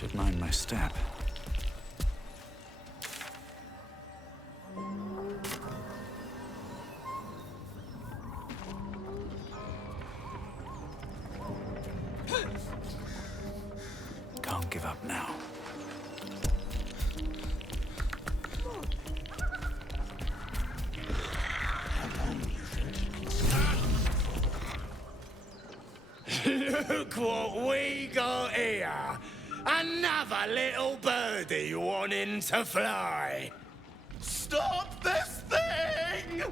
Should mind my step. Can't give up now. Look what we got here. Another little birdie wanting to fly. Stop this thing!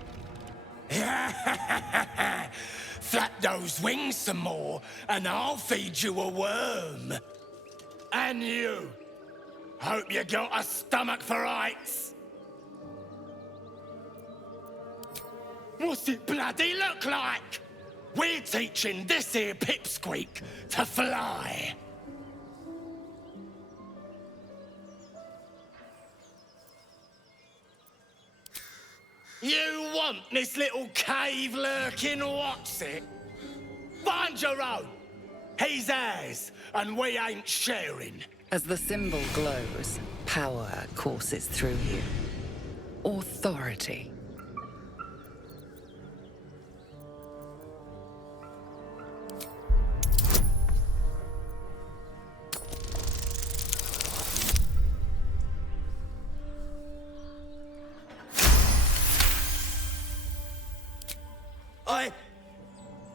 Flap those wings some more, and I'll feed you a worm. And you. Hope you got a stomach for heights. What's it bloody look like? We're teaching this here pipsqueak to fly. You want this little cave lurking what's it? Find your own. He's ours, and we ain't sharing. As the symbol glows, power courses through you. Authority.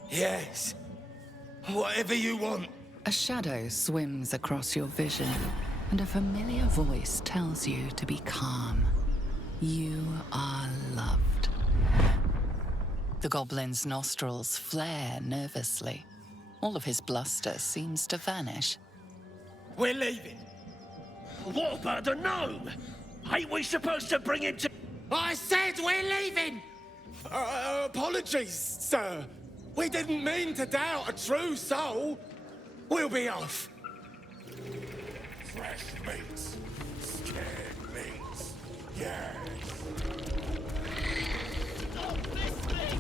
Yes. Whatever you want. A shadow swims across your vision, and a familiar voice tells you to be calm. You are loved. The goblin's nostrils flare nervously. All of his bluster seems to vanish. We're leaving. What about the gnome? Ain't we supposed to bring him to... I said we're leaving! Apologies, sir. We didn't mean to doubt a true soul. We'll be off. Fresh meats. Scared meats. Yes. Stop listening!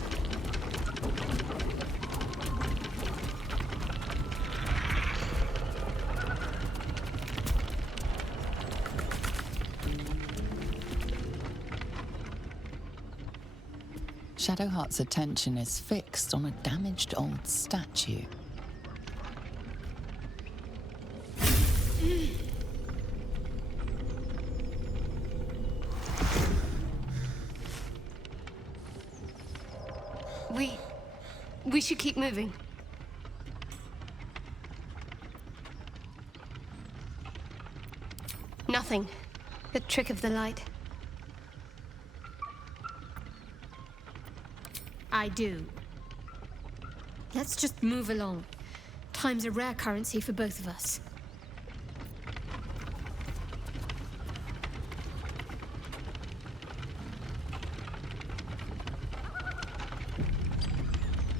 Shadowheart's attention is fixed on a damaged old statue. We should keep moving. Nothing. The trick of the light. I do. Let's just move along. Time's a rare currency for both of us.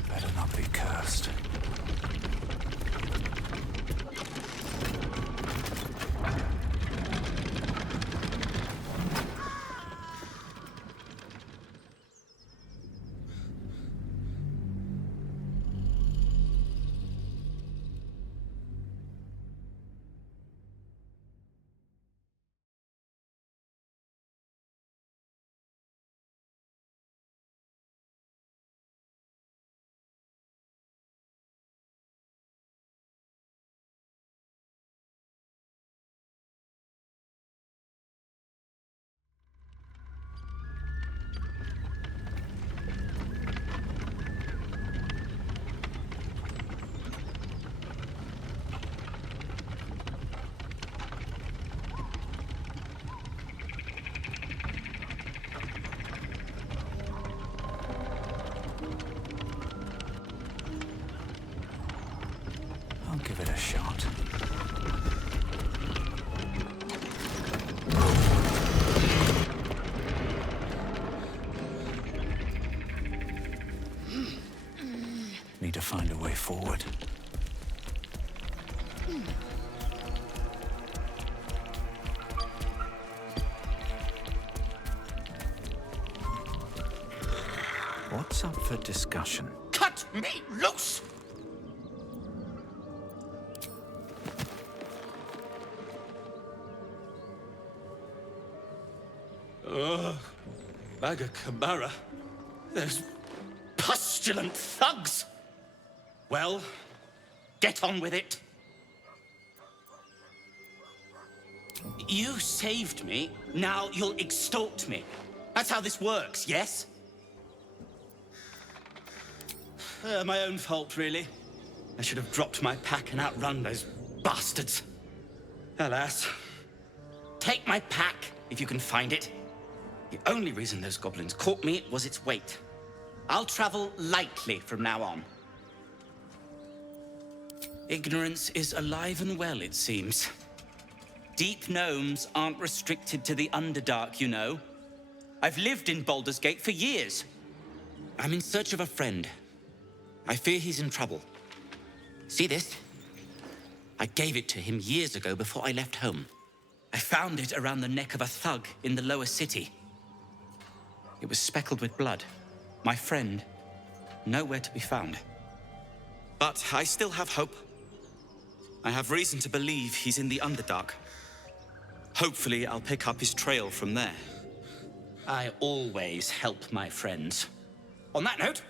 Better not be cursed. I'll give it a shot. Need to find a way forward. What's up for discussion? Cut me loose! Bagakabara. Those pustulant thugs. Well, get on with it. You saved me, now you'll extort me. That's how this works, yes? My own fault, really. I should have dropped my pack and outrun those bastards. Alas. Take my pack, if you can find it. The only reason those goblins caught me was its weight. I'll travel lightly from now on. Ignorance is alive and well, it seems. Deep gnomes aren't restricted to the Underdark, you know. I've lived in Baldur's Gate for years. I'm in search of a friend. I fear he's in trouble. See this? I gave it to him years ago before I left home. I found it around the neck of a thug in the lower city. It was speckled with blood. My friend, nowhere to be found. But I still have hope. I have reason to believe he's in the Underdark. Hopefully, I'll pick up his trail from there. I always help my friends. On that note,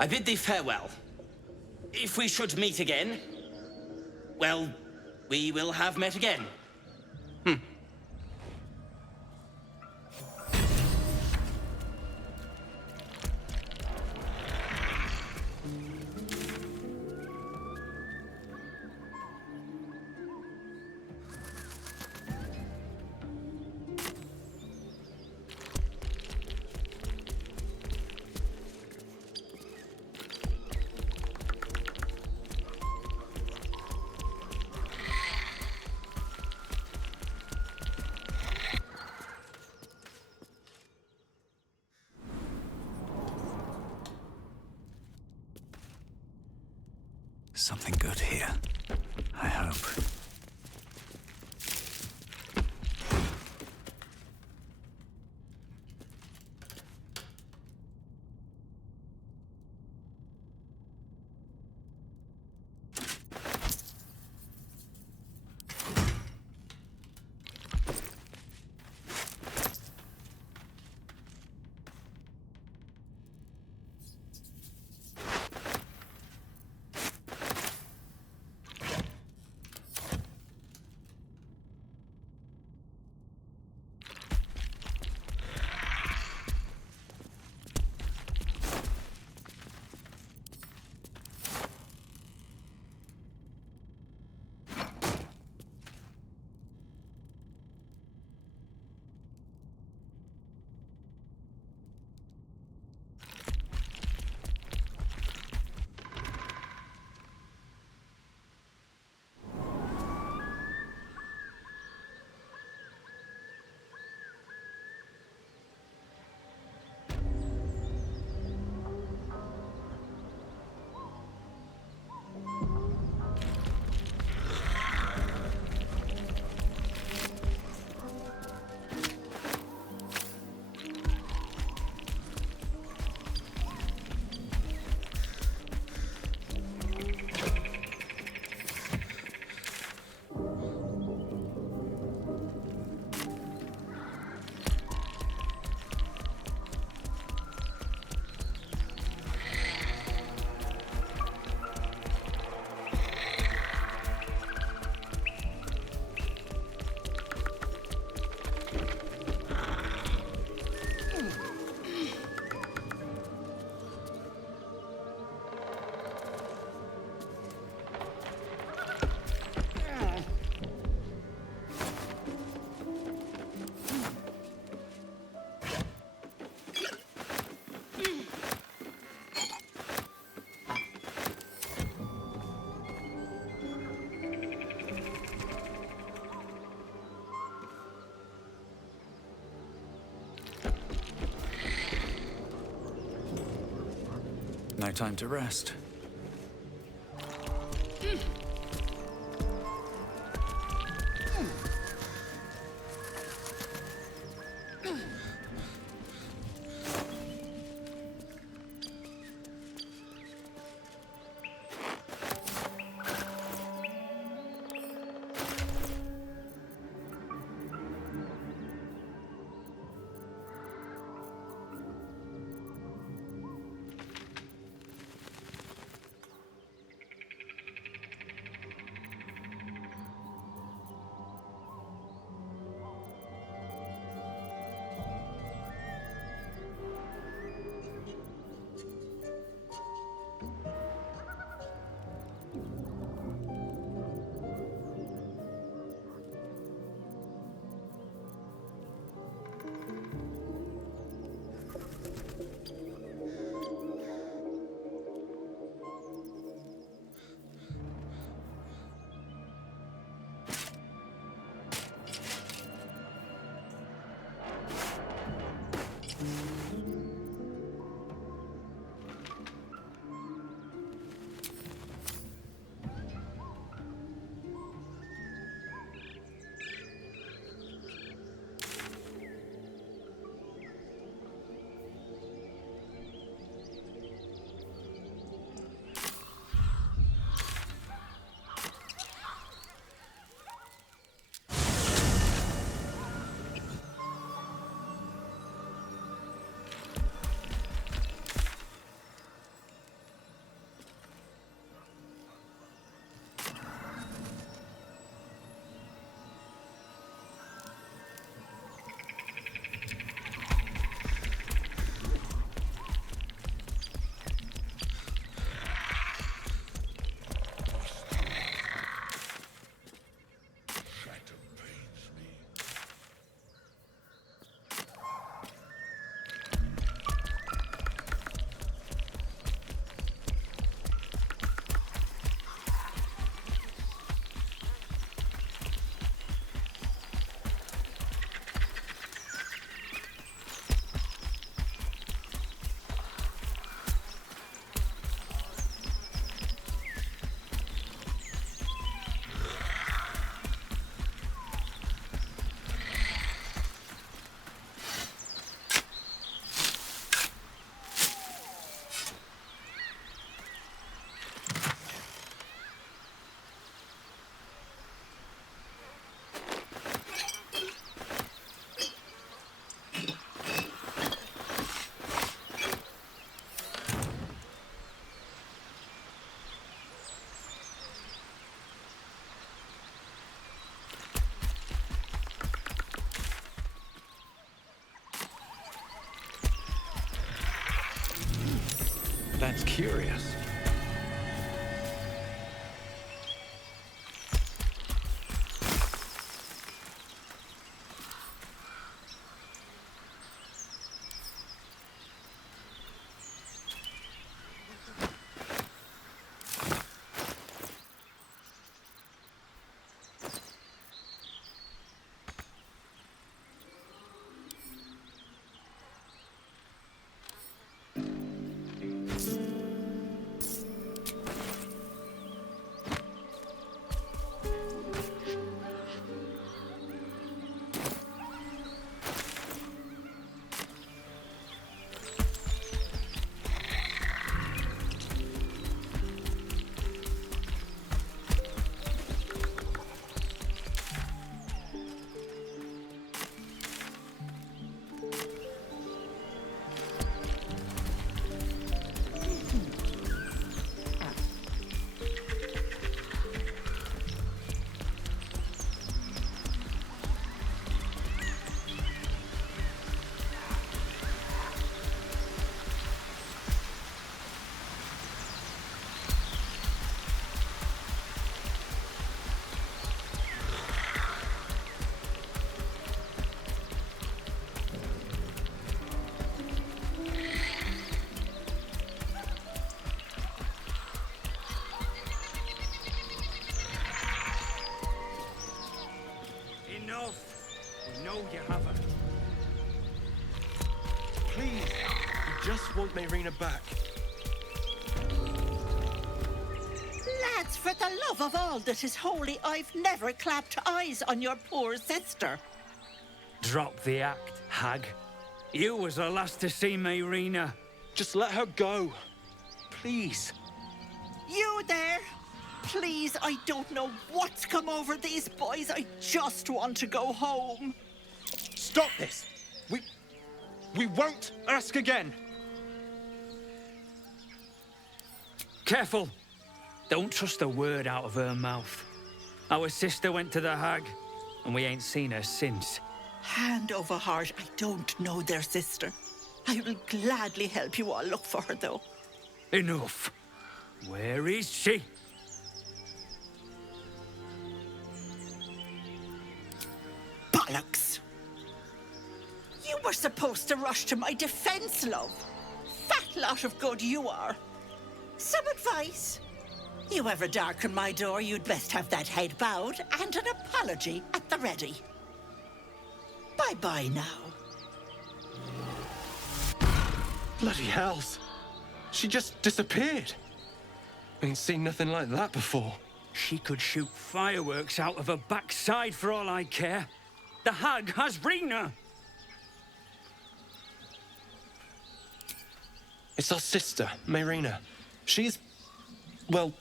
I bid thee farewell. If we should meet again, well, we will have met again. Something good here. I hope. No time to rest. That's curious. Please, we just want Marina back. Lads, for the love of all that is holy, I've never clapped eyes on your poor sister. Drop the act, hag. You was the last to see Marina. Just let her go. Please. You there? Please, I don't know what's come over these boys. I just want to go home. Stop this! We won't ask again. Careful. Don't trust a word out of her mouth. Our sister went to the hag, and we ain't seen her since. Hand over heart, I don't know their sister. I will gladly help you all look for her, though. Enough. Where is she? Bollocks! You were supposed to rush to my defense, love. Fat lot of good you are. Some advice? You ever darken my door, you'd best have that head bowed and an apology at the ready. Bye-bye now. Bloody hells. She just disappeared. Ain't seen nothing like that before. She could shoot fireworks out of her backside for all I care. The hag has Rena. It's our sister, Marina. She's... well...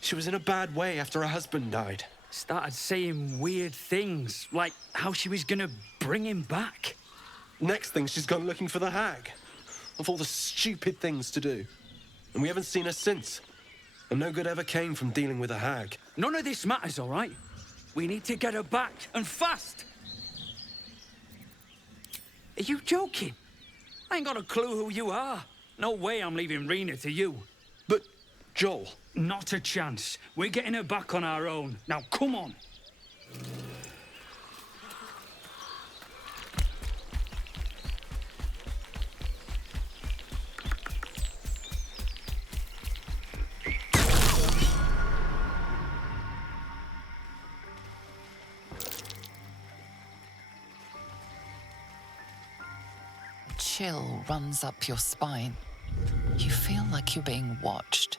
she was in a bad way after her husband died. Started saying weird things, like how she was gonna bring him back. Next thing, she's gone looking for the hag. Of all the stupid things to do. And we haven't seen her since. And no good ever came from dealing with a hag. None of this matters, all right? We need to get her back, and fast! Are you joking? I ain't got a clue who you are. No way I'm leaving Rena to you. But, Joel... Not a chance. We're getting her back on our own. Now, come on. Chill runs up your spine. You feel like you're being watched.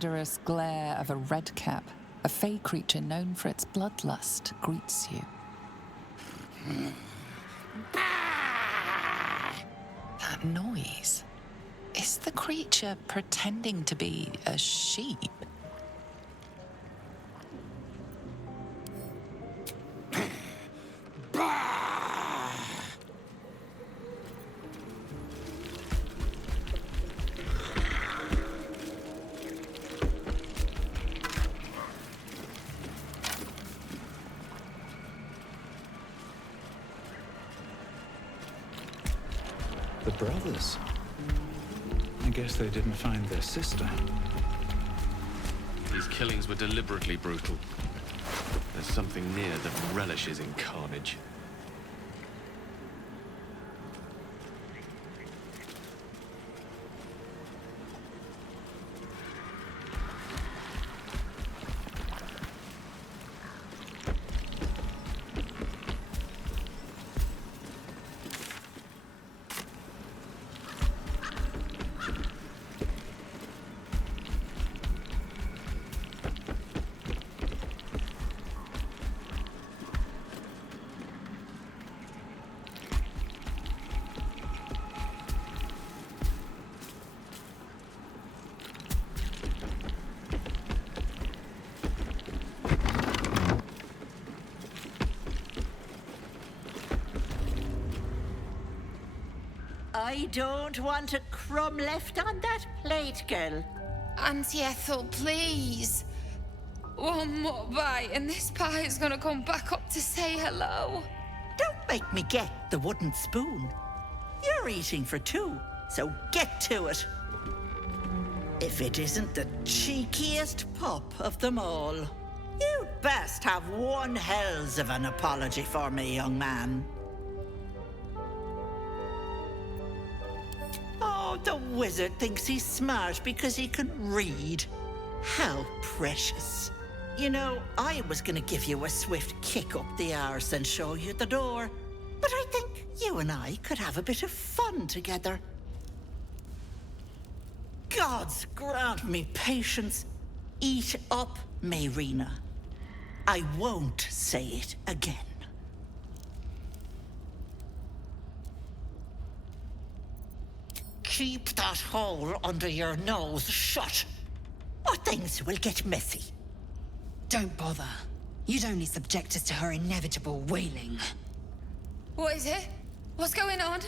murderous glare of a redcap, a fey creature known for its bloodlust, greets you. That noise. Is the creature pretending to be a sheep? The brothers. I guess they didn't find their sister. These killings were deliberately brutal. There's something near that relishes in carnage. I don't want a crumb left on that plate, girl. Auntie Ethel, please. One more bite and this pie is gonna come back up to say hello. Don't make me get the wooden spoon. You're eating for two, so get to it. If it isn't the cheekiest pup of them all, you'd best have one hells of an apology for me, young man. Oh, the wizard thinks he's smart because he can read. How precious. You know, I was gonna give you a swift kick up the arse and show you the door. But I think you and I could have a bit of fun together. Gods grant me patience. Eat up, Mayrina. I won't say it again. Keep that hole under your nose shut, or things will get messy. Don't bother. You'd only subject us to her inevitable wailing. What is it? What's going on?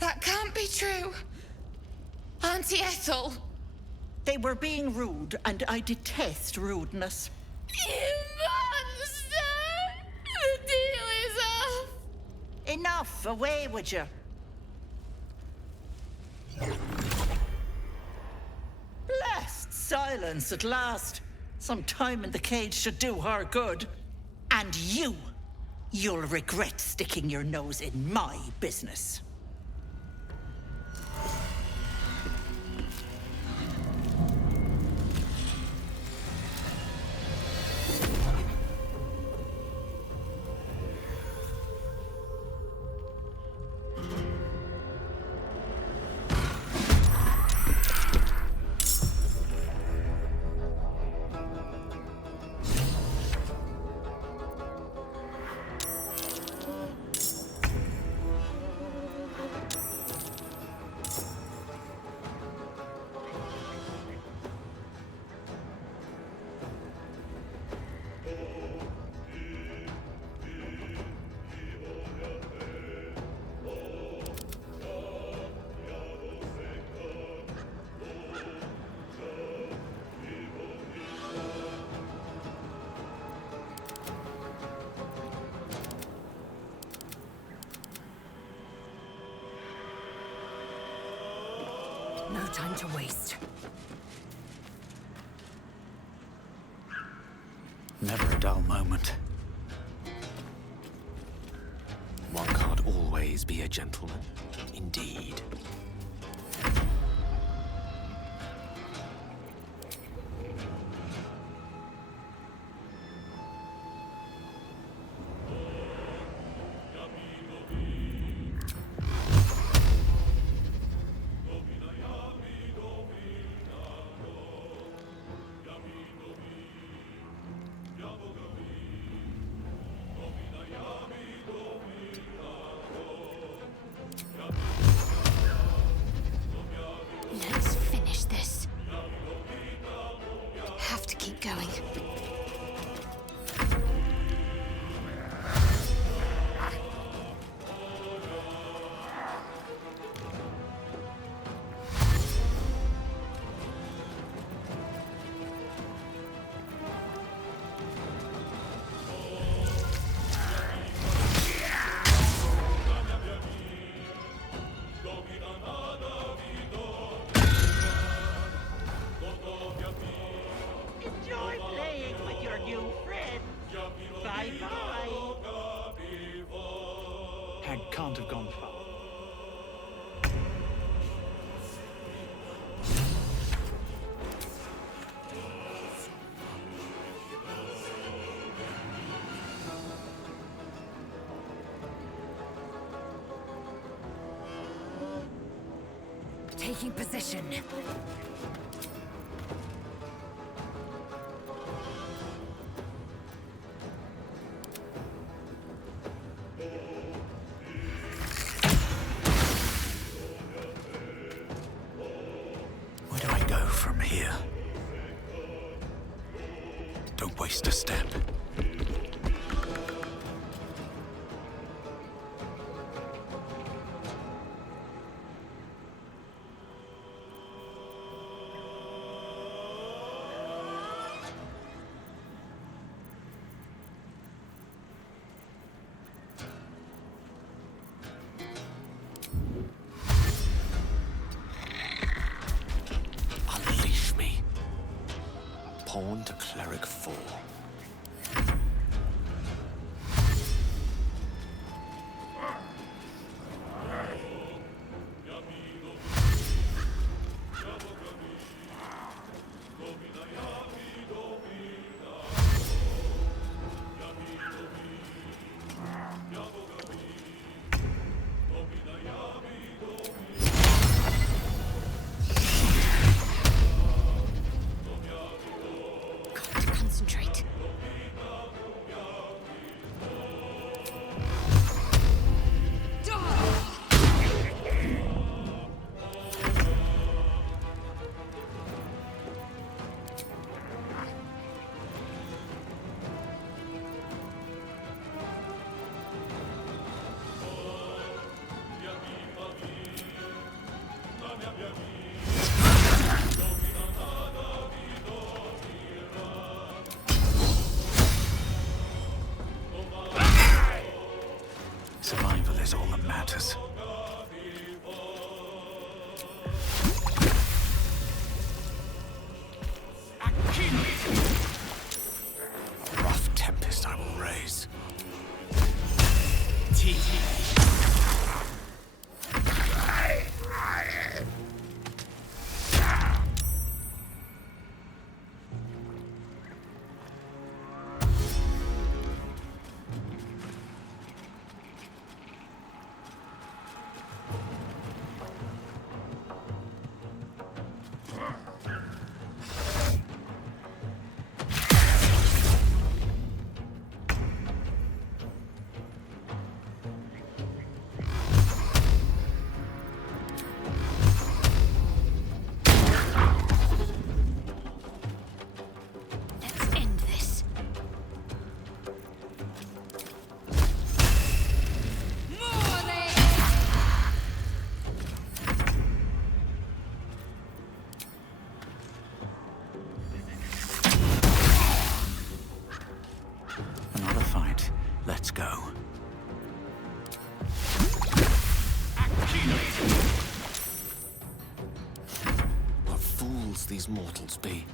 That can't be true. Auntie Ethel. They were being rude, and I detest rudeness. You monster! The deal is off! Enough, away with you. Blessed silence at last. Some time in the cage should do her good. And you'll regret sticking your nose in my business. No time to waste. Never a dull moment. One can't always be a gentleman. Indeed. to keep going. Enjoy playing with your new friend. Bye-bye. Hag can't have gone far. Taking position. Where do I go from here? Don't waste a step. Unleash me. Pawn to cleric 4. Concentrate. Survival is all that matters. A rough tempest I will raise. Let's end this. Another fight. Let's go. What fools these mortals be.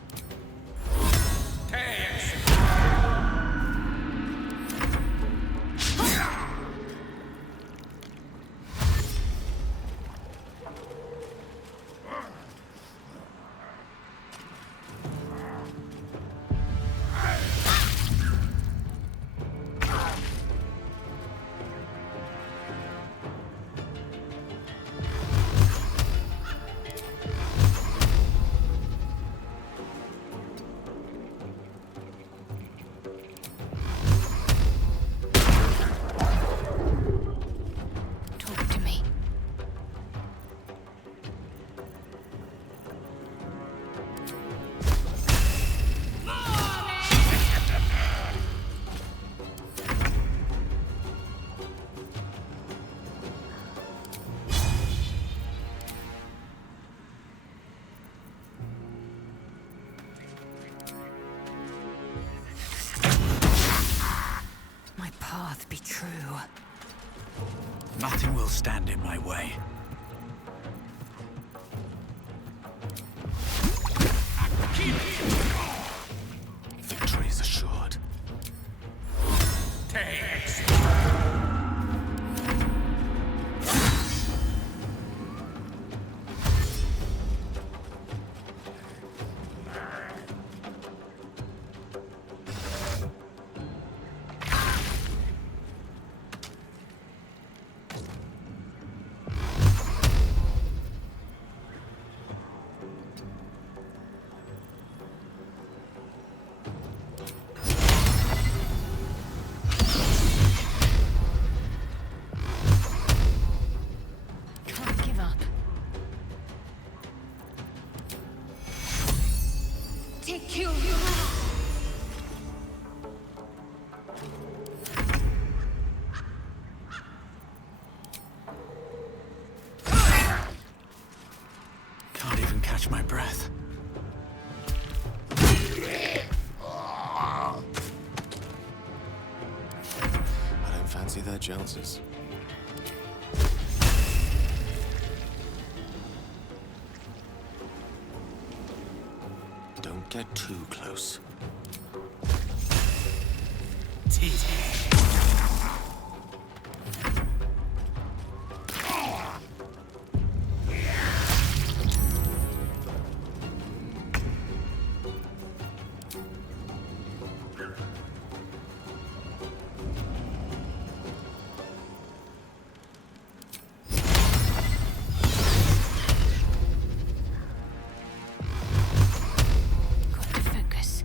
Nothing will stand in my way. Victory is assured. Take you. Can't even catch my breath. I don't fancy their chances. Don't get too close. Focus.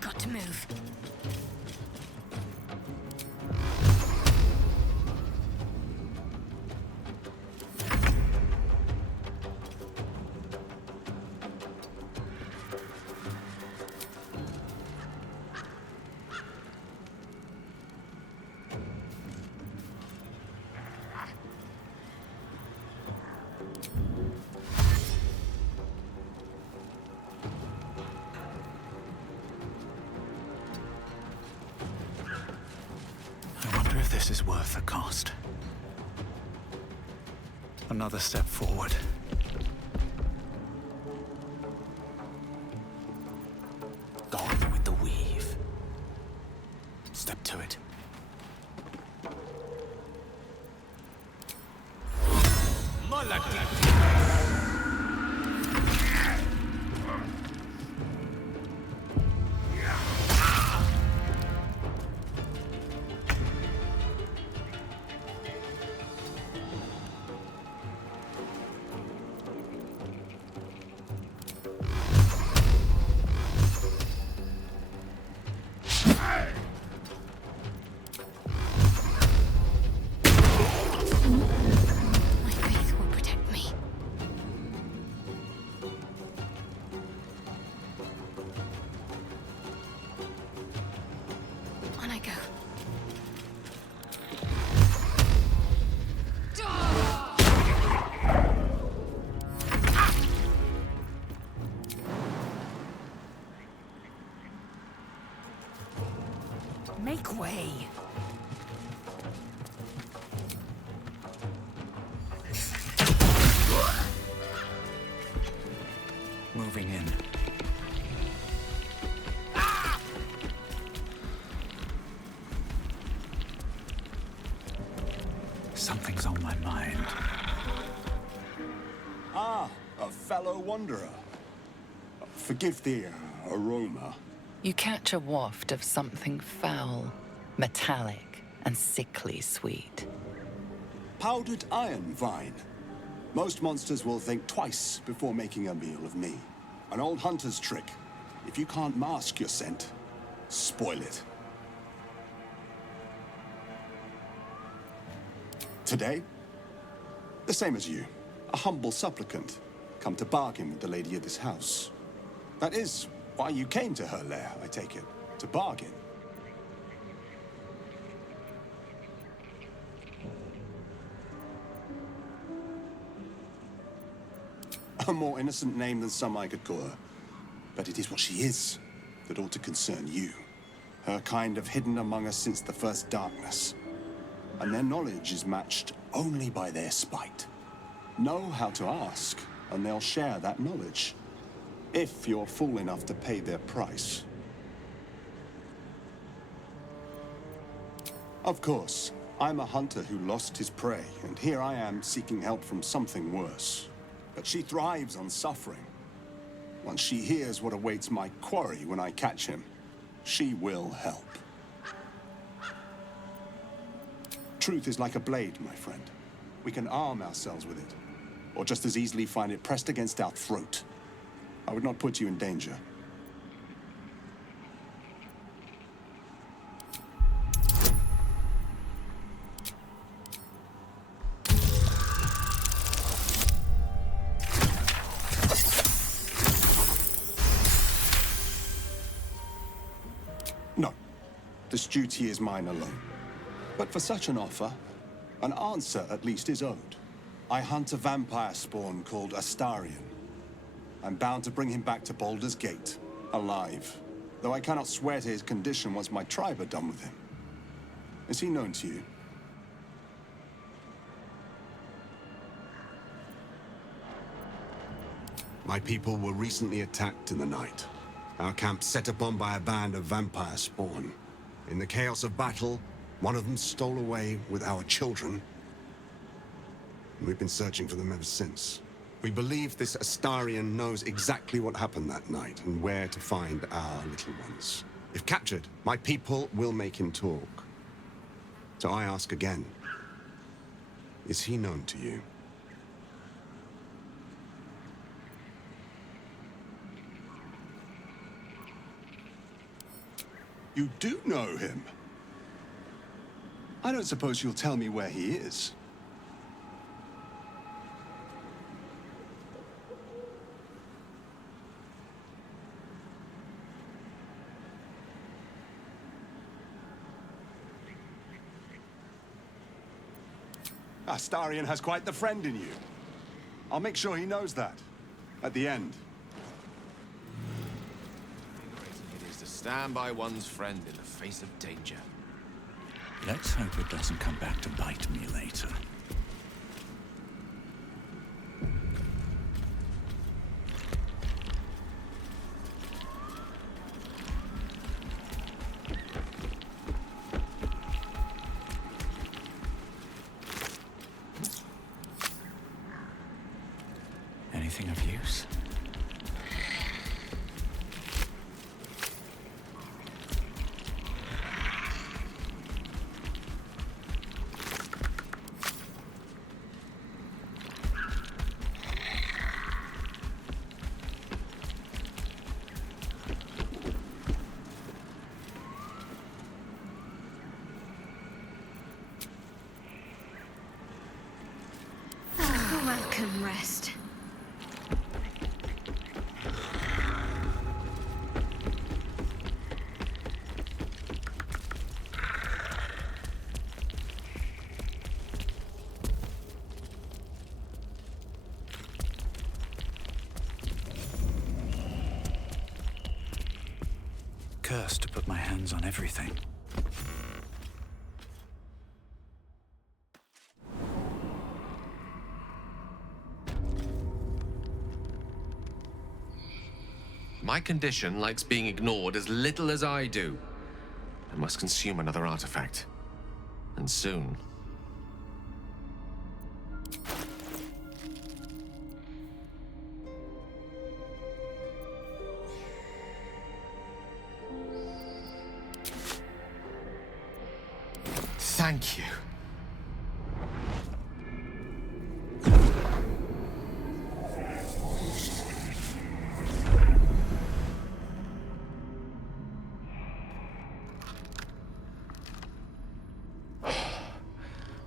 Got to move. I wonder if this is worth the cost. Another step forward. Gone with the weave. Step to it. My faith will protect me. On I go. Make way. Moving in. Something's on my mind. Ah, a fellow wanderer. Forgive the aroma. You catch a waft of something foul, metallic, and sickly sweet. Powdered iron vine. Most monsters will think twice before making a meal of me. An old hunter's trick. If you can't mask your scent, spoil it. Today, the same as you. A humble supplicant, come to bargain with the lady of this house. That is why you came to her lair, I take it. To bargain. A more innocent name than some I could call her. But it is what she is that ought to concern you. Her kind have hidden among us since the first darkness. And their knowledge is matched only by their spite. Know how to ask, and they'll share that knowledge. If you're fool enough to pay their price. Of course, I'm a hunter who lost his prey, and here I am seeking help from something worse. But she thrives on suffering. Once she hears what awaits my quarry when I catch him, she will help. Truth is like a blade, my friend. We can arm ourselves with it, or just as easily find it pressed against our throat. I would not put you in danger. No. This duty is mine alone. But for such an offer, an answer at least is owed. I hunt a vampire spawn called Astarion. I'm bound to bring him back to Baldur's Gate, alive. Though I cannot swear to his condition once my tribe are done with him. Is he known to you? My people were recently attacked in the night. Our camp set upon by a band of vampire spawn. In the chaos of battle, one of them stole away with our children. And we've been searching for them ever since. We believe this Astarion knows exactly what happened that night and where to find our little ones. If captured, my people will make him talk. So I ask again, is he known to you? You do know him? I don't suppose you'll tell me where he is. Astarion has quite the friend in you. I'll make sure he knows that. At the end. It is to stand by one's friend in the face of danger. Let's hope it doesn't come back to bite me later. Anything of use? Welcome, rest. Cursed to put my hands on everything. My condition likes being ignored as little as I do. I must consume another artifact. And soon. Thank you.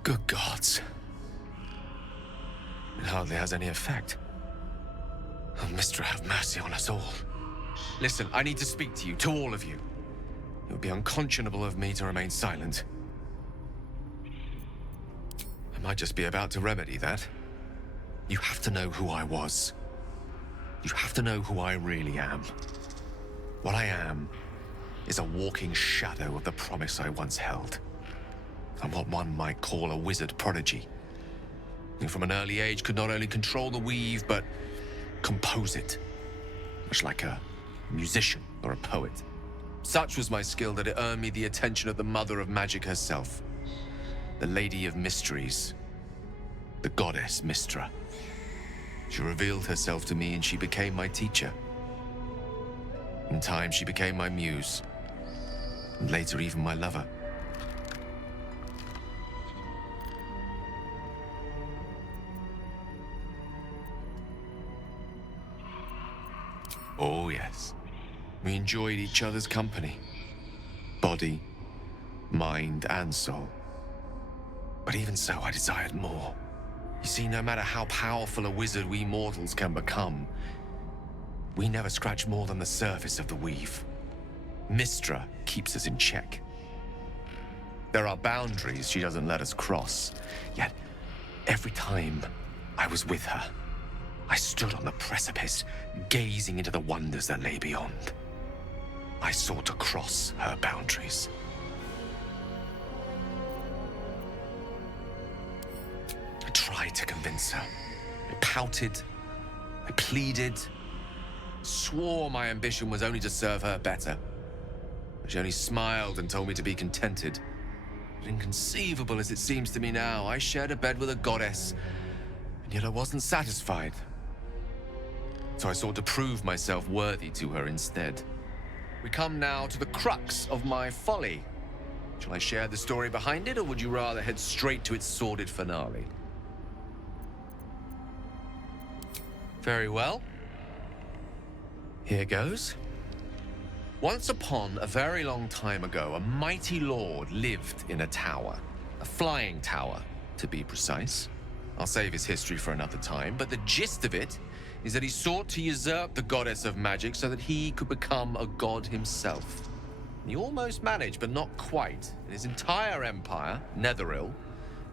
Good gods. It hardly has any effect. Oh, Mistra, have mercy on us all. Listen, I need to speak to you, to all of you. It would be unconscionable of me to remain silent. I might just be about to remedy that. You have to know who I was. You have to know who I really am. What I am is a walking shadow of the promise I once held. I'm what one might call a wizard prodigy. Who from an early age could not only control the weave, but compose it. Much like a musician or a poet. Such was my skill that it earned me the attention of the mother of magic herself. The Lady of Mysteries. The goddess Mystra. She revealed herself to me and she became my teacher. In time, she became my muse. And later, even my lover. Oh, yes. We enjoyed each other's company. Body, mind, and soul. But even so, I desired more. You see, no matter how powerful a wizard we mortals can become, we never scratch more than the surface of the weave. Mystra keeps us in check. There are boundaries she doesn't let us cross, yet every time I was with her, I stood on the precipice, gazing into the wonders that lay beyond. I sought to cross her boundaries. I tried to convince her. I pouted. I pleaded. Swore my ambition was only to serve her better. But she only smiled and told me to be contented. But inconceivable as it seems to me now, I shared a bed with a goddess, and yet I wasn't satisfied. So I sought to prove myself worthy to her instead. We come now to the crux of my folly. Shall I share the story behind it, or would you rather head straight to its sordid finale? Very well. Here goes. Once upon a very long time ago, a mighty lord lived in a tower. A flying tower, to be precise. I'll save his history for another time, but the gist of it is that he sought to usurp the goddess of magic so that he could become a god himself. He almost managed, but not quite. And his entire empire, Netheril,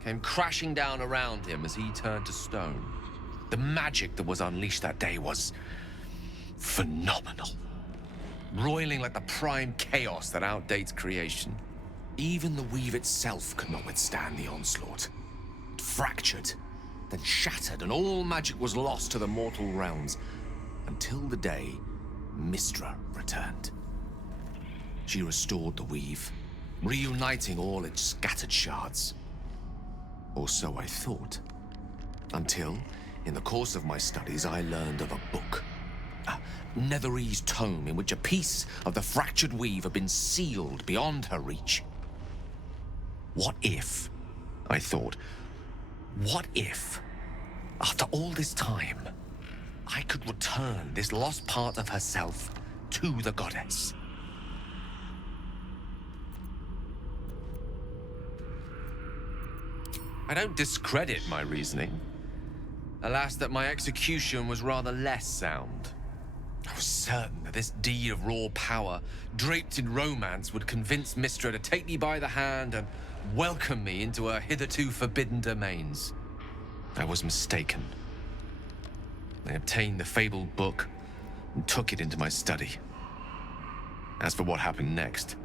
came crashing down around him as he turned to stone. The magic that was unleashed that day was phenomenal. Roiling like the prime chaos that outdates creation. Even the weave itself could not withstand the onslaught. It fractured, then shattered, and all magic was lost to the mortal realms, until the day Mystra returned. She restored the weave, reuniting all its scattered shards. Or so I thought. Until, in the course of my studies, I learned of a book. A Netherese tome in which a piece of the fractured weave had been sealed beyond her reach. What if, I thought, what if, after all this time, I could return this lost part of herself to the goddess? I don't discredit my reasoning. Alas, that my execution was rather less sound. I was certain that this deed of raw power, draped in romance, would convince Mystra to take me by the hand and welcome me into her hitherto forbidden domains. I was mistaken. I obtained the fabled book and took it into my study. As for what happened next...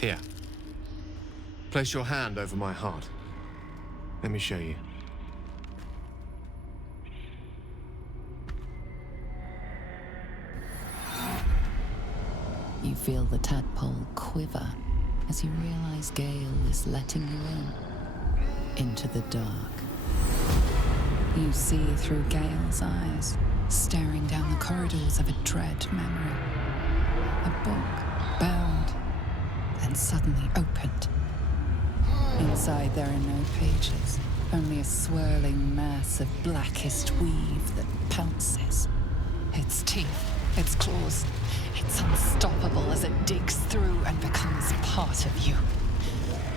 Here. Place your hand over my heart. Let me show you. You feel the tadpole quiver as you realize Gale is letting you into the dark. You see through Gale's eyes, staring down the corridors of a dread memory. A book, bound, then suddenly opened. Inside there are no pages, only a swirling mass of blackest weave that pounces. Its teeth, its claws, it's unstoppable as it digs through and becomes part of you.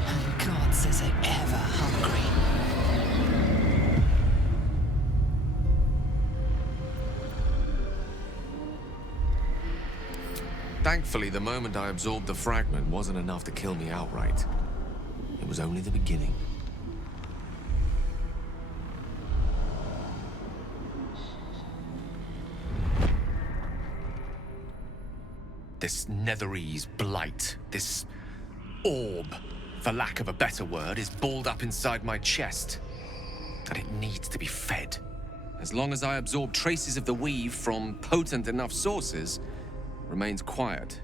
And gods, is it ever hungry. Thankfully, the moment I absorbed the fragment wasn't enough to kill me outright. It was only the beginning. This Netherese blight, this orb, for lack of a better word, is balled up inside my chest. And it needs to be fed. As long as I absorb traces of the weave from potent enough sources, it remains quiet.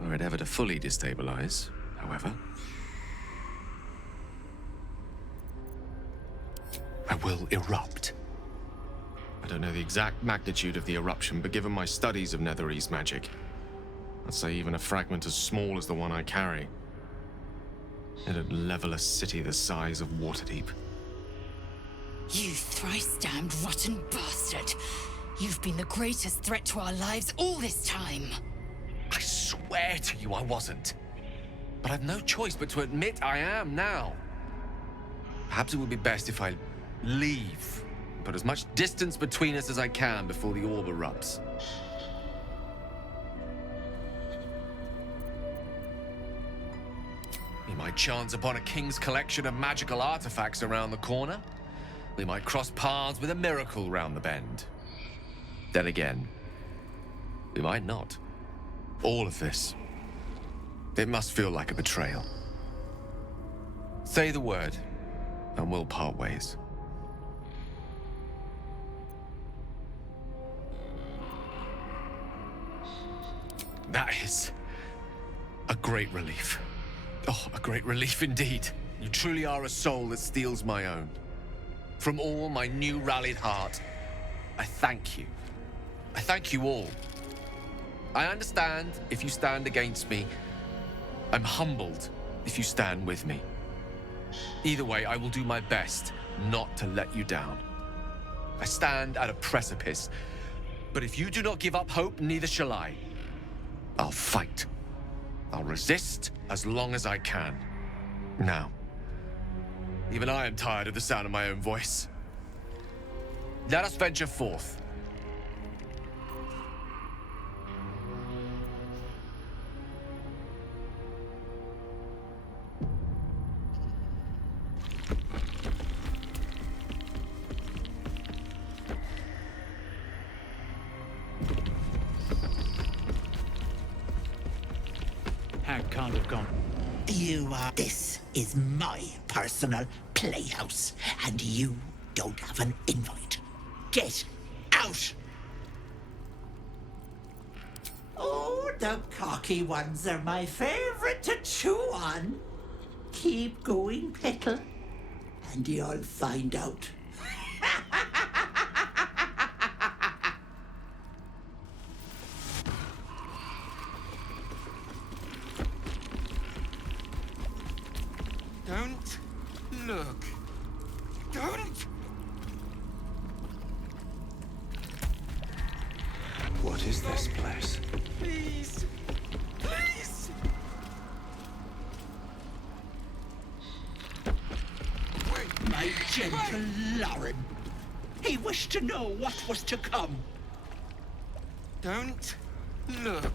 Were it ever to fully destabilize, however, I will erupt. I don't know the exact magnitude of the eruption, but given my studies of Netherese magic, I'd say even a fragment as small as the one I carry, it'd level a city the size of Waterdeep. You thrice-damned rotten bastard! You've been the greatest threat to our lives all this time! I swear to you I wasn't. But I've no choice but to admit I am now. Perhaps it would be best if I leave, and put as much distance between us as I can before the orb erupts. We might chance upon a king's collection of magical artifacts around the corner. We might cross paths with a miracle round the bend. Then again, we might not. All of this, it must feel like a betrayal. Say the word, and we'll part ways. That is a great relief. Oh, a great relief indeed. You truly are a soul that steals my own. From all my new rallied heart, I thank you. I thank you all. I understand if you stand against me. I'm humbled if you stand with me. Either way, I will do my best not to let you down. I stand at a precipice, but if you do not give up hope, neither shall I. I'll fight. I'll resist as long as I can. Now, even I am tired of the sound of my own voice. Let us venture forth. Hag can't have gone. You are... This is my personal playhouse, and you don't have an invite. Get out! Oh, the cocky ones are my favorite to chew on. Keep going, Petal, and you'll find out. Don't look. Don't! What is this place? Please! Please! My gentle Lauren. He wished to know what was to come. Don't look.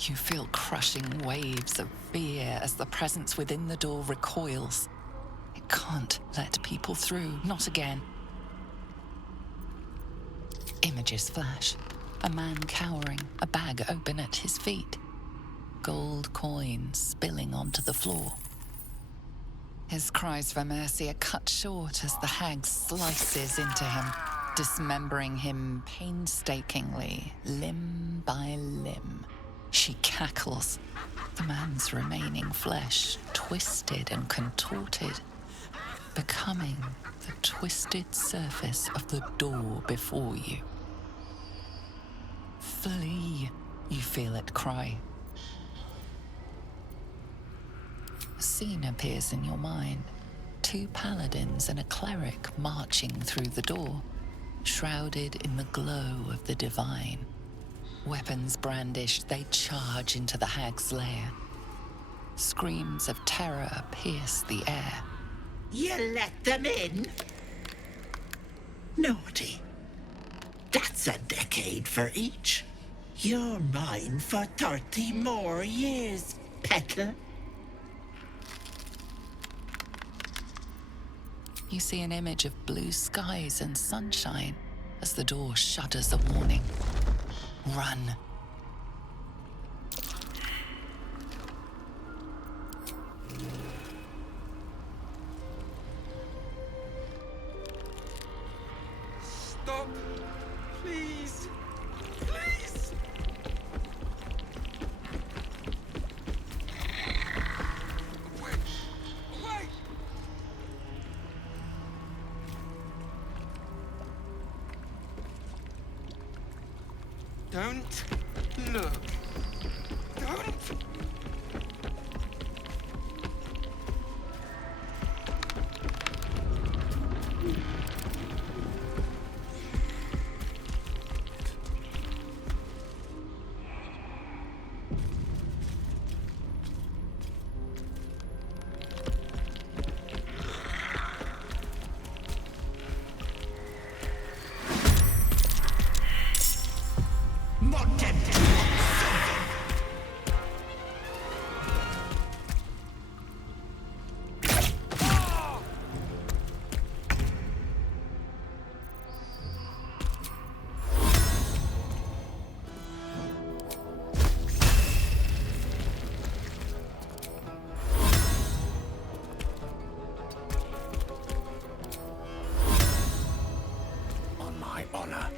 You feel crushing waves of fear as the presence within the door recoils. It can't let people through, not again. Images flash. A man cowering, a bag open at his feet. Gold coins spilling onto the floor. His cries for mercy are cut short as the hag slices into him, dismembering him painstakingly, limb by limb. She cackles, the man's remaining flesh twisted and contorted, becoming the twisted surface of the door before you. Flee, you feel it cry. A scene appears in your mind. 2 paladins and a cleric marching through the door, shrouded in the glow of the divine. Weapons brandished, they charge into the hag's lair. Screams of terror pierce the air. You let them in? Naughty. That's a decade for each. You're mine for 30 more years, Petal. You see an image of blue skies and sunshine, as the door shudders a warning. Run. Stop! Please! Please! Wait! Wait! Don't look. Don't. Not tempted. On my honor.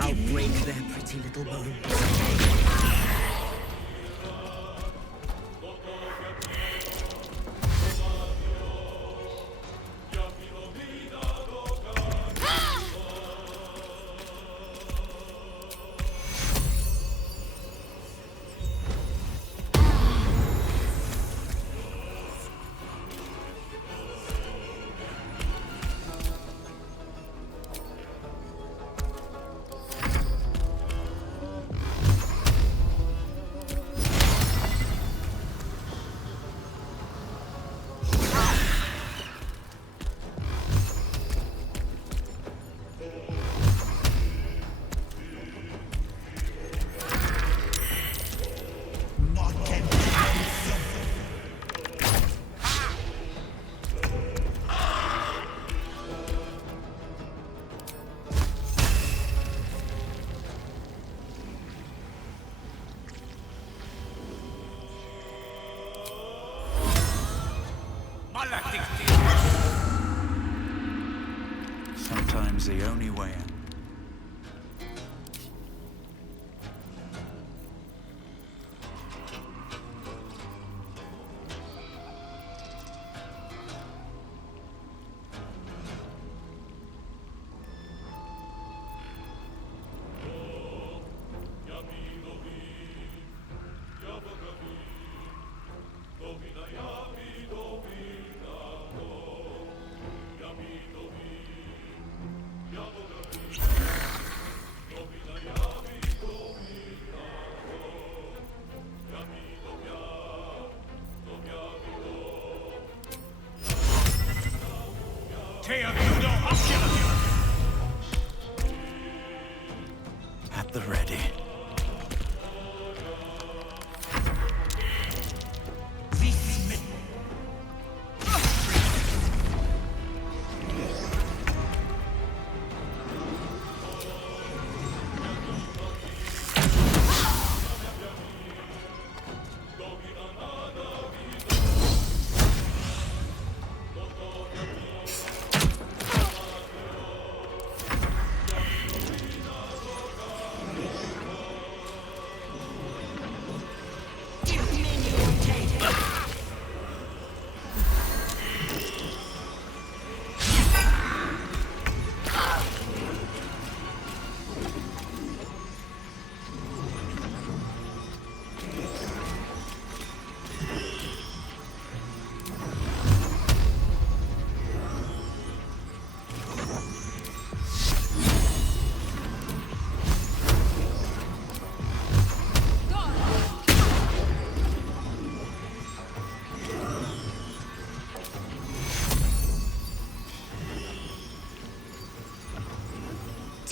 I'll break their pretty little bones. Sometimes the only way in.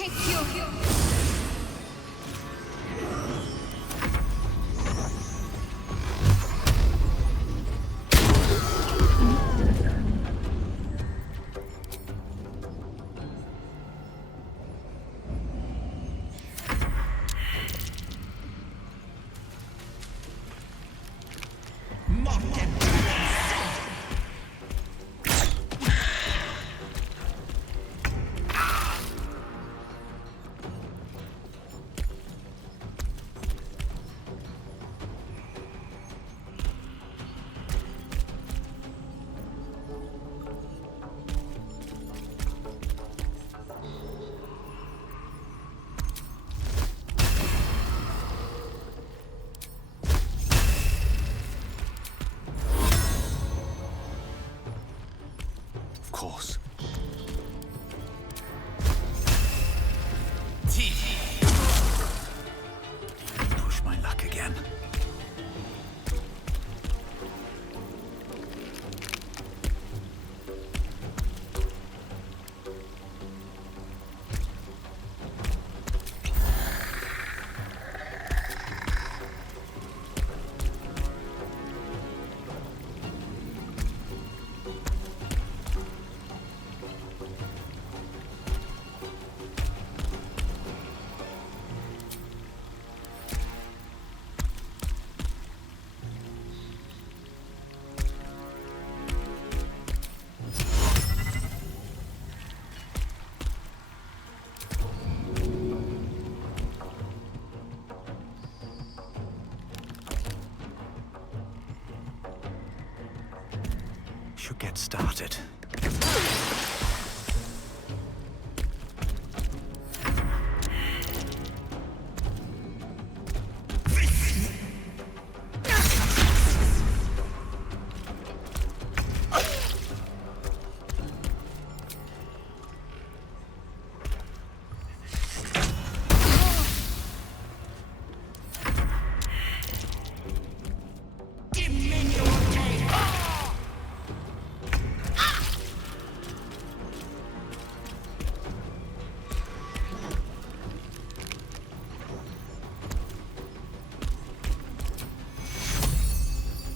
Take you. Of course. Push my luck again. Should get started.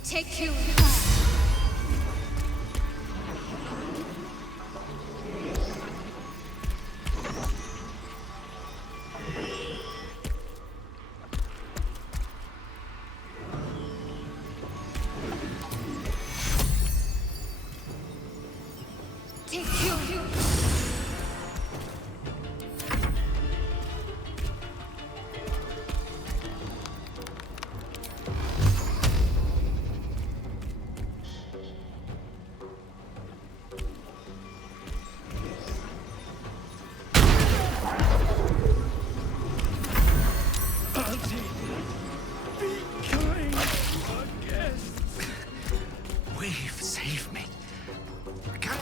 Take you. Take you. Weave, save me. I can't.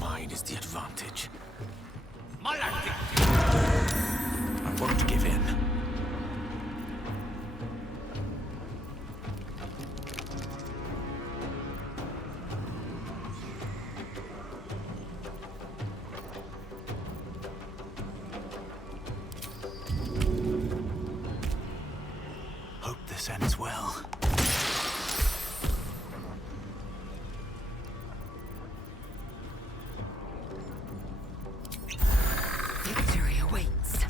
Mine is the advantage. I won't give in. Hope this ends well. Victory awaits.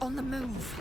On the move.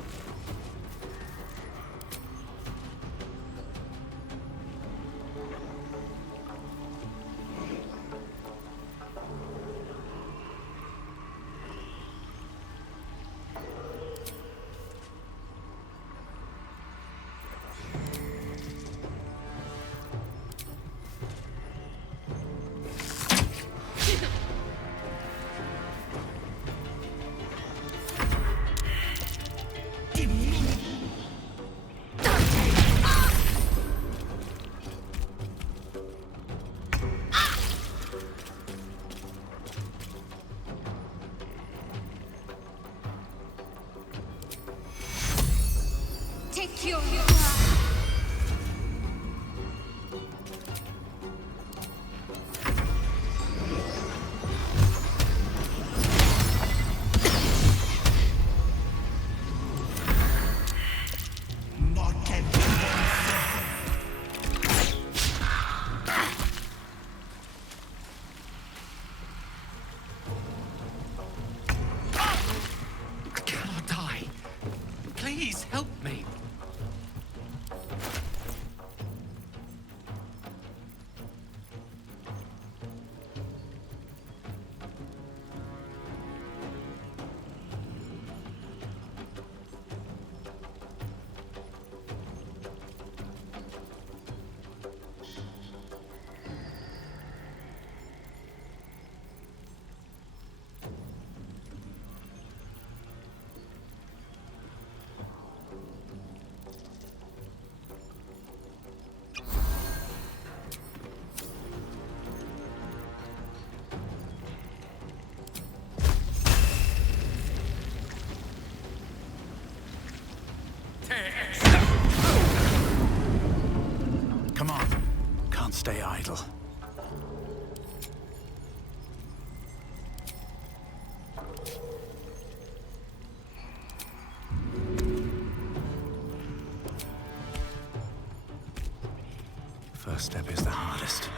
first step is the hardest.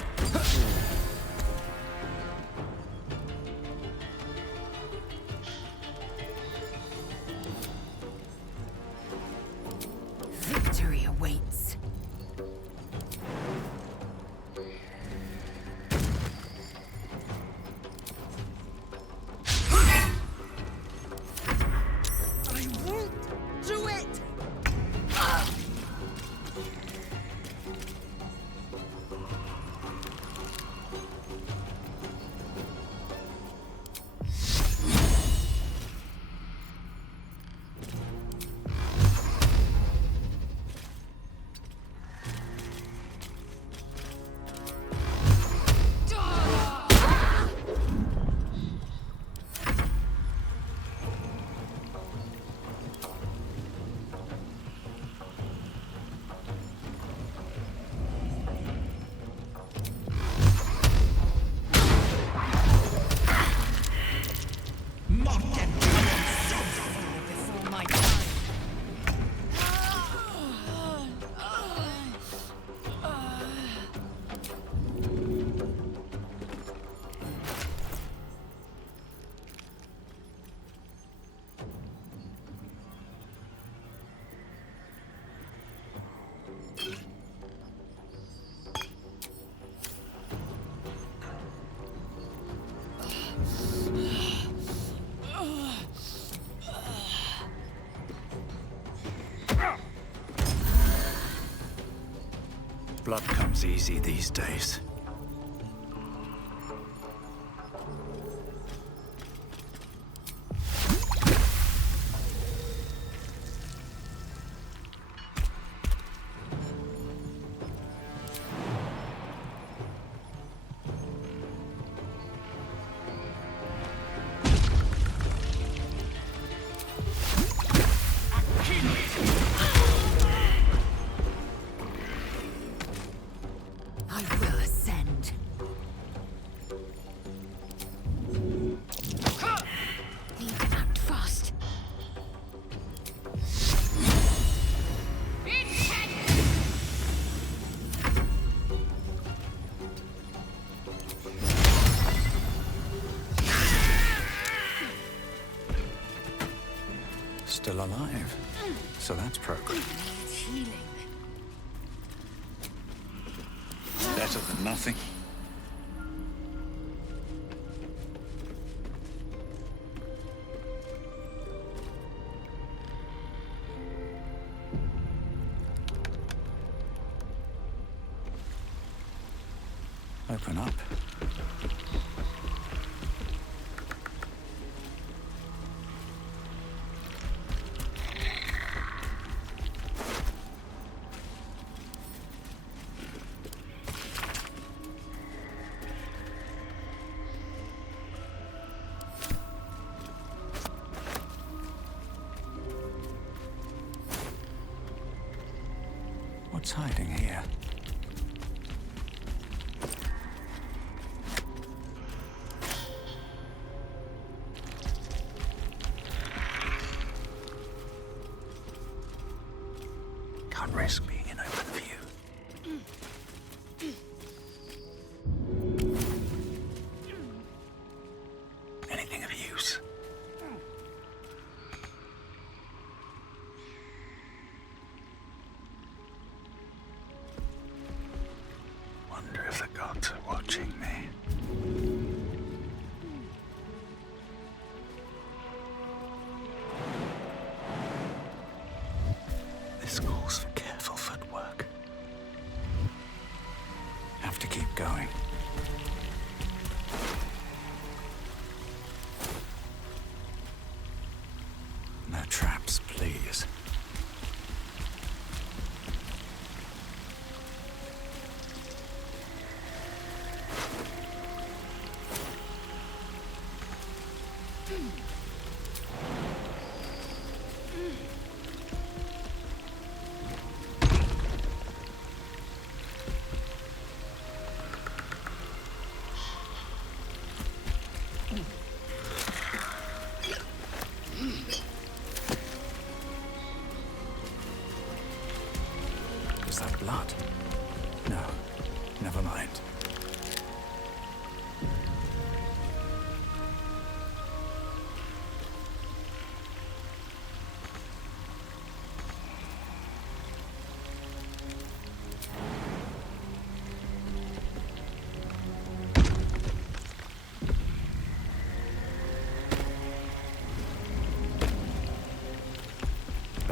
Victory awaits. I won't do it! Before my time. Blood comes easy these days. I will ascend. Need to act fast. Still alive. So that's progress. Needs healing. Better than nothing. Open up. What's hiding here? Can't risk being in open view. Anything of use? Wonder if the gods are watching me. This calls for careful footwork. Have to keep going. No traps, please. Is that blood? No.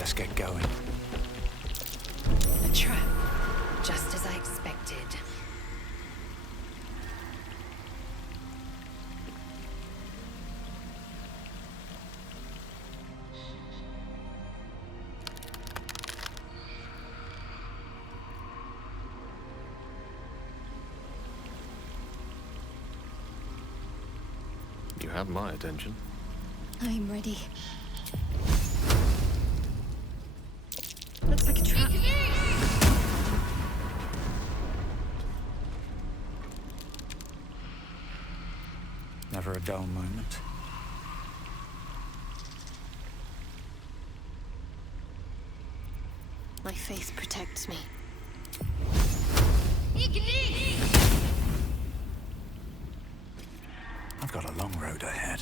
Let's get going. A trap, just as I expected. You have my attention. I'm ready. Looks like a trap. Never a dull moment. My faith protects me. I've got a long road ahead.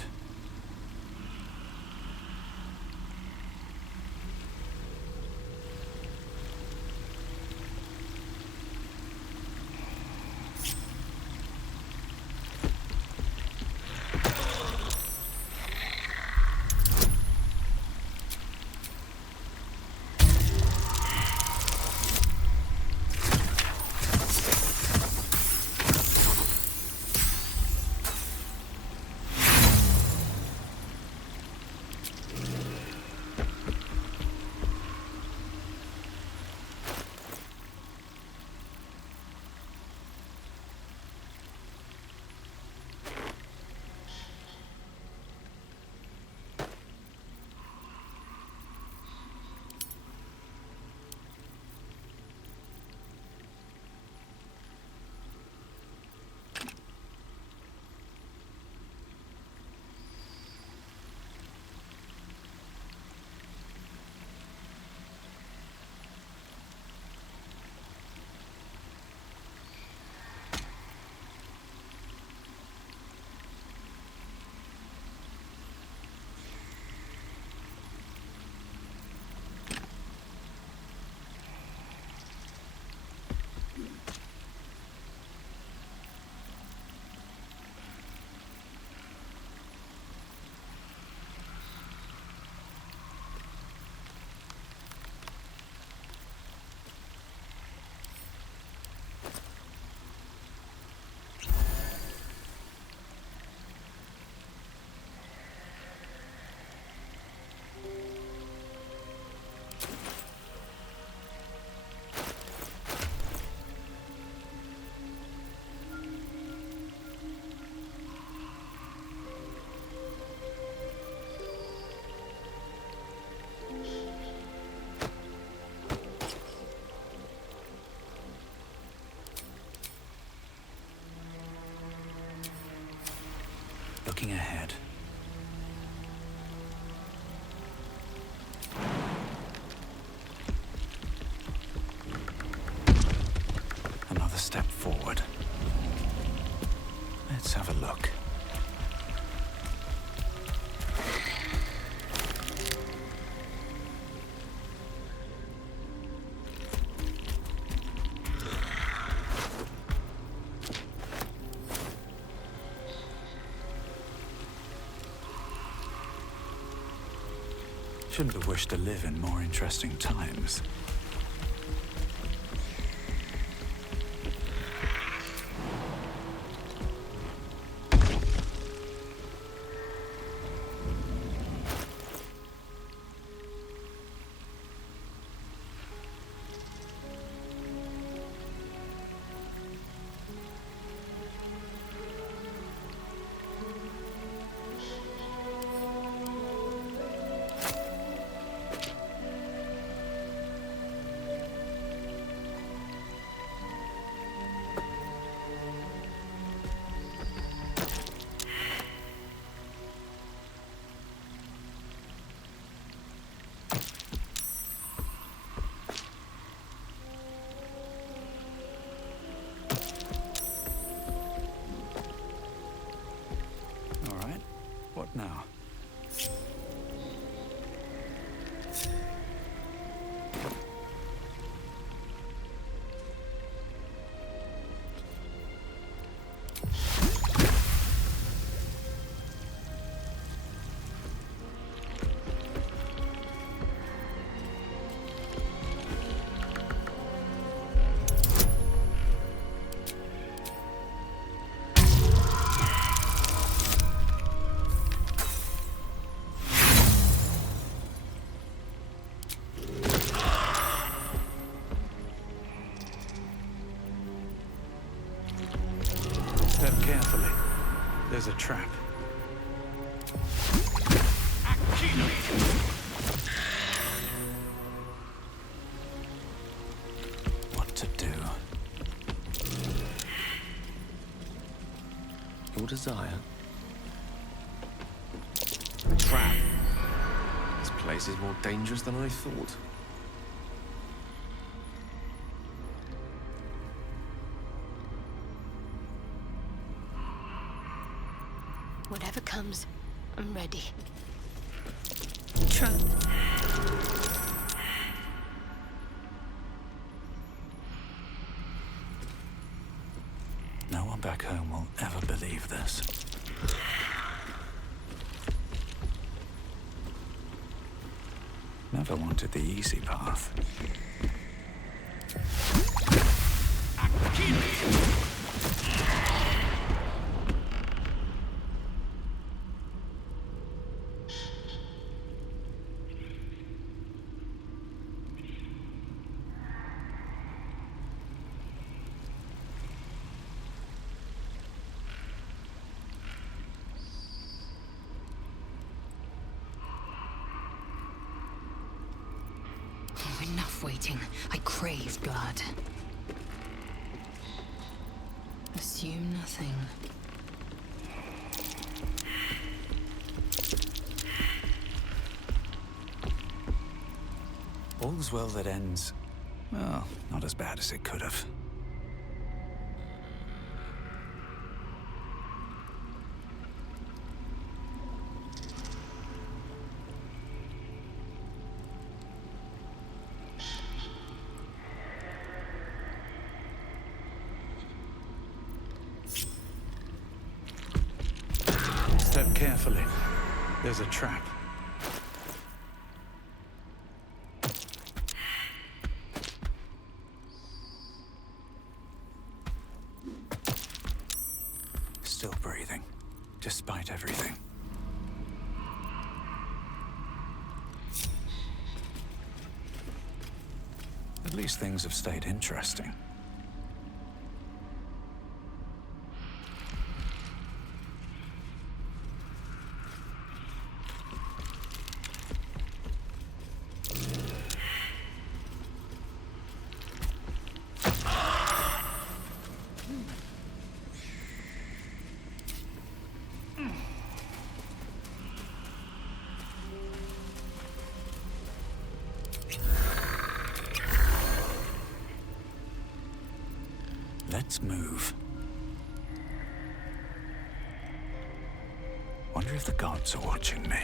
Looking ahead. Another step forward. Let's have a look. Shouldn't have wished to live in more interesting times. There's a trap. What to do? Your desire. Trap. This place is more dangerous than I thought. Whatever comes, I'm ready. Trap. No one back home will ever believe this. Never wanted the easy path. Enough waiting. I crave blood. Assume nothing. All's well that ends, well, not as bad as it could have. Step carefully. There's a trap. Still breathing, despite everything. At least things have stayed interesting. Let's move. Wonder if the gods are watching me.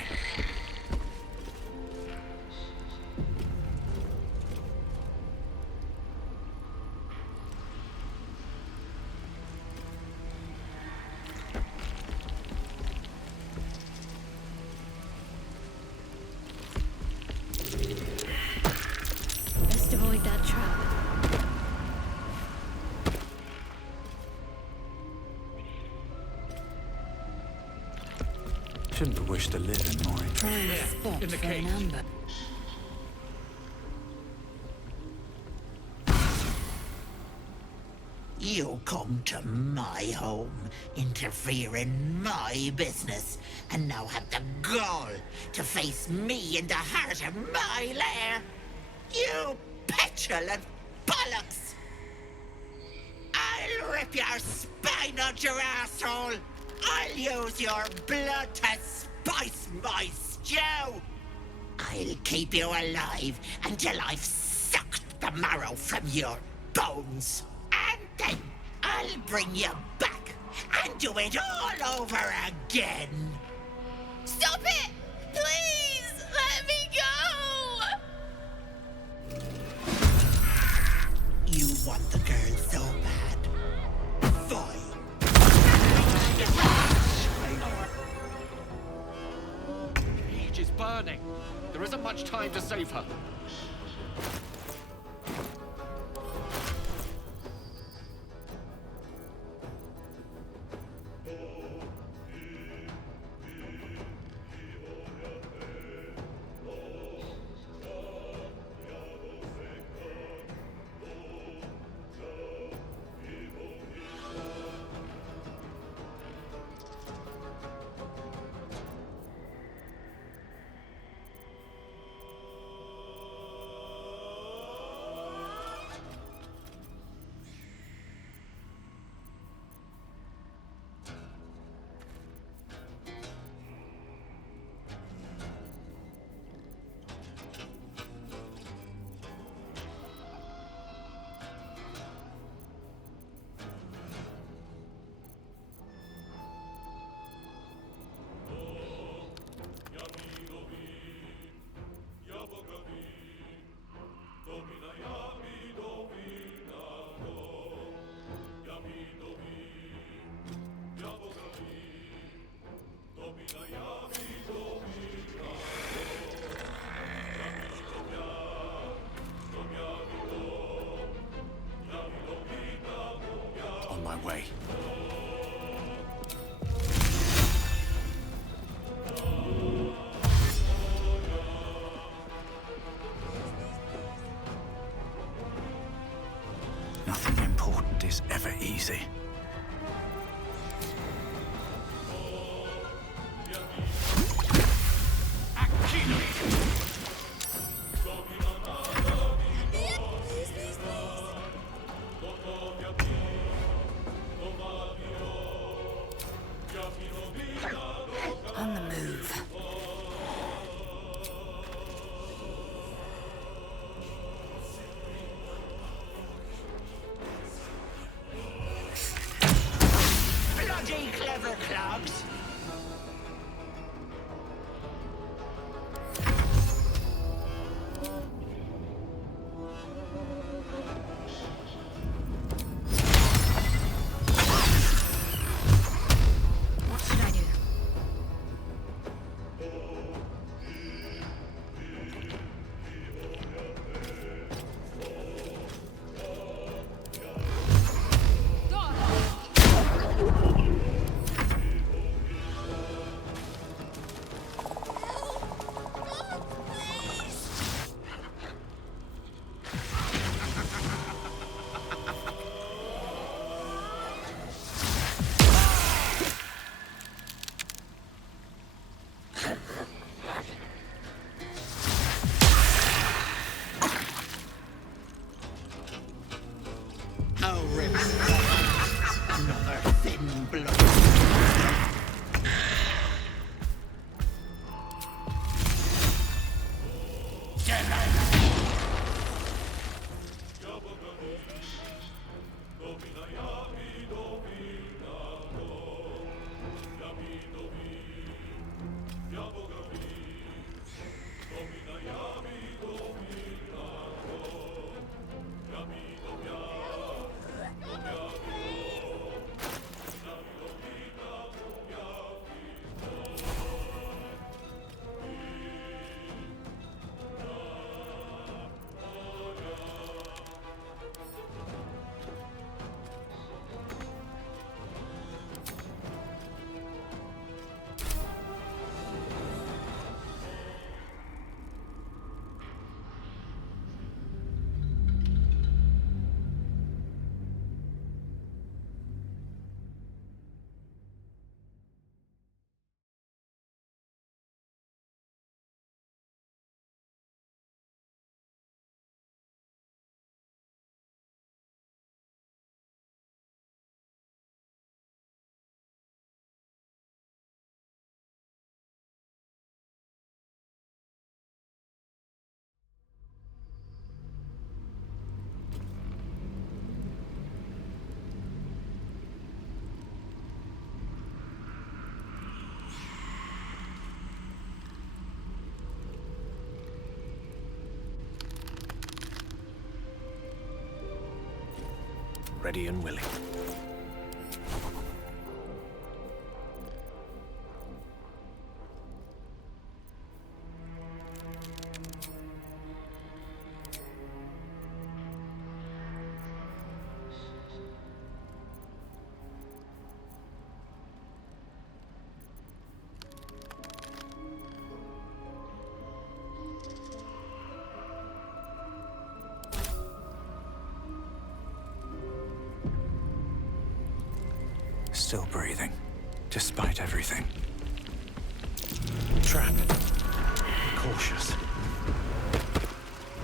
Best avoid that trap. Shouldn't have wished to live in more Prime spot for an amber. You come to my home, interfere in my business, and now have the gall to face me in the heart of my lair. You petulant bollocks! I'll rip your spine out your asshole! I'll use your blood to spice my stew! I'll keep you alive until I've sucked the marrow from your bones. And then I'll bring you back and do it all over again. Stop it! Please! Let me go! You want the girl so bad. Fine. Siege is burning. There isn't much time to save her. ready and willing. Still breathing, despite everything. Trap. Be cautious.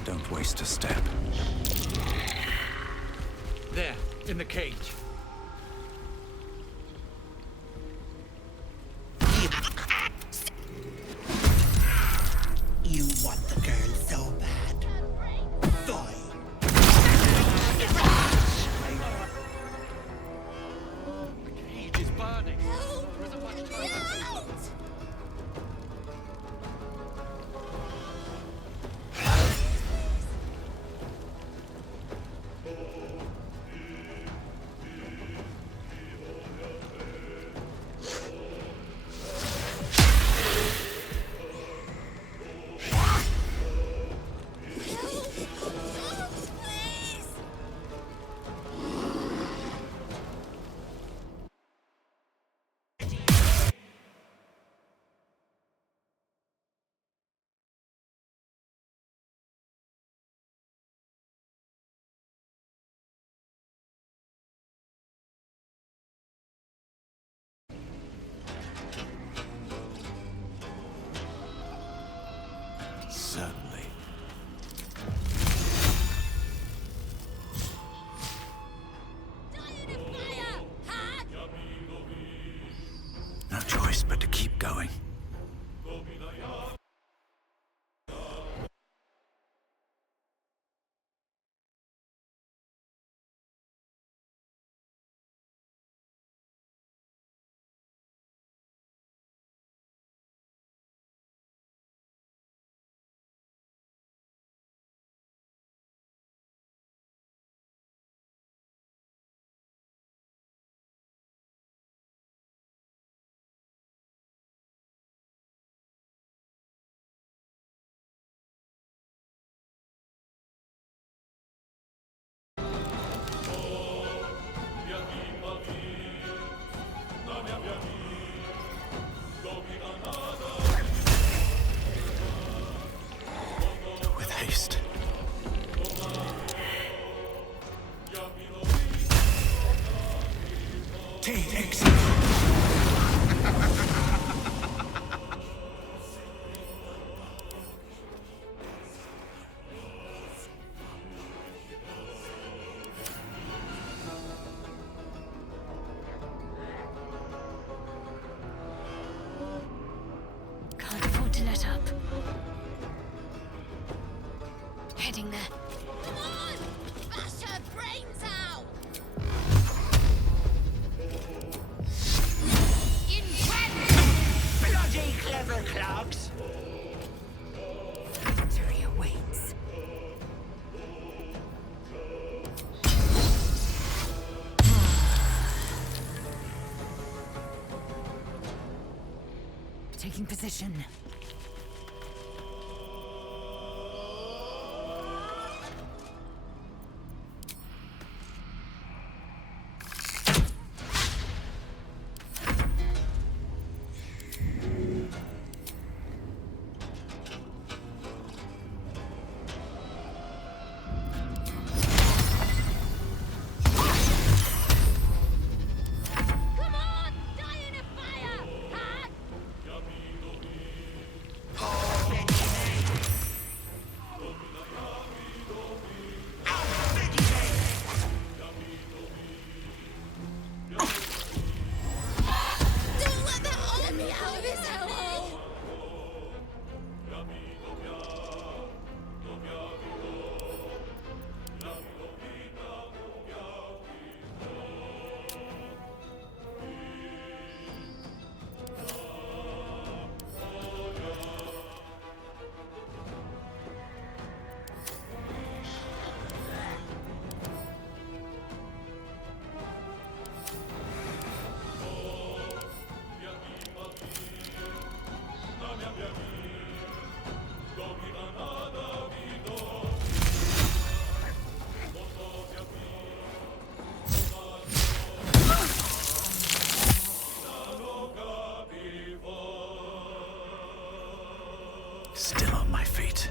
Don't waste a step. There, in the cage. You want the girl so bad. Boy. The cage is burning. There isn't much time to Certainly. No choice but to keep going. With haste. Exit. Can't afford to let up. Heading there. Come on! Bash her brains out! Bloody clever clogs. Victory awaits. Taking position. Come on! Die in a fire! Hag! Still on my feet.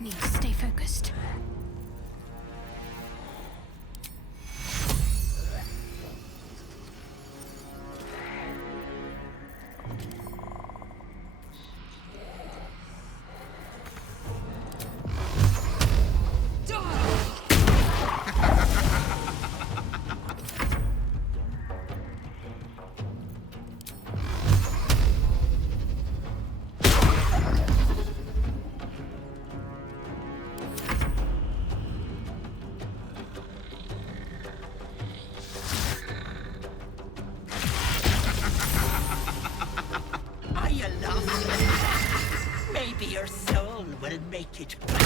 Need to stay focused. Are you lost? Maybe your soul will make it back.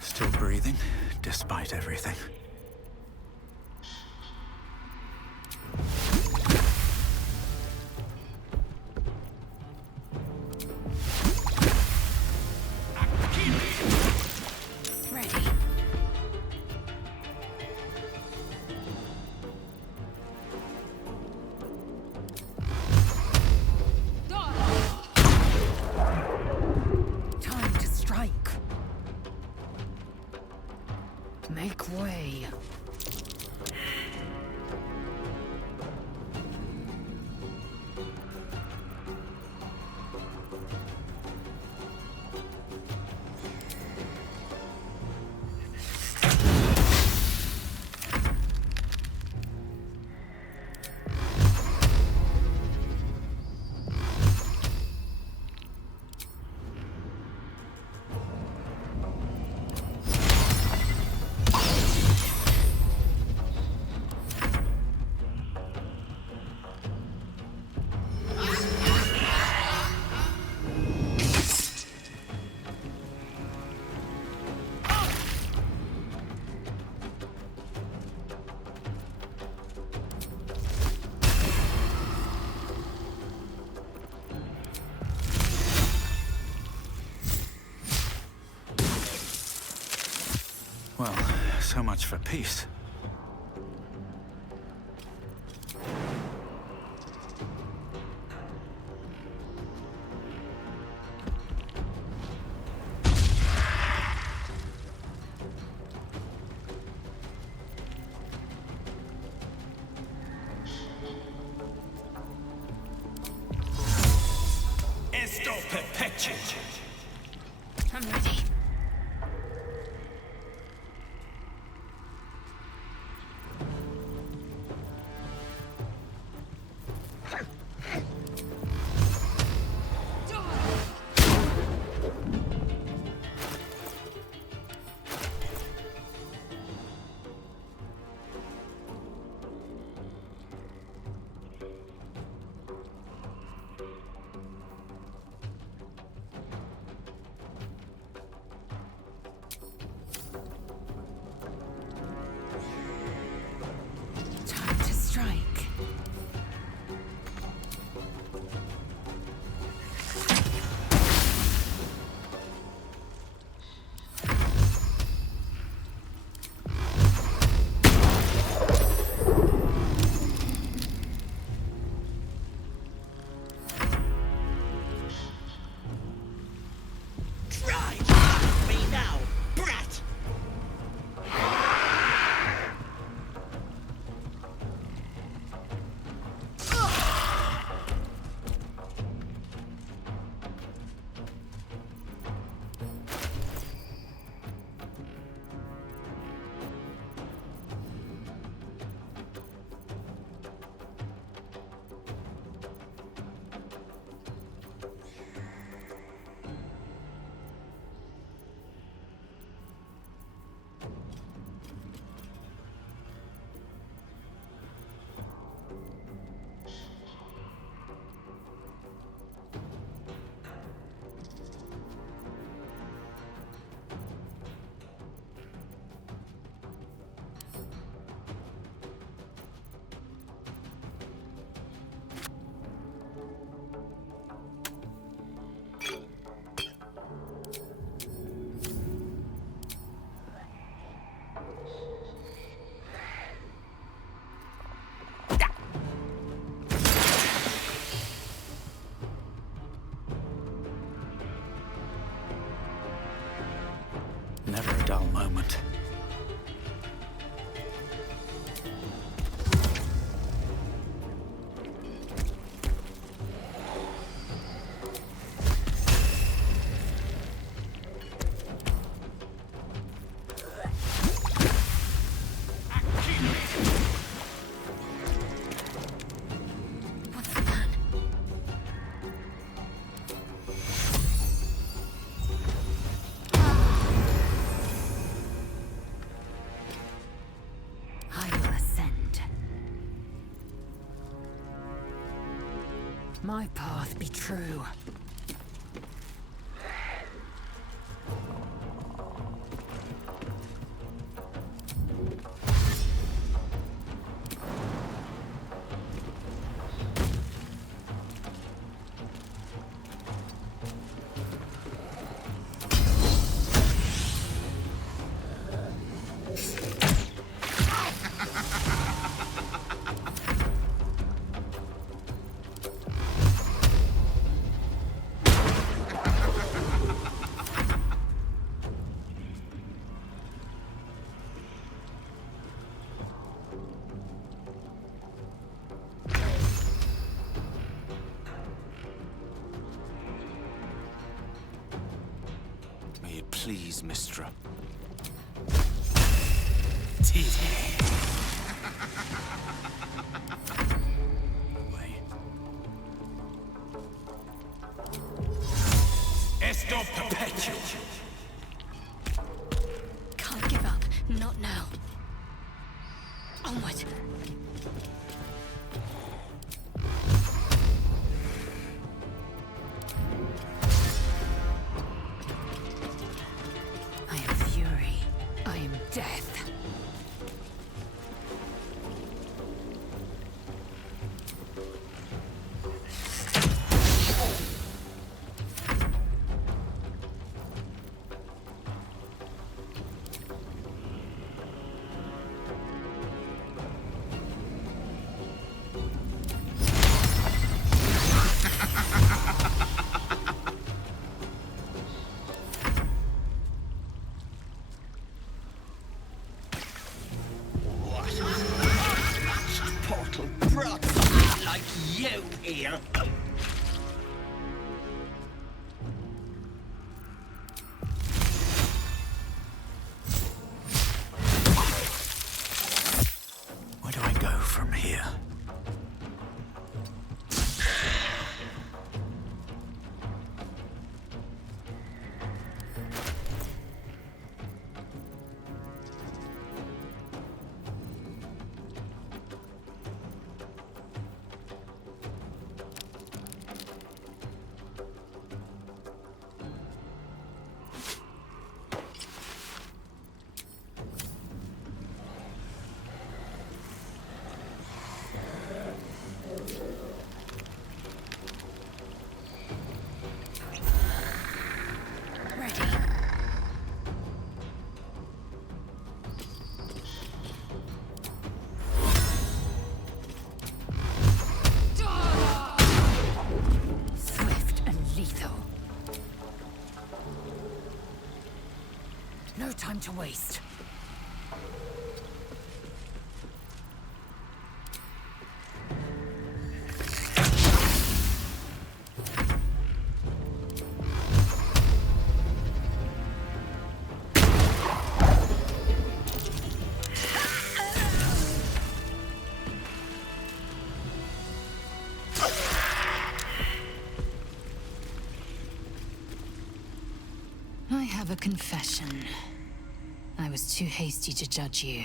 Still breathing, despite everything. Ready. Time to strike. Make way. Well, so much for peace. Esto perpetuum. I'm ready. moment. My path be true. May it please, Mistra. Esto perpetuo. Can't give up. Not now. Onward. I am fury. I am death. Portal brought someone like you here. Where do I go from here? No time to waste. I have a confession. I was too hasty to judge you.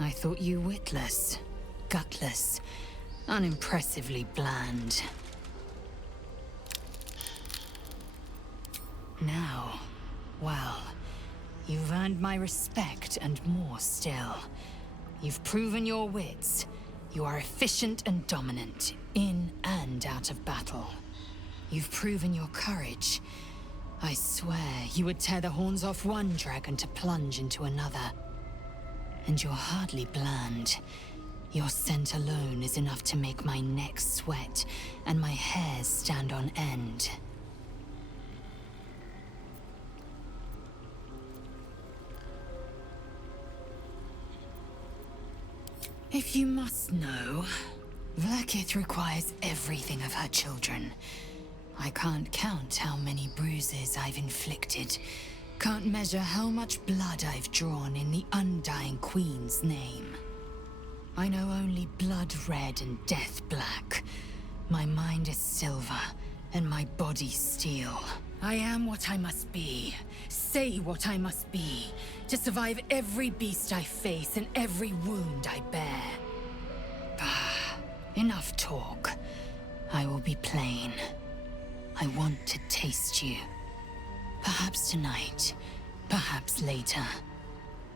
I thought you witless, gutless, unimpressively bland. Now, well, you've earned my respect and more still. You've proven your wits. You are efficient and dominant, in and out of battle. You've proven your courage. I swear you would tear the horns off one dragon to plunge into another. And you're hardly bland. Your scent alone is enough to make my neck sweat and my hairs stand on end. If you must know, Vlaakith requires everything of her children. I can't count how many bruises I've inflicted. Can't measure how much blood I've drawn in the Undying Queen's name. I know only blood red and death black. My mind is silver, and my body steel. I am what I must be, say what I must be, to survive every beast I face and every wound I bear. Enough talk. I will be plain. I want to taste you. Perhaps tonight, perhaps later.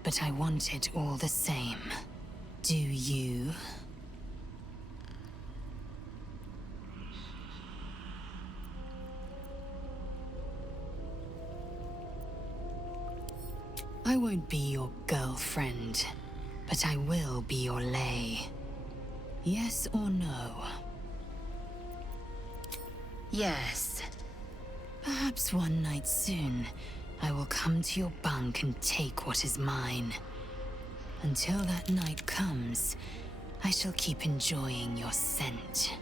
But I want it all the same. Do you? I won't be your girlfriend, but I will be your lay. Yes or no? Yes. Perhaps one night soon, I will come to your bunk and take what is mine. Until that night comes, I shall keep enjoying your scent.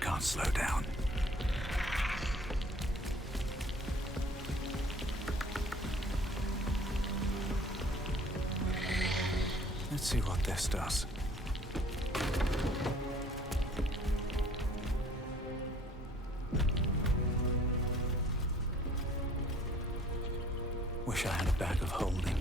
Can't slow down. Let's see what this does. Wish I had a bag of holding.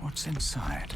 What's inside?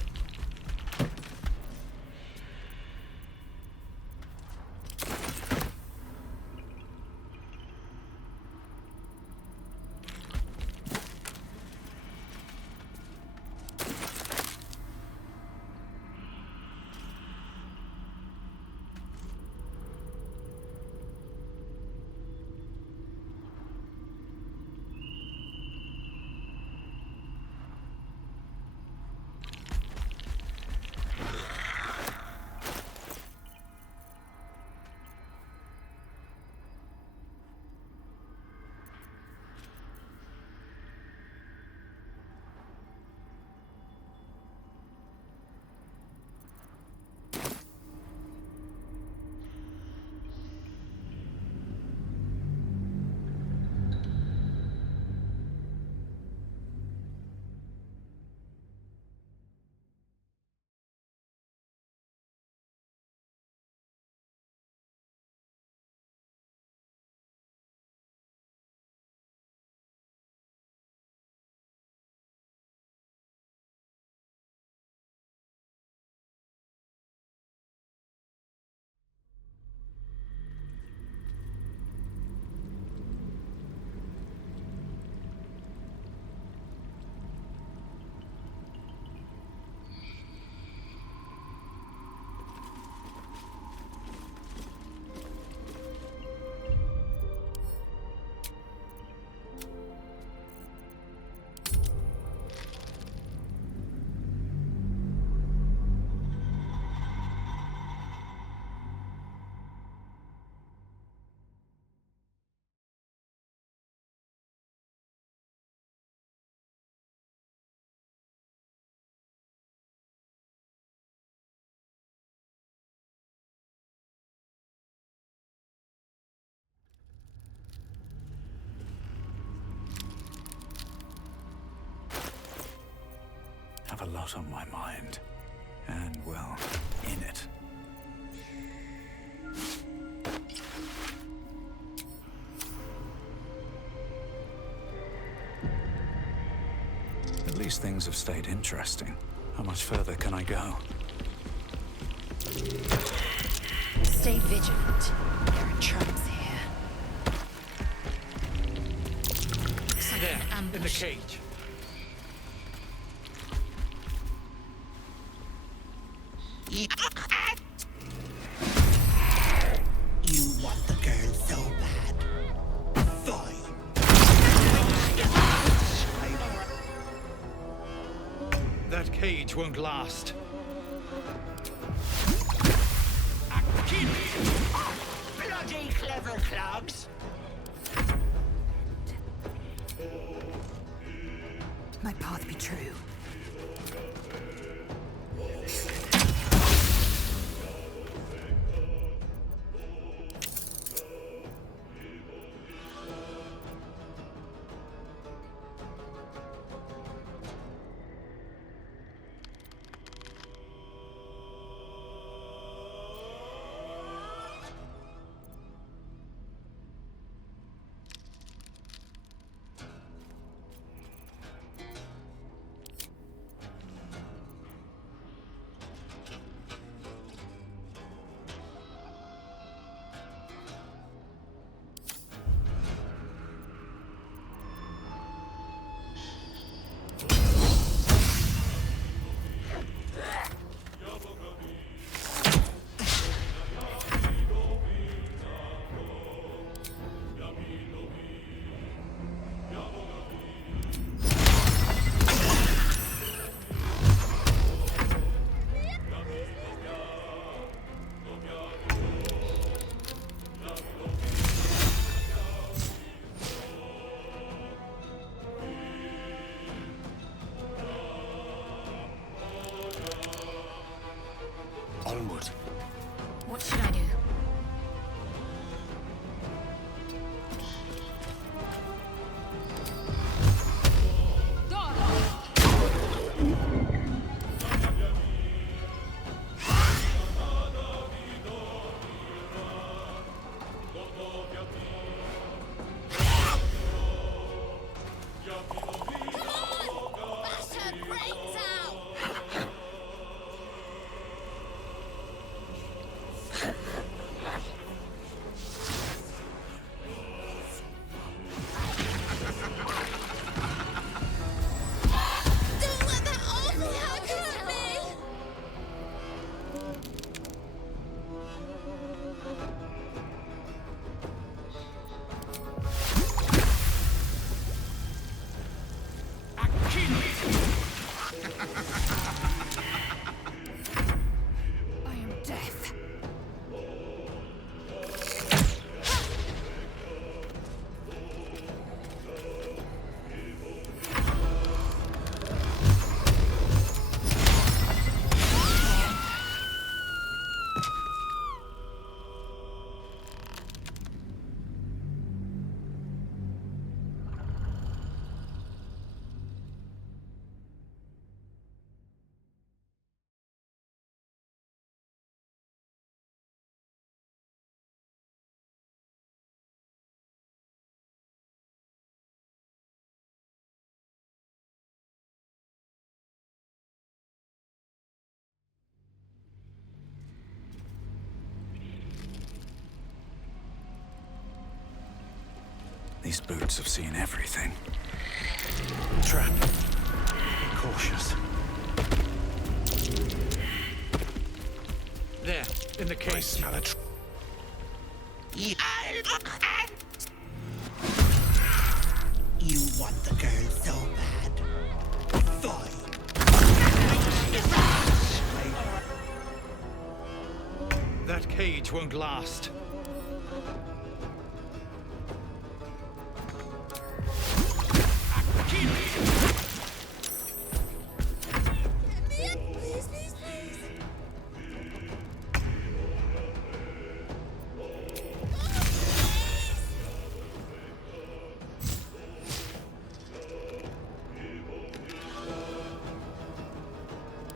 Have a lot on my mind. And, well, in it. At least things have stayed interesting. How much further can I go? Stay vigilant. There are traps here. Looks like There, an ambush. in the cage. You want the girl so bad. Fine. That cage won't last. Bloody clever clogs! My path be true. Onward. What should I do? I am death. These boots have seen everything. Trap. Be cautious. There, in the cage. I smell a You want the girl so bad. Fine. That cage won't last.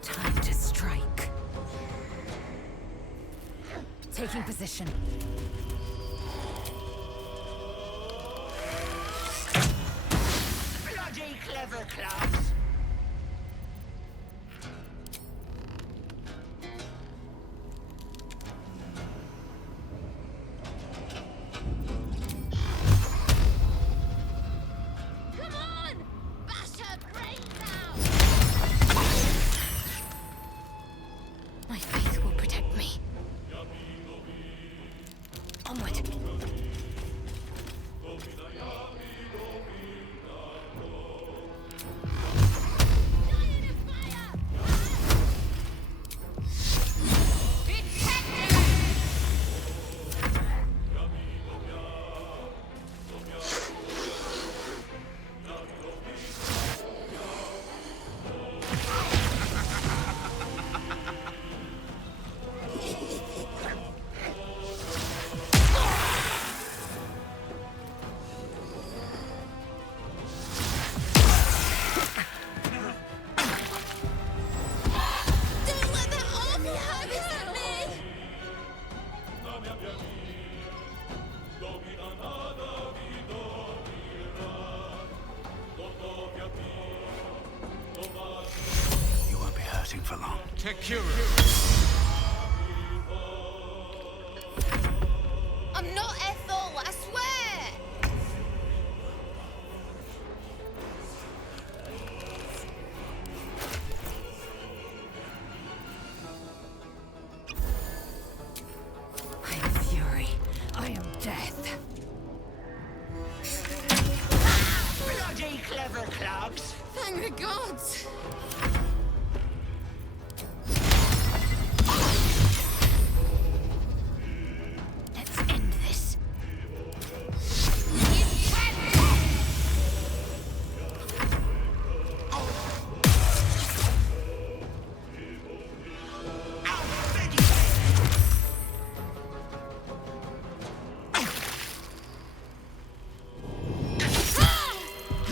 Time to strike. Taking position. Bloody clever clogs! Faith will protect me. Onward. You won't be hurting for long. I'm not Ethel, I swear! I am fury. I am death. Bloody clever clogs! Thank the gods! Let's end this.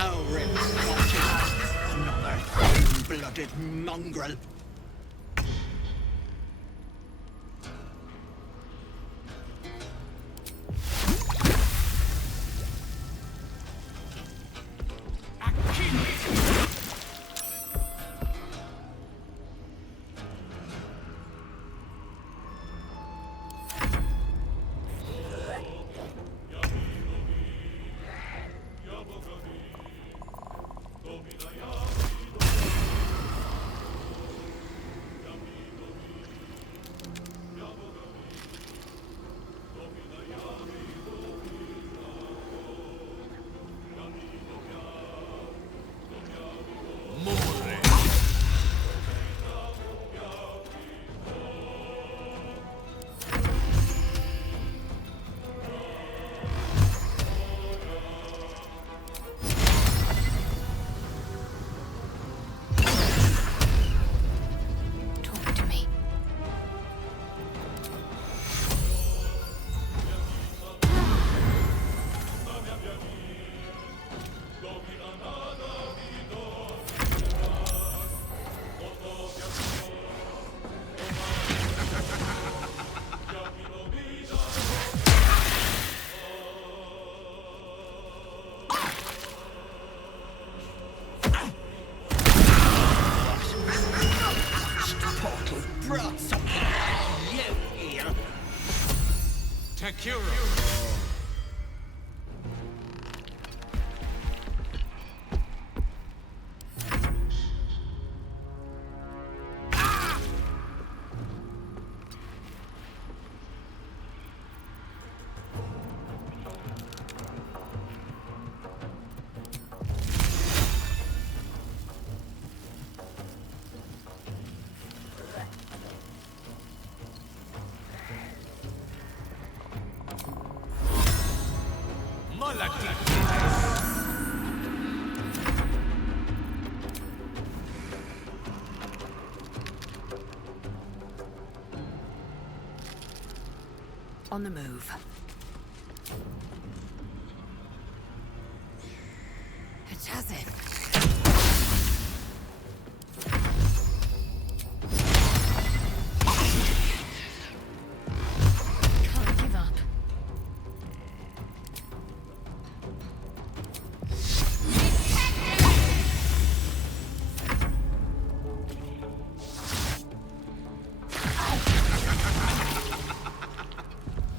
Oh, rip another cold-blooded mongrel. Talk to me. Portal brought something you here. On the move. It has it. Can't give up.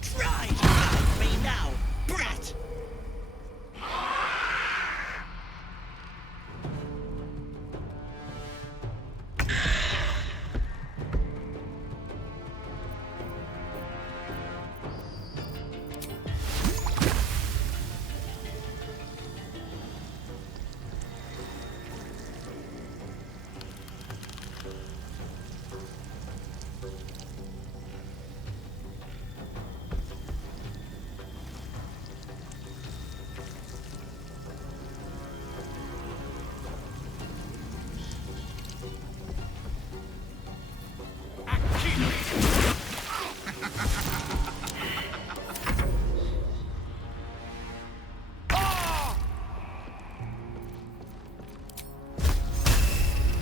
Try!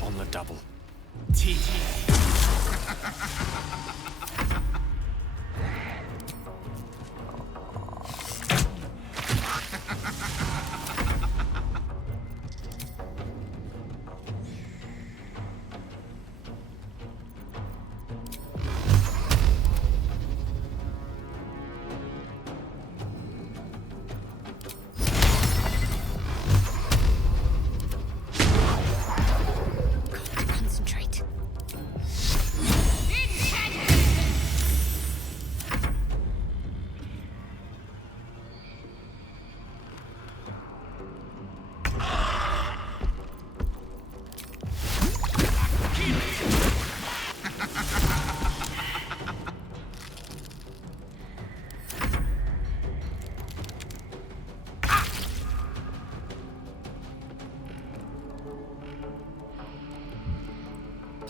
On the double. Concentrate.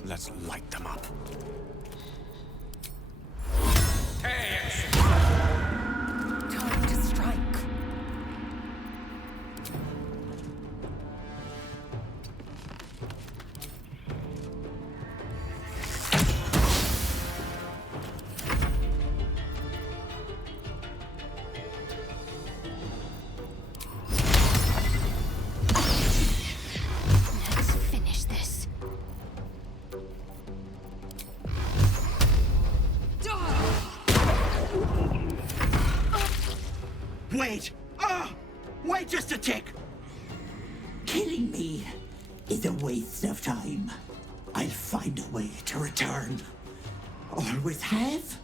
Let's light them up. Time to strike. Let's finish this. Wait! Ah! Wait just a tick! Killing me is a waste of time. I'll find a way to return. Always have,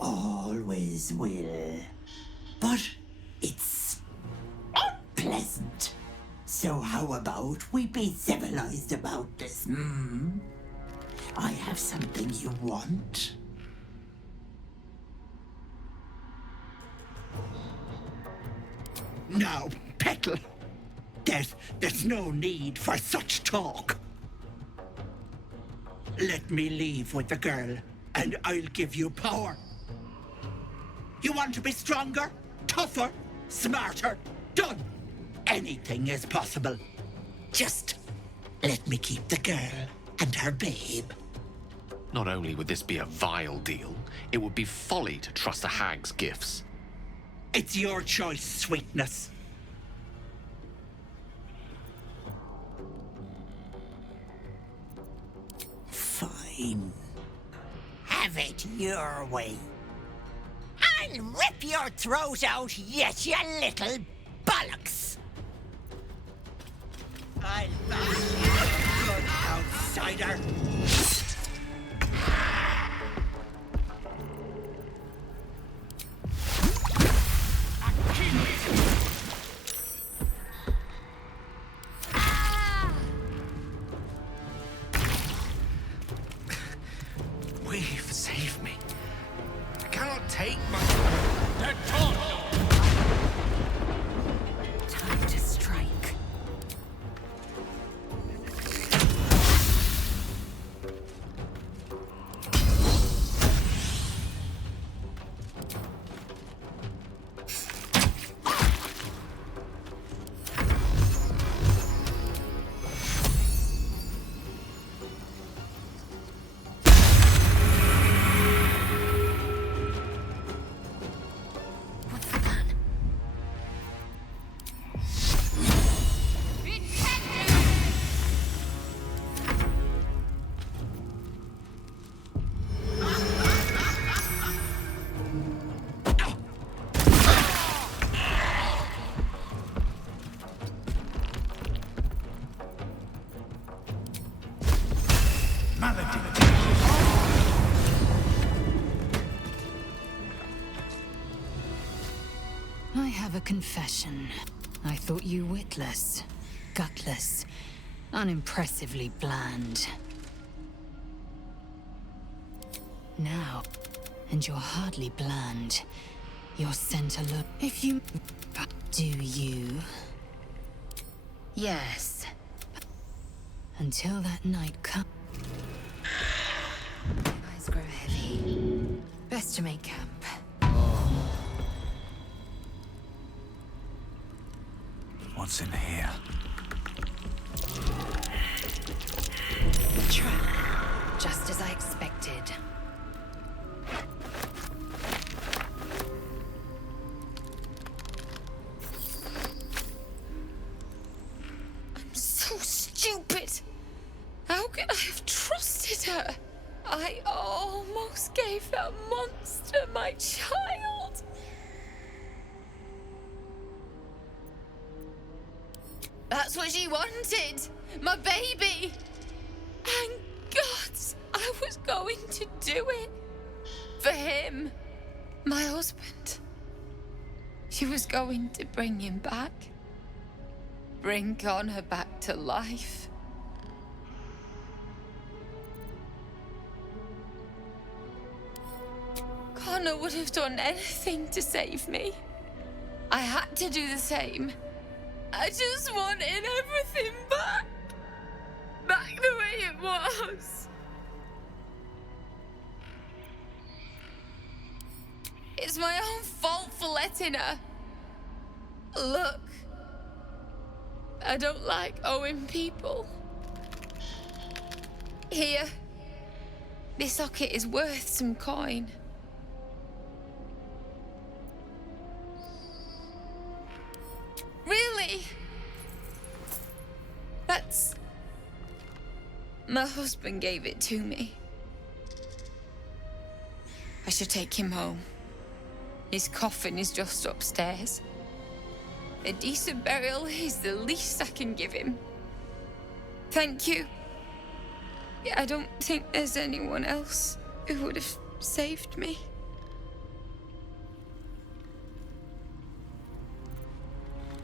always will. But it's unpleasant. So how about we be civilized about this, hmm? I have something you want. Now, Petal, there's no need for such talk. Let me leave with the girl, and I'll give you power. You want to be stronger, tougher, smarter? Done. Anything is possible. Just let me keep the girl and her babe. Not only would this be a vile deal, it would be folly to trust a hag's gifts. It's your choice, sweetness. Fine. Have it your way. I'll rip your throat out yet, you little bollocks. I'll bash you, good outsider. Weave, save me. I cannot take my... Time to strike. I have a confession. I thought you witless, gutless, unimpressively bland. Now, and you're hardly bland. You're sent a look. If you... Do you? Yes. Until that night comes. clouds grow heavy. Best to make camp. What's in here? A trap, just as I expected. I'm so stupid. How could I have trusted her? I almost gave that monster my child. That's what she wanted. My baby. And God, I was going to do it. For him. My husband. She was going to bring him back. Bring Connor back to life. Connor would have done anything to save me. I had to do the same. I just wanted everything back. Back the way it was. It's my own fault for letting her. Look. I don't like owing people. Here. This socket is worth some coin. Really? That's... My husband gave it to me. I should take him home. His coffin is just upstairs. A decent burial is the least I can give him. Thank you. I don't think there's anyone else who would have saved me.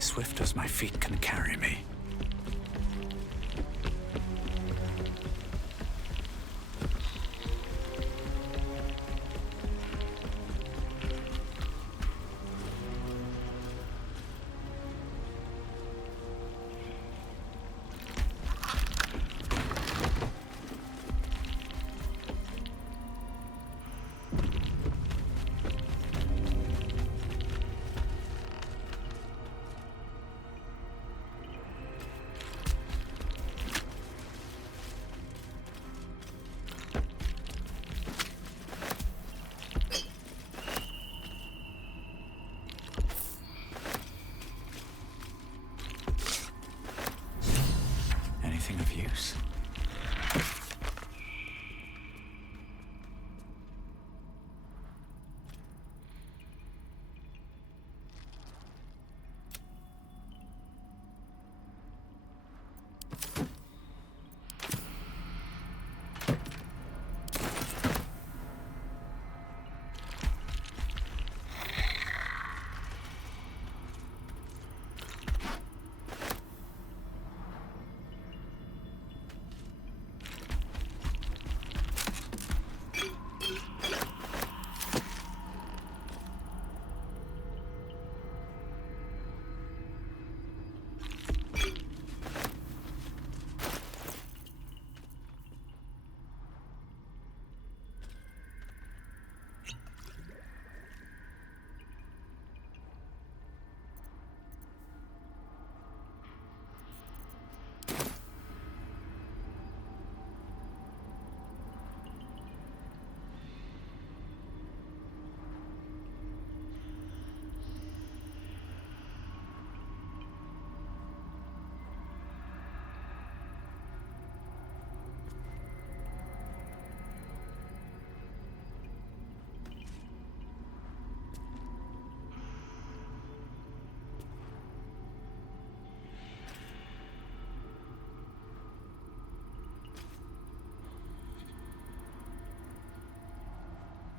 Swift as my feet can carry me. Anything of use?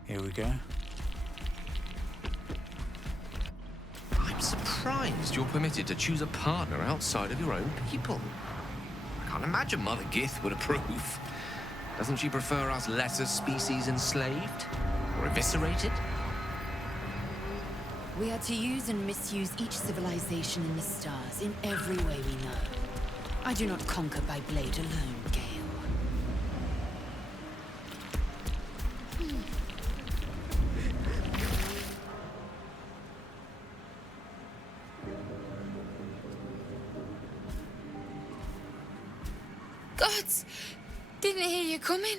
Here we go. I'm surprised you're permitted to choose a partner outside of your own people. I can't imagine Mother Gith would approve. Doesn't she prefer us lesser species enslaved? Or eviscerated? We are to use and misuse each civilization in the stars in every way we know. I do not conquer by blade alone, Gale. Gods! Didn't hear you coming.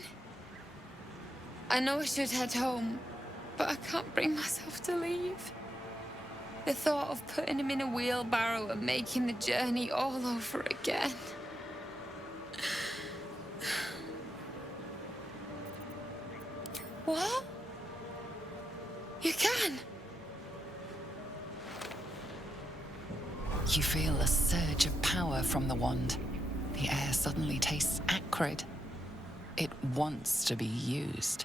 I know I should head home, but I can't bring myself to leave. The thought of putting him in a wheelbarrow and making the journey all over again. What? You can? You feel a surge of power from the wand. The air suddenly tastes acrid. It wants to be used.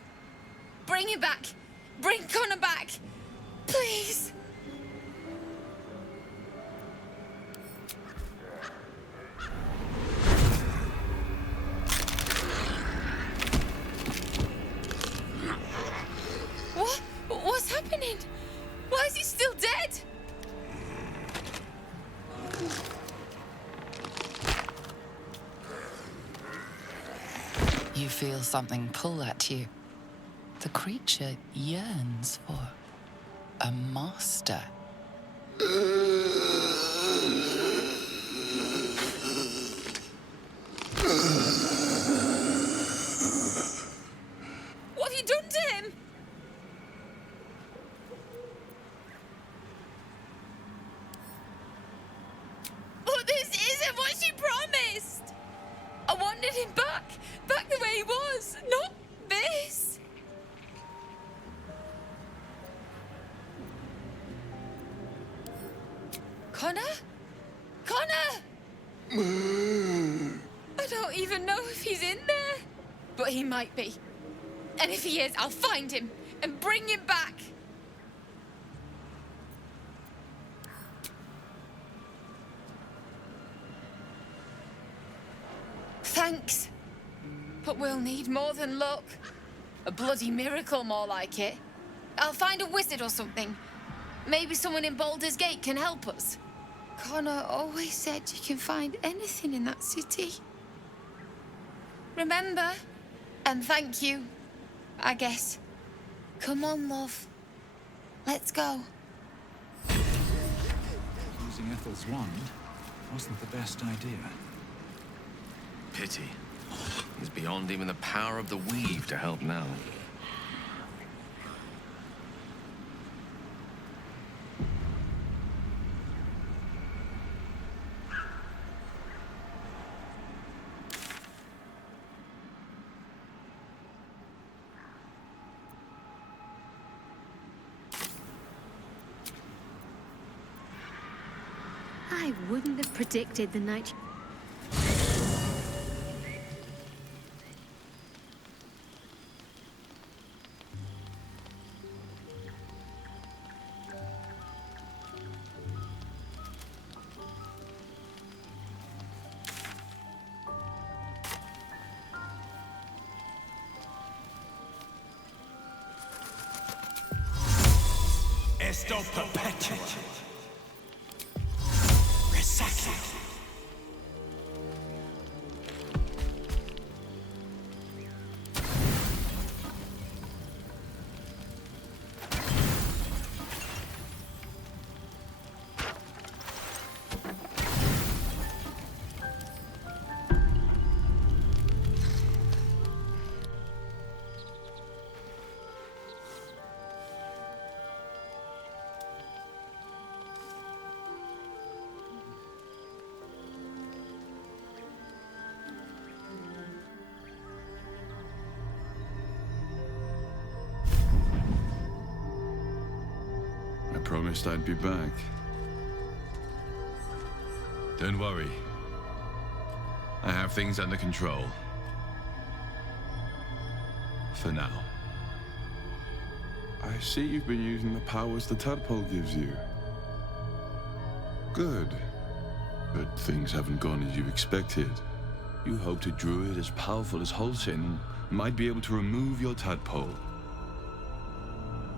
Bring it back! Bring Connor back! Please! What? What's happening? Why is he still dead? You feel something pull at you. The creature yearns for a master. What have you done to him? But this isn't what she promised! I wanted him back the way he was, not this! Connor? Connor! I don't even know if he's in there. But he might be. And if he is, I'll find him and bring him back. Thanks. But we'll need more than luck. A bloody miracle, more like it. I'll find a wizard or something. Maybe someone in Baldur's Gate can help us. Connor always said you can find anything in that city. Remember? And thank you, I guess. Come on, love. Let's go. Using Ethel's wand wasn't the best idea. Pity. He's beyond even the power of the weave to help now. I wouldn't have predicted the night. Esto perpetua. Resaca. I promised I'd be back. Don't worry. I have things under control. For now. I see you've been using the powers the tadpole gives you. Good. But things haven't gone as you expected. You hoped a druid as powerful as Holsin might be able to remove your tadpole.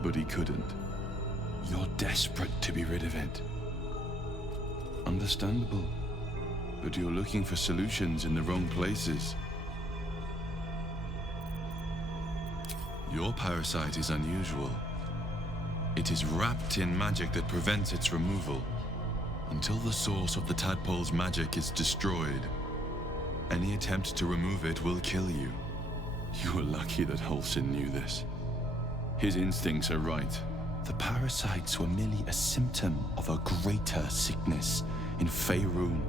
But he couldn't. You're desperate to be rid of it. Understandable. But you're looking for solutions in the wrong places. Your parasite is unusual. It is wrapped in magic that prevents its removal. Until the source of the tadpole's magic is destroyed, any attempt to remove it will kill you. You were lucky that Halsin knew this. His instincts are right. The parasites were merely a symptom of a greater sickness in Faerun.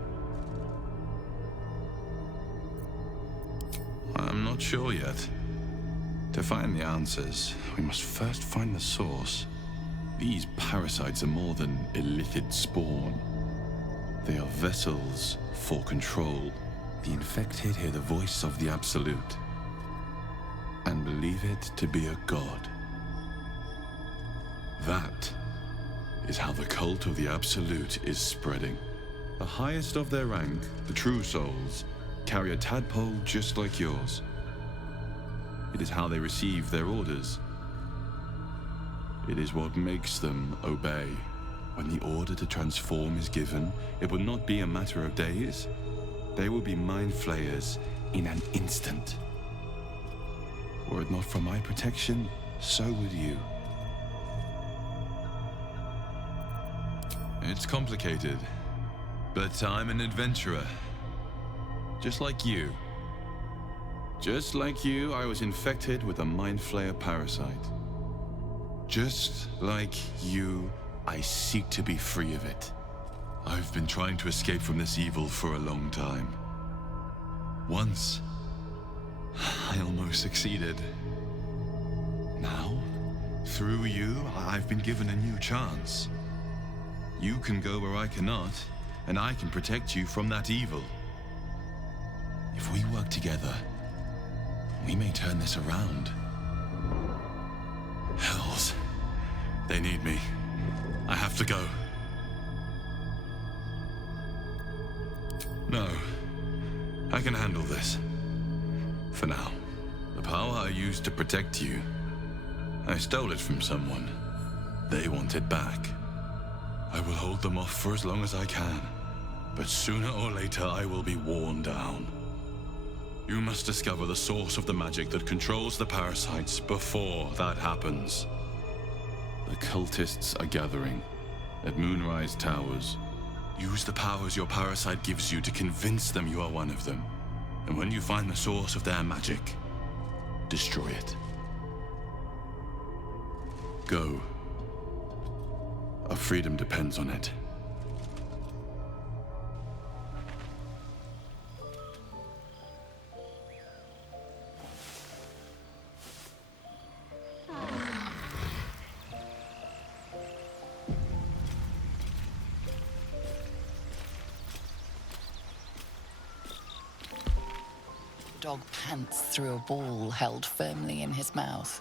I'm not sure yet. To find the answers, we must first find the source. These parasites are more than illithid spawn. They are vessels for control. The infected hear the voice of the Absolute and believe it to be a god. That is how the cult of the Absolute is spreading. The highest of their rank, the true souls, carry a tadpole just like yours. It is how they receive their orders. It is what makes them obey. When the order to transform is given, it will not be a matter of days. They will be mind flayers in an instant. Were it not for my protection, so would you. It's complicated, but I'm an adventurer. Just like you. Just like you, I was infected with a mind flayer parasite. Just like you, I seek to be free of it. I've been trying to escape from this evil for a long time. Once, I almost succeeded. Now, through you, I've been given a new chance. You can go where I cannot, and I can protect you from that evil. If we work together, we may turn this around. Hells. They need me. I have to go. No. I can handle this. For now. The power I used to protect you, I stole it from someone. They want it back. I will hold them off for as long as I can. But sooner or later, I will be worn down. You must discover the source of the magic that controls the parasites before that happens. The cultists are gathering at Moonrise Towers. Use the powers your parasite gives you to convince them you are one of them. And when you find the source of their magic, destroy it. Go. Our freedom depends on it. Dog pants through a ball held firmly in his mouth.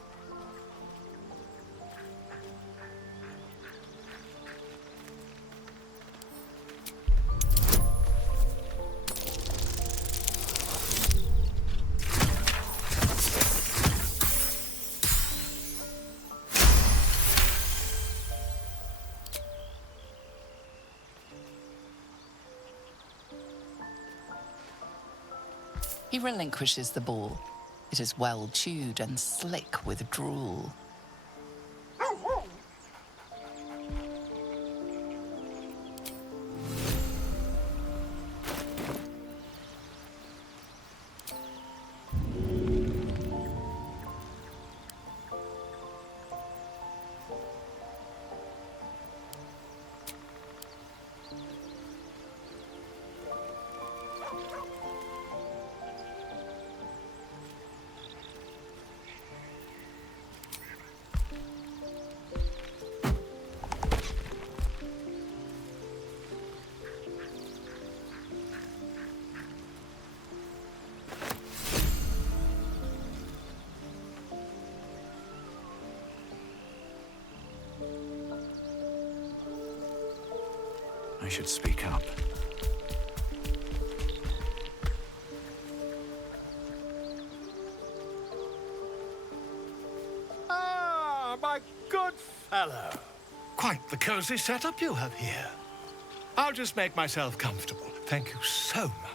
He relinquishes the ball. It is well chewed and slick with drool. I should speak up. Ah, my good fellow. Quite the cozy setup you have here. I'll just make myself comfortable. Thank you so much.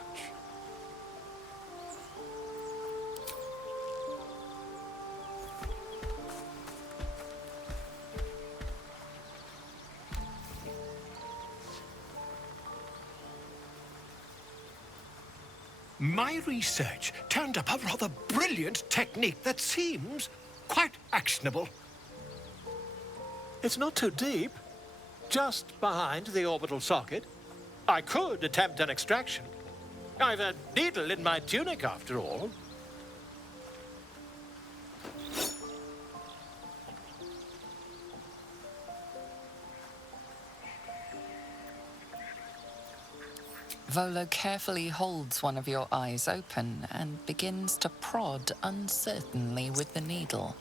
My research turned up a rather brilliant technique that seems quite actionable. It's not too deep, just behind the orbital socket. I could attempt an extraction. I've a needle in my tunic, after all. Volo carefully holds one of your eyes open and begins to prod uncertainly with the needle.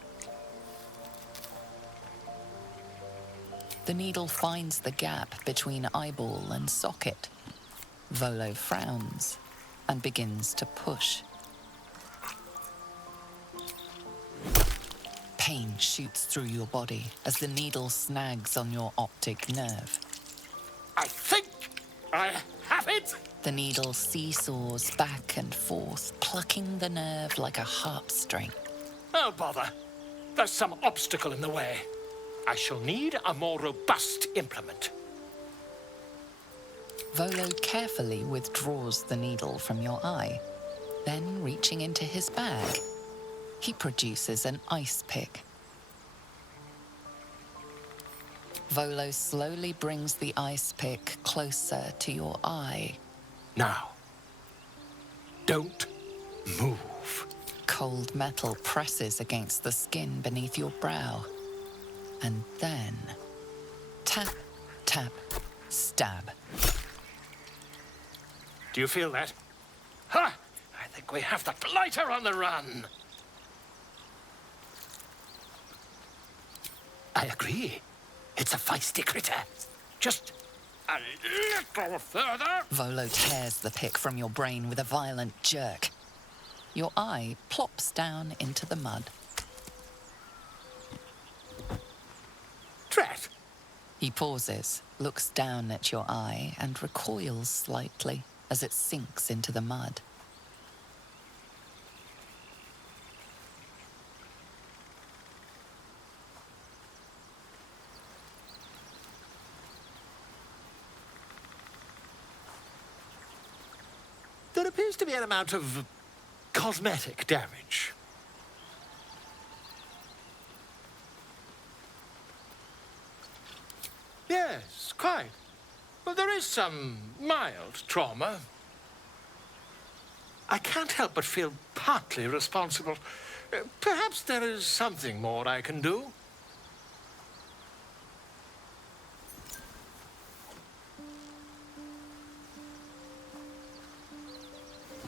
The needle finds the gap between eyeball and socket. Volo frowns and begins to push. Pain shoots through your body as the needle snags on your optic nerve. I think I have it! The needle seesaws back and forth, plucking the nerve like a harp-string. Oh, bother. There's some obstacle in the way. I shall need a more robust implement. Volo carefully withdraws the needle from your eye. Then, reaching into his bag, he produces an ice pick. Volo slowly brings the ice pick closer to your eye. Now, don't move. Cold metal presses against the skin beneath your brow. And then, tap, tap, stab. Do you feel that? Ha! I think we have the blighter on the run. I agree. It's a feisty critter. Just a little further. Volo tears the pick from your brain with a violent jerk. Your eye plops down into the mud. Drat! He pauses, looks down at your eye, and recoils slightly as it sinks into the mud. There appears to be an amount of cosmetic damage. Yes, quite. Well, there is some mild trauma. I can't help but feel partly responsible. Perhaps there is something more I can do.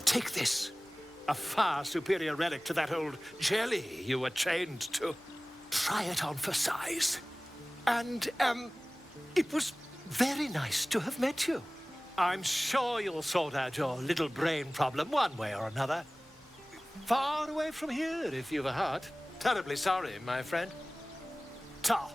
Take this. A far superior relic to that old jelly you were chained to. Try it on for size. And, it was very nice to have met you. I'm sure you'll sort out your little brain problem one way or another. Far away from here, if you've a heart. Terribly sorry, my friend. Ta.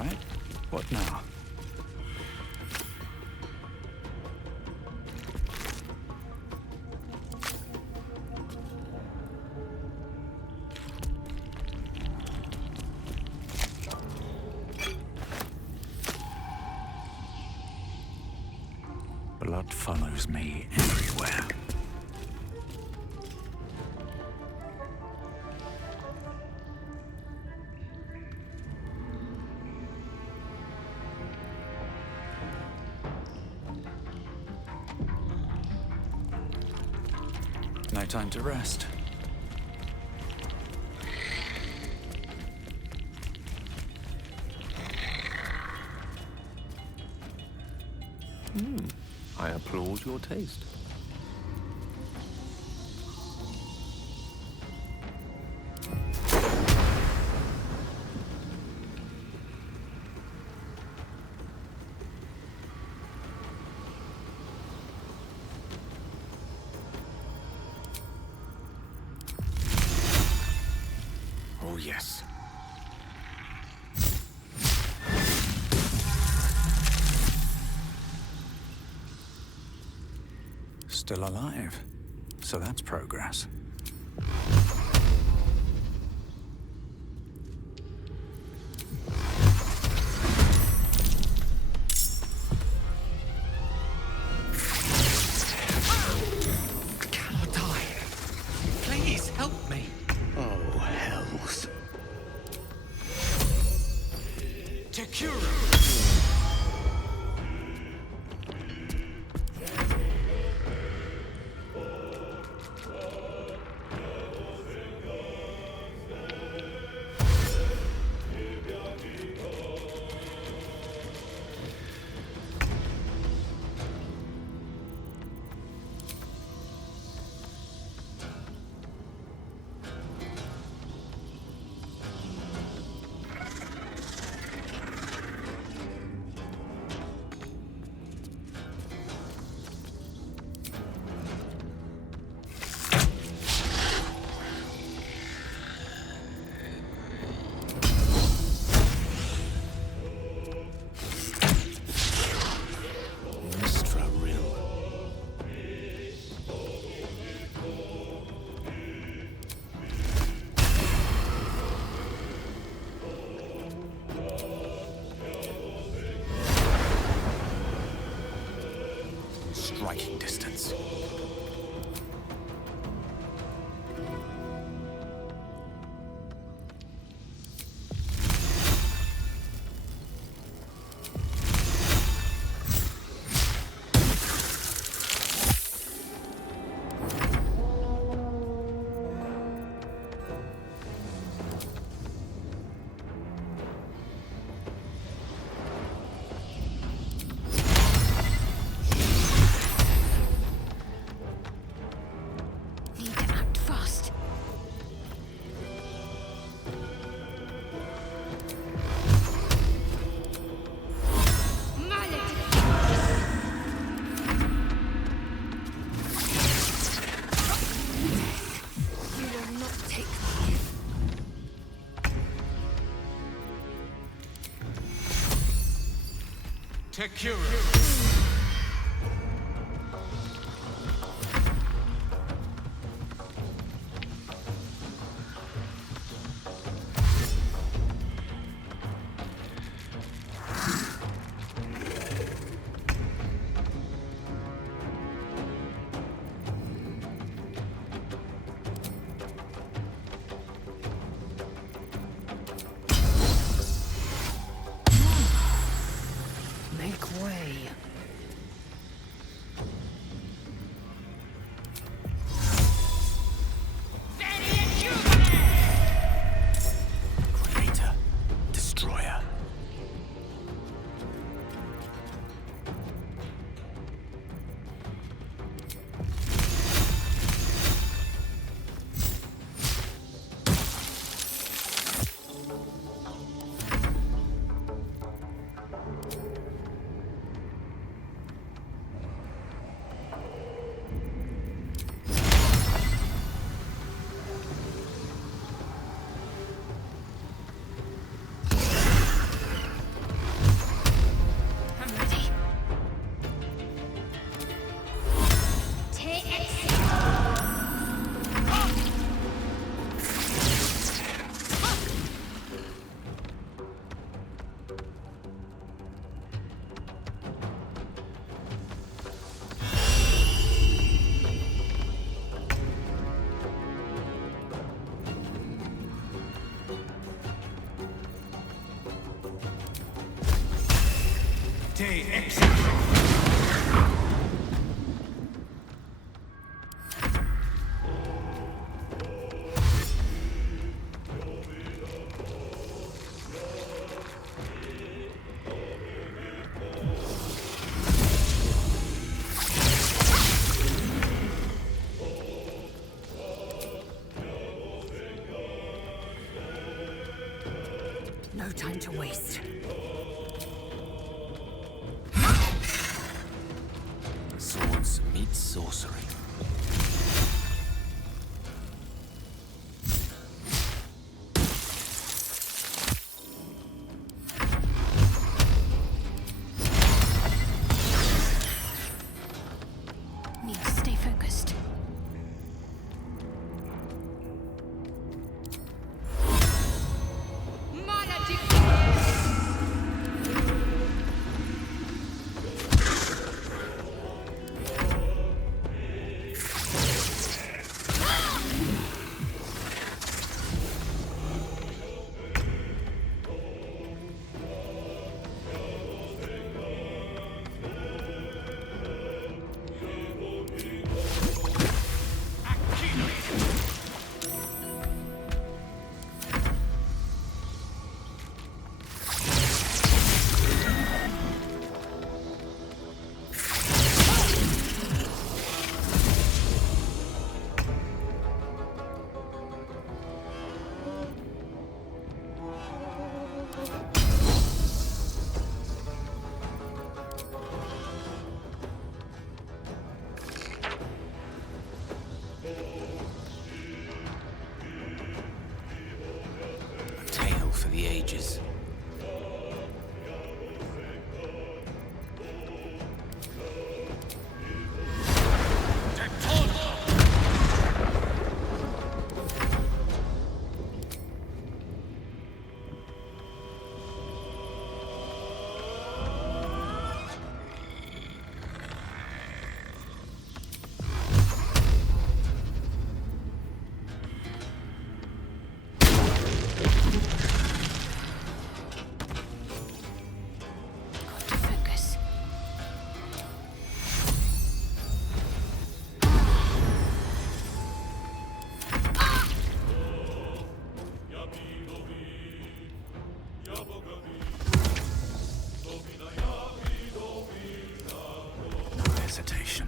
right. What now? Blood follows me everywhere. No time to rest. I applaud your taste. Oh, yes. Still alive. So that's progress. Cannot die. Please help me. Oh, hells. Tekura! Striking distance. Need to act fast. You will not take me. Tekura! Make way. Te exit. No time to waste. Swords meet sorcery. Need to stay focused. A tale for the ages. Focus. No hesitation.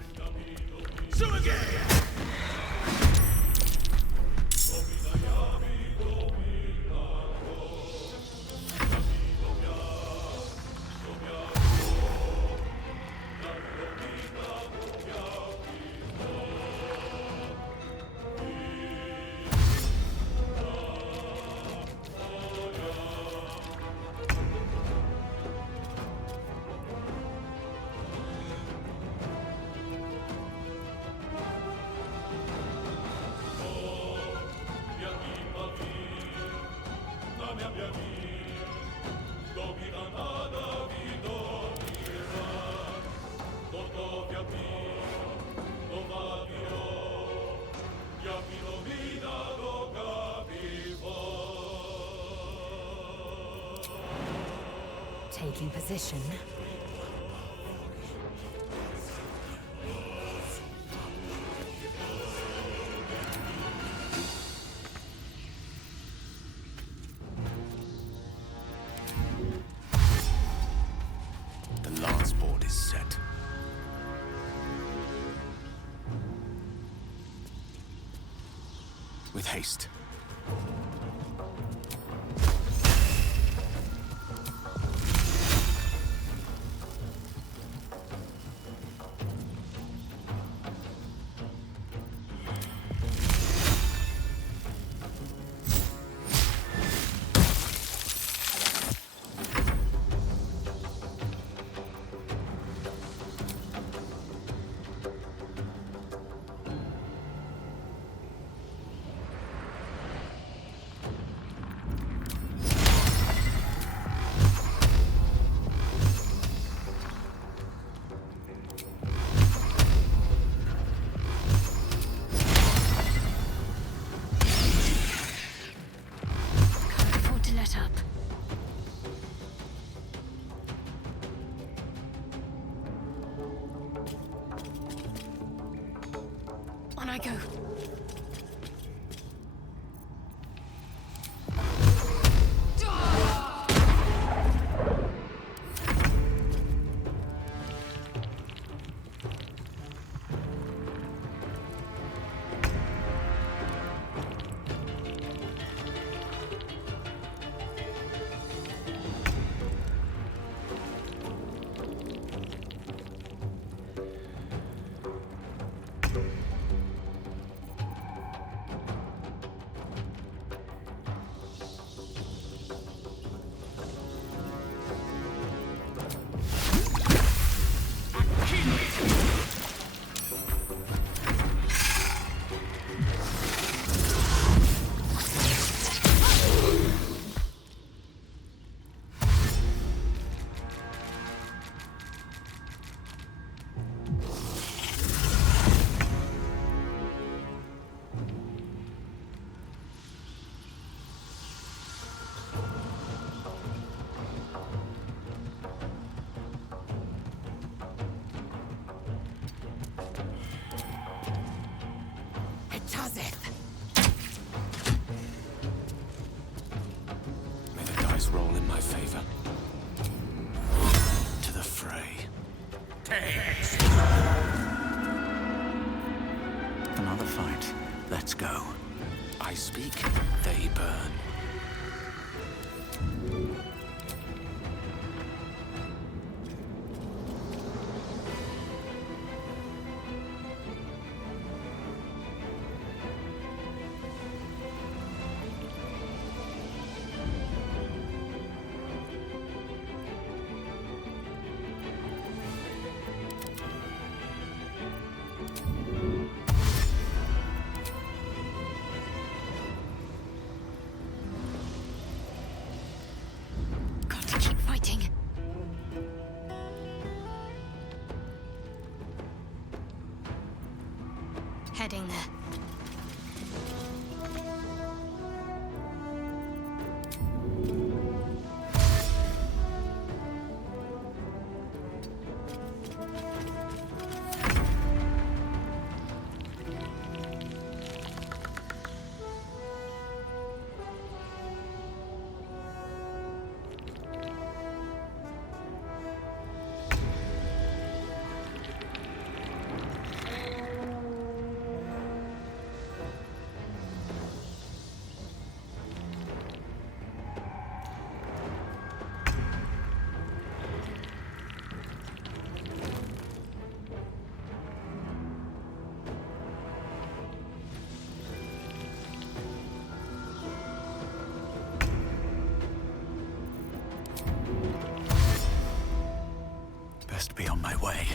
Taking position. The lance board is set. With haste. I go. May the dice roll in my favor. To the fray. Another fight. Let's go. I speak, they burn. Got to keep fighting. Heading there. Best be on my way.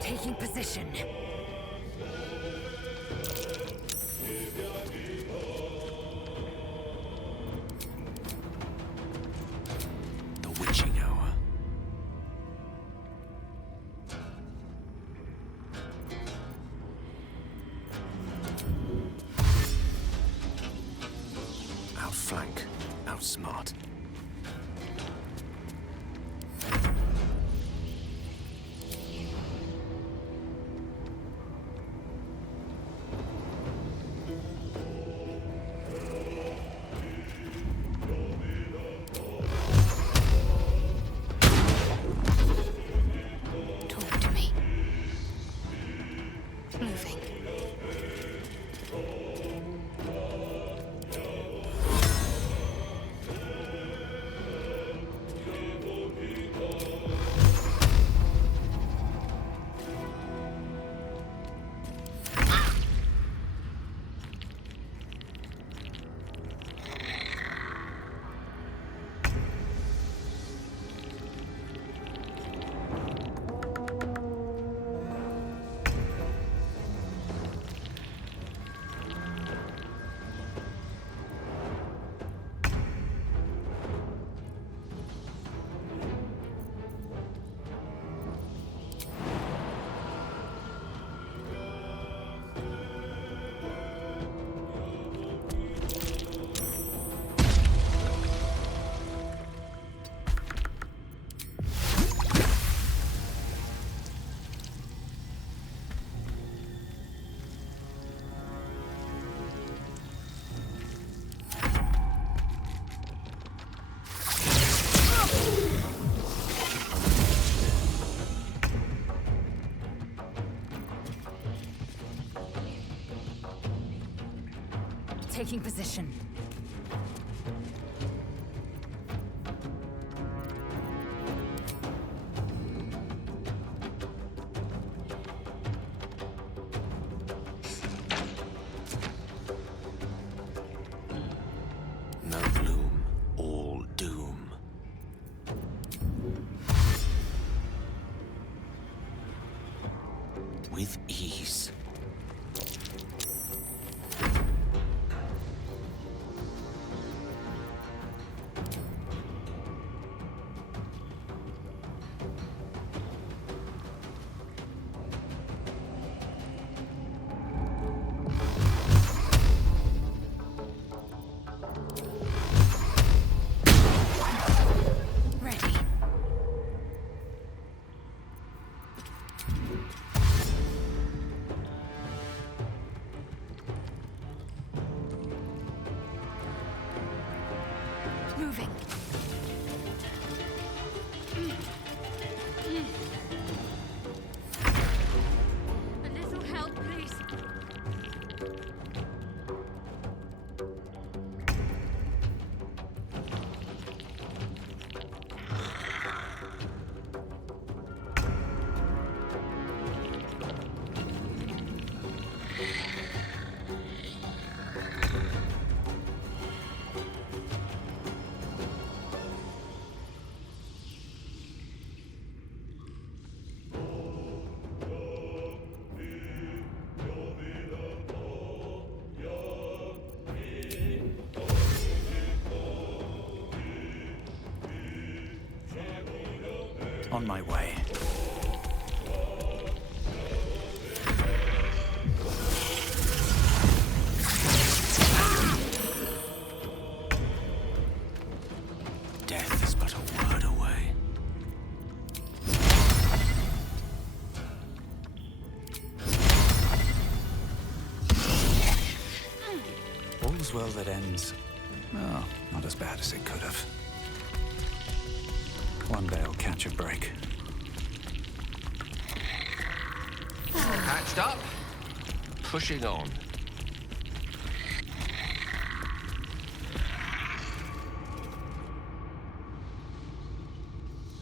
Taking position. The witching hour. Outflank, outsmart. Talk to me. Moving. Taking position. No gloom, all doom. With ease. Ready. Moving. A little help, please. On my way. Death is but a word away. All's well that ends. Well, not as bad as it could have. One day I'll catch a break. Patched up. Pushing on.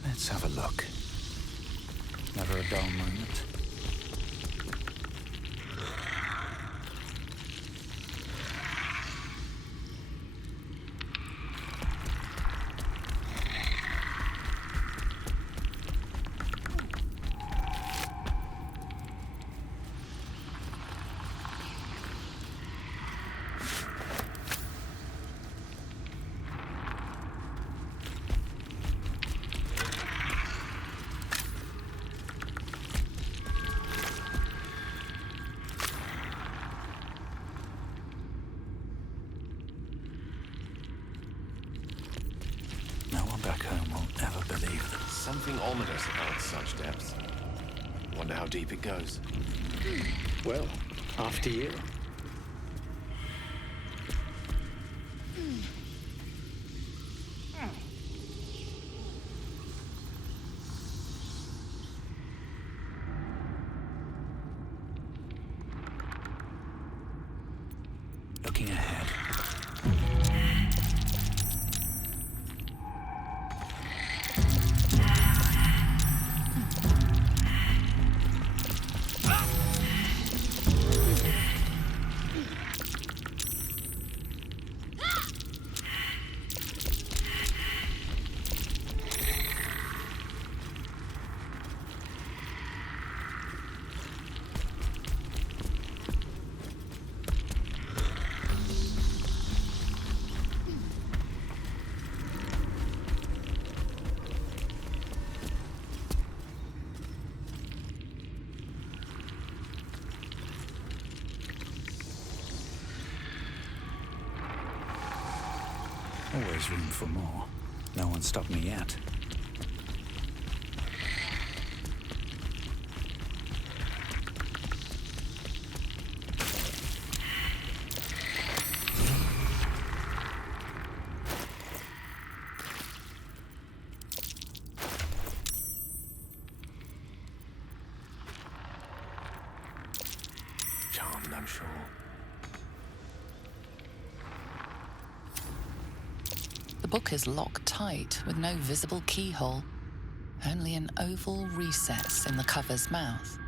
Let's have a look. Never a dull moment. Back home will ever believe that. Something ominous about such depths. Wonder how deep it goes. Well, after you. Looking ahead. Always room for more. No one stopped me yet. Charmed, I'm sure. book is locked tight with no visible keyhole, only an oval recess in the cover's mouth.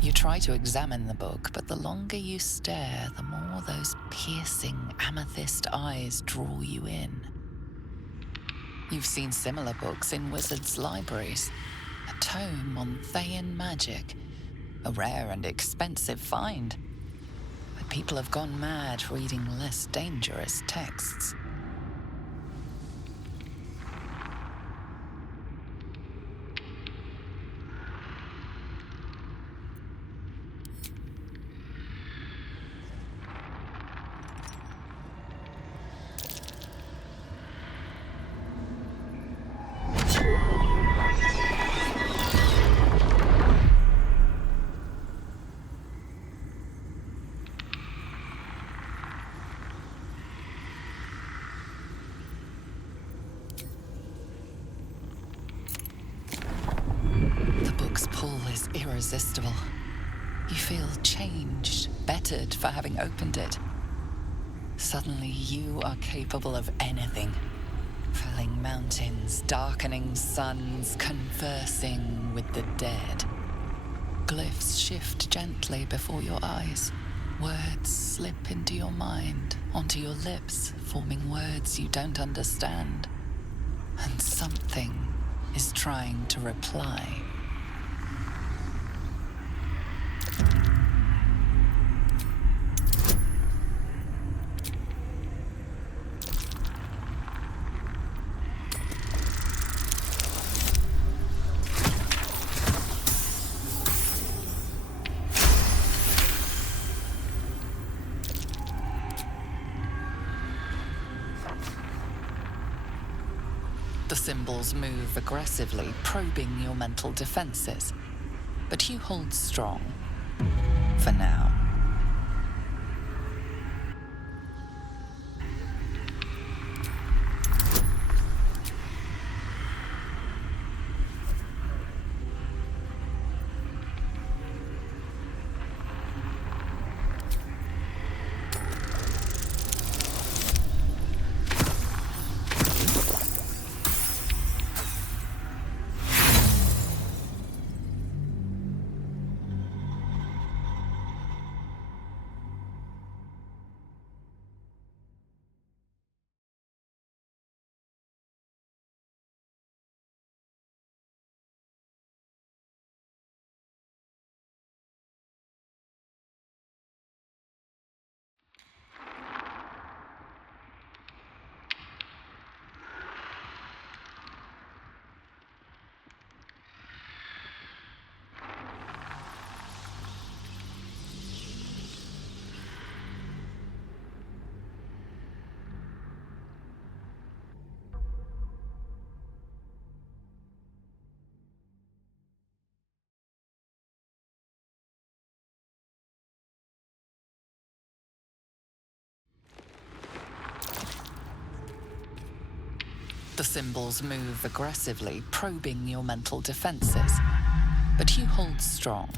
You try to examine the book, but the longer you stare, the more those piercing amethyst eyes draw you in. You've seen similar books in wizards' libraries. A tome on Thayan magic, a rare and expensive find. But people have gone mad reading less dangerous texts. Irresistible. You feel changed, bettered for having opened it. Suddenly, you are capable of anything. Felling mountains, darkening suns, conversing with the dead. Glyphs shift gently before your eyes. Words slip into your mind, onto your lips, forming words you don't understand. And something is trying to reply. The symbols move aggressively, probing your mental defenses. But you hold strong. For now. The symbols move aggressively, probing your mental defenses. But you hold strong.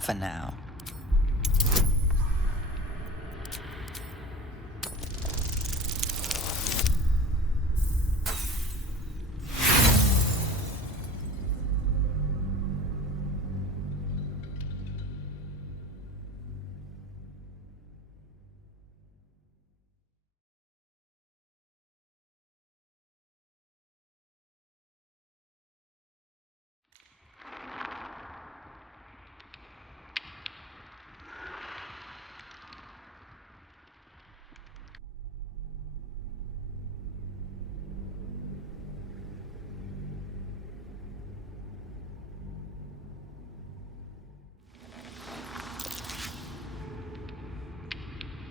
For now.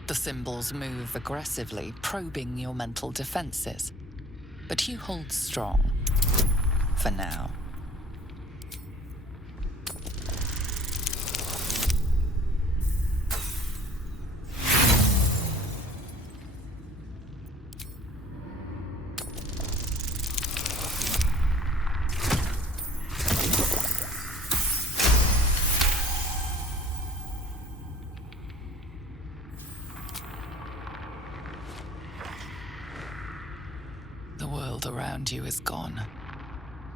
The symbols move aggressively, probing your mental defenses. But you hold strong. For now. world around you is gone.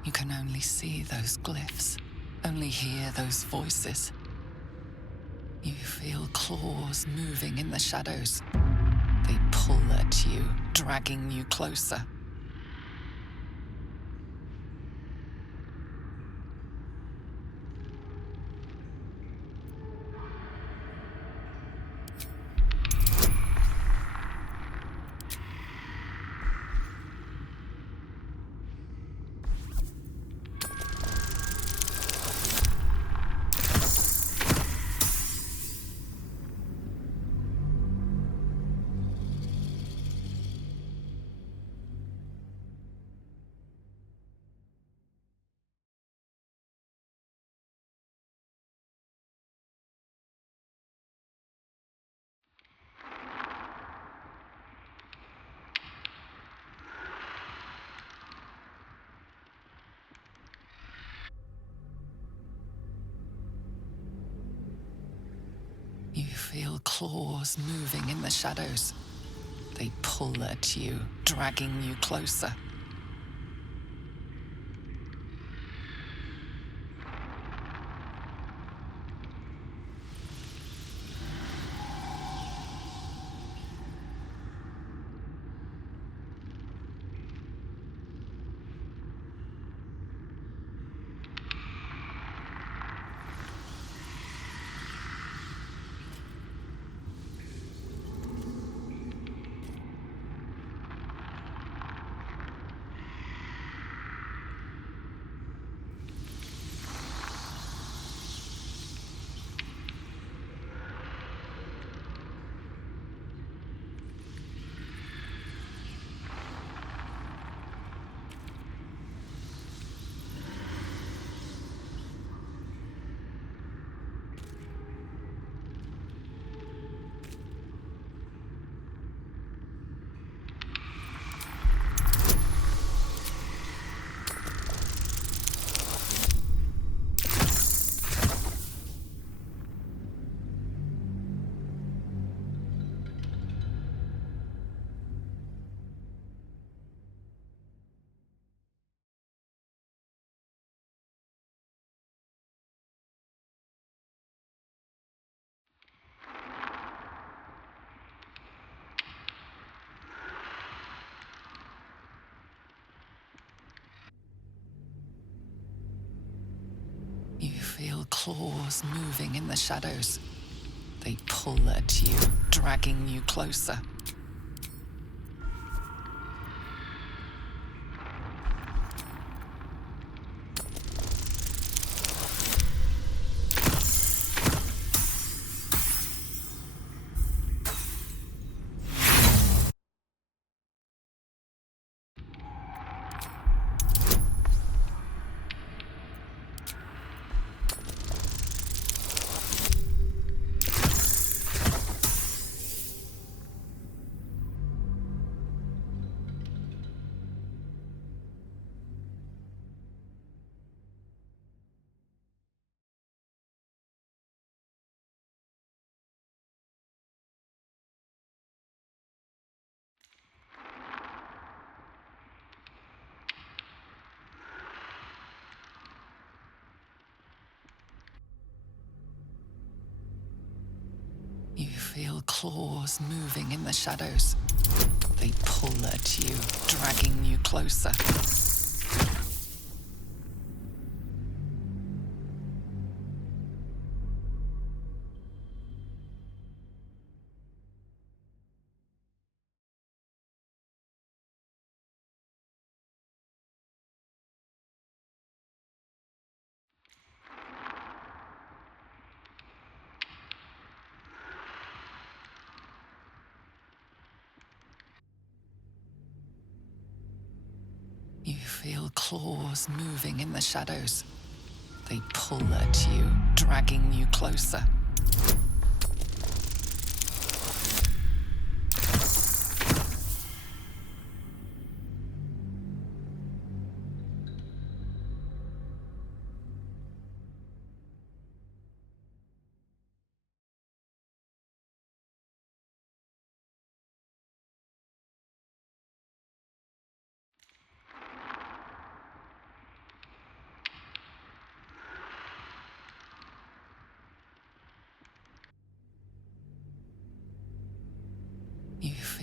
You can only see those glyphs, only hear those voices. You feel claws moving in the shadows. They pull at you, dragging you closer. You feel claws moving in the shadows. They pull at you, dragging you closer. You feel claws moving in the shadows. They pull at you, dragging you closer. You feel claws moving in the shadows. They pull at you, dragging you closer. You feel claws moving in the shadows. They pull at you, dragging you closer.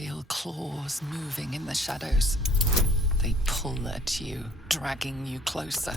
feel claws moving in the shadows. They pull at you, dragging you closer.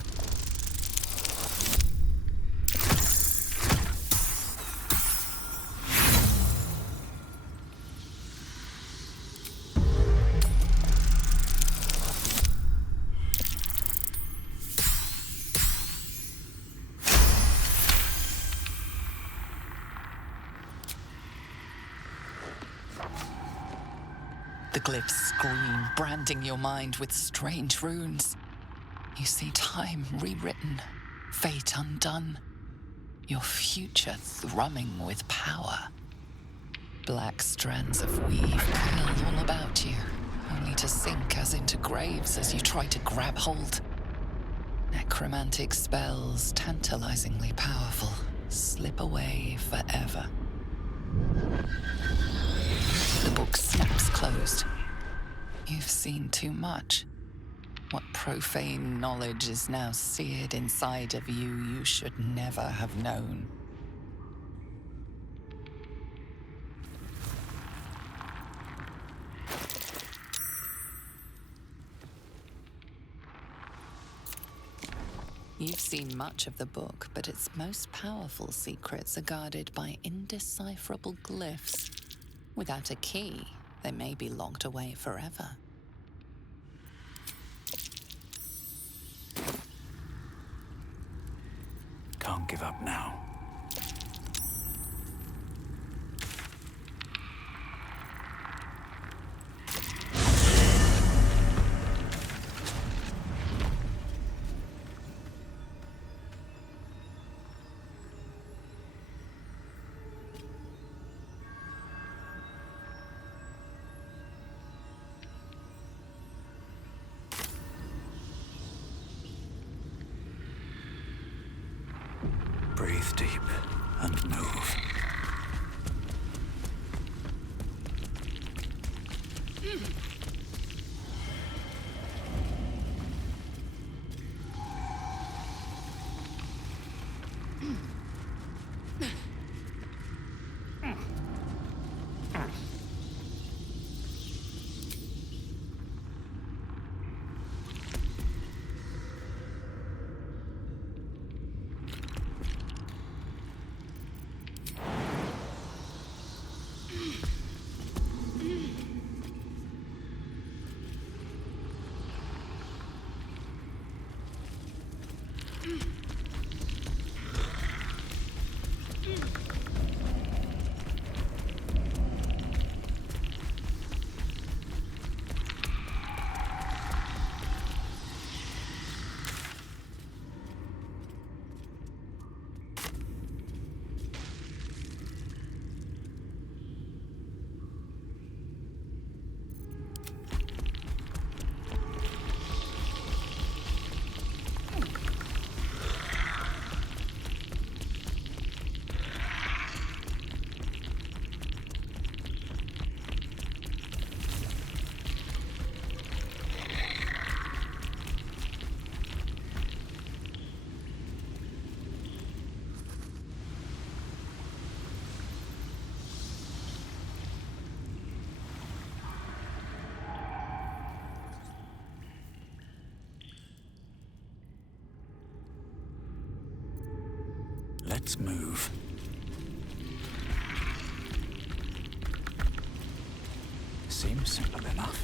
The glyphs scream, branding your mind with strange runes. You see time rewritten, fate undone, your future thrumming with power. Black strands of weave curl all about you, only to sink as into graves as you try to grab hold. Necromantic spells, tantalizingly powerful, slip away forever. The book snaps closed. You've seen too much. What profane knowledge is now seared inside of you you should never have known. You've seen much of the book, but its most powerful secrets are guarded by indecipherable glyphs. Without a key, they may be locked away forever. Can't give up now. Breathe deep and move. Let's move. Seems simple enough.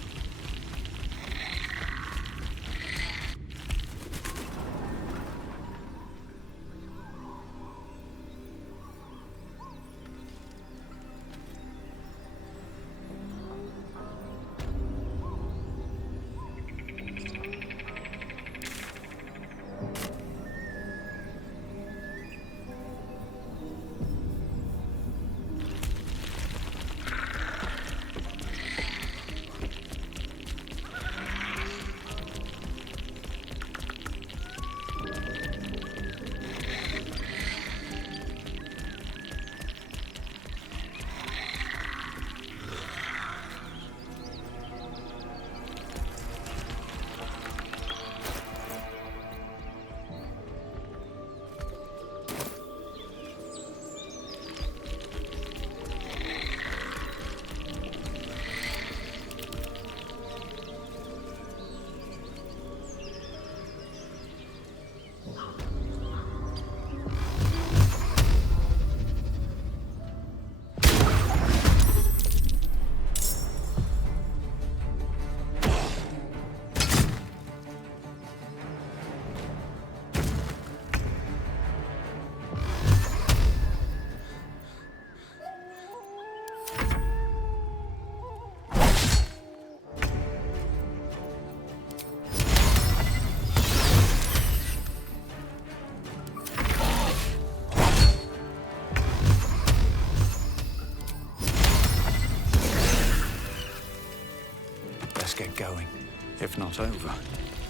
not over,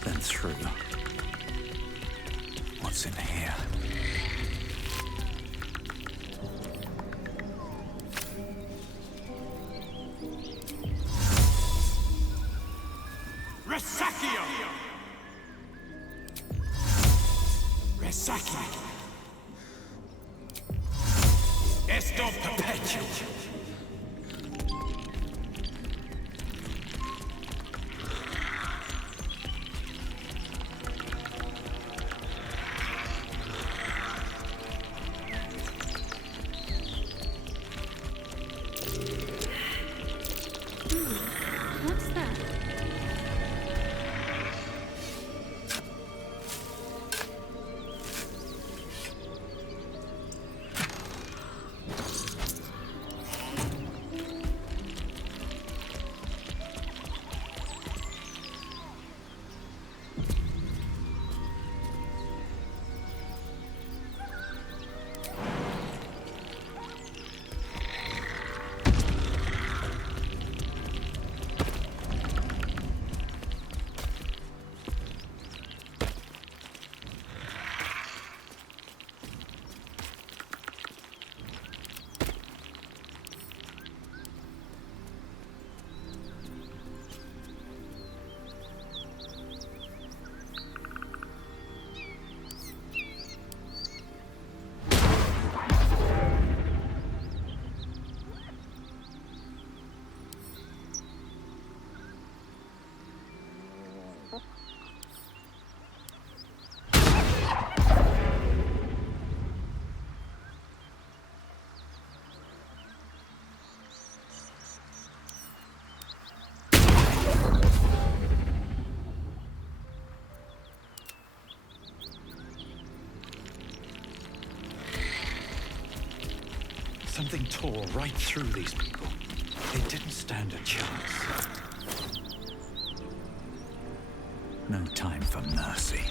then through. What's in here? Resaccio! Resaccio! Esto perpetuo! What's that? Something tore right through these people. They didn't stand a chance. No time for mercy.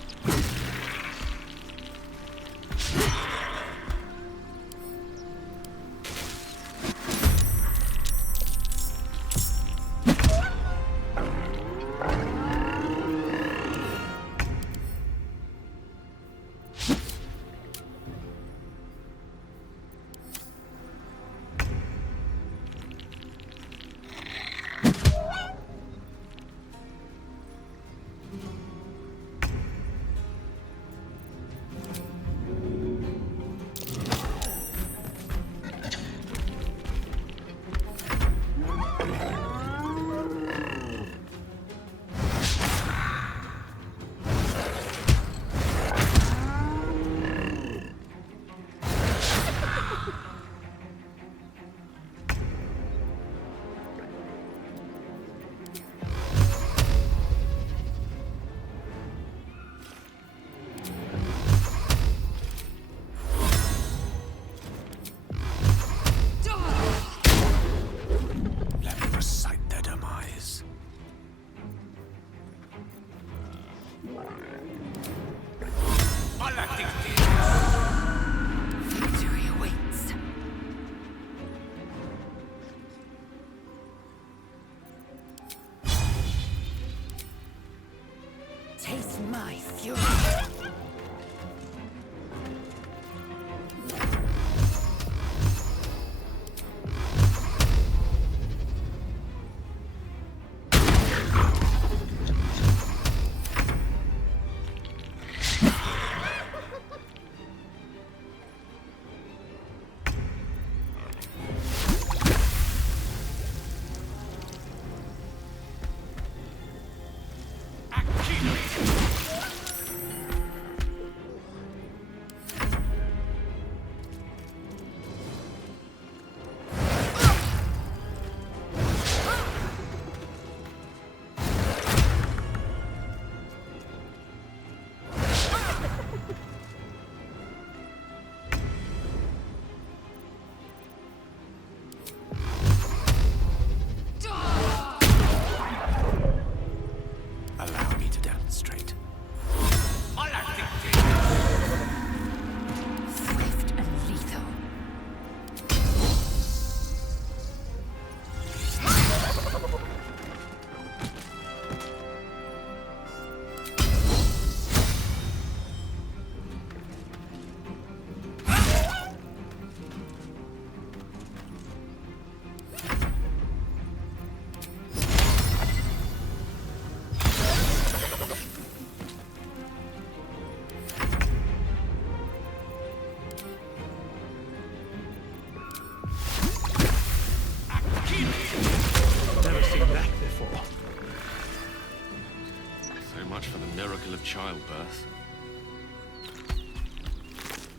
cycle of childbirth.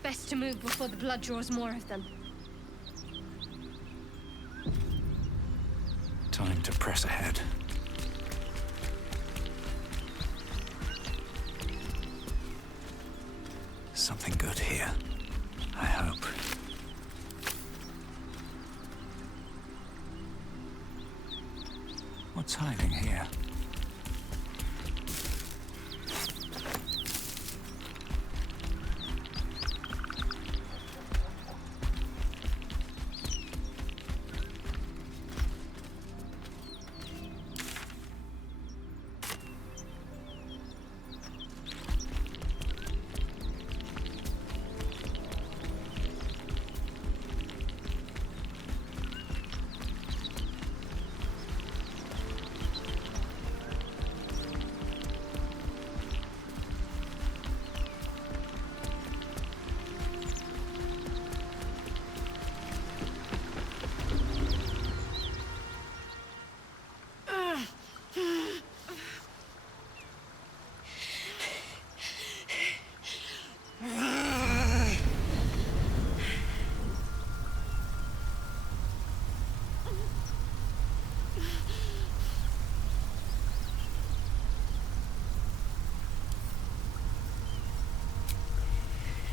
Best to move before the blood draws more of them. Time to press ahead. Something good here, I hope. What's hiding here?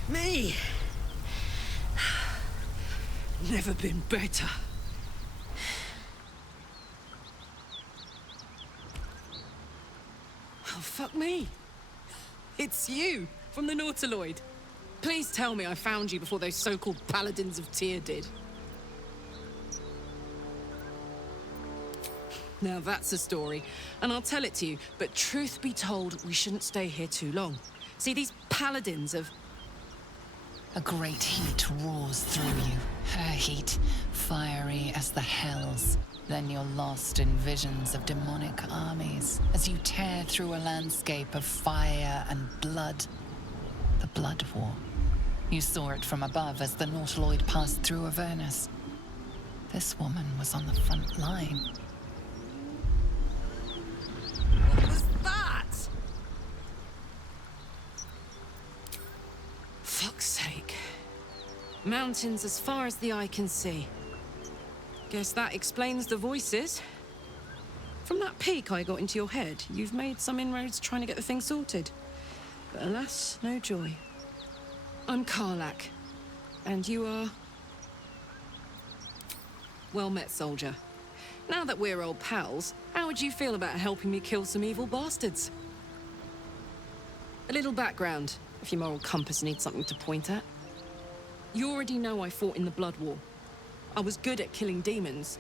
Me? Never been better. Oh, fuck me. It's you, from the Nautiloid. Please tell me I found you before those so-called Paladins of Tyr did. Now that's a story, and I'll tell it to you, but truth be told, we shouldn't stay here too long. See, these Paladins of... A great heat roars through you, her heat, fiery as the hells. Then you're lost in visions of demonic armies as you tear through a landscape of fire and blood. The Blood War. You saw it from above as the Nautiloid passed through Avernus. This woman was on the front line. What was that? Fuck's sake. Mountains as far as the eye can see. Guess that explains the voices. From that peek I got into your head, you've made some inroads trying to get the thing sorted. But alas, no joy. I'm Karlach. And you are... Well met, soldier. Now that we're old pals, how would you feel about helping me kill some evil bastards? A little background, if your moral compass needs something to point at. You already know I fought in the Blood War. I was good at killing demons.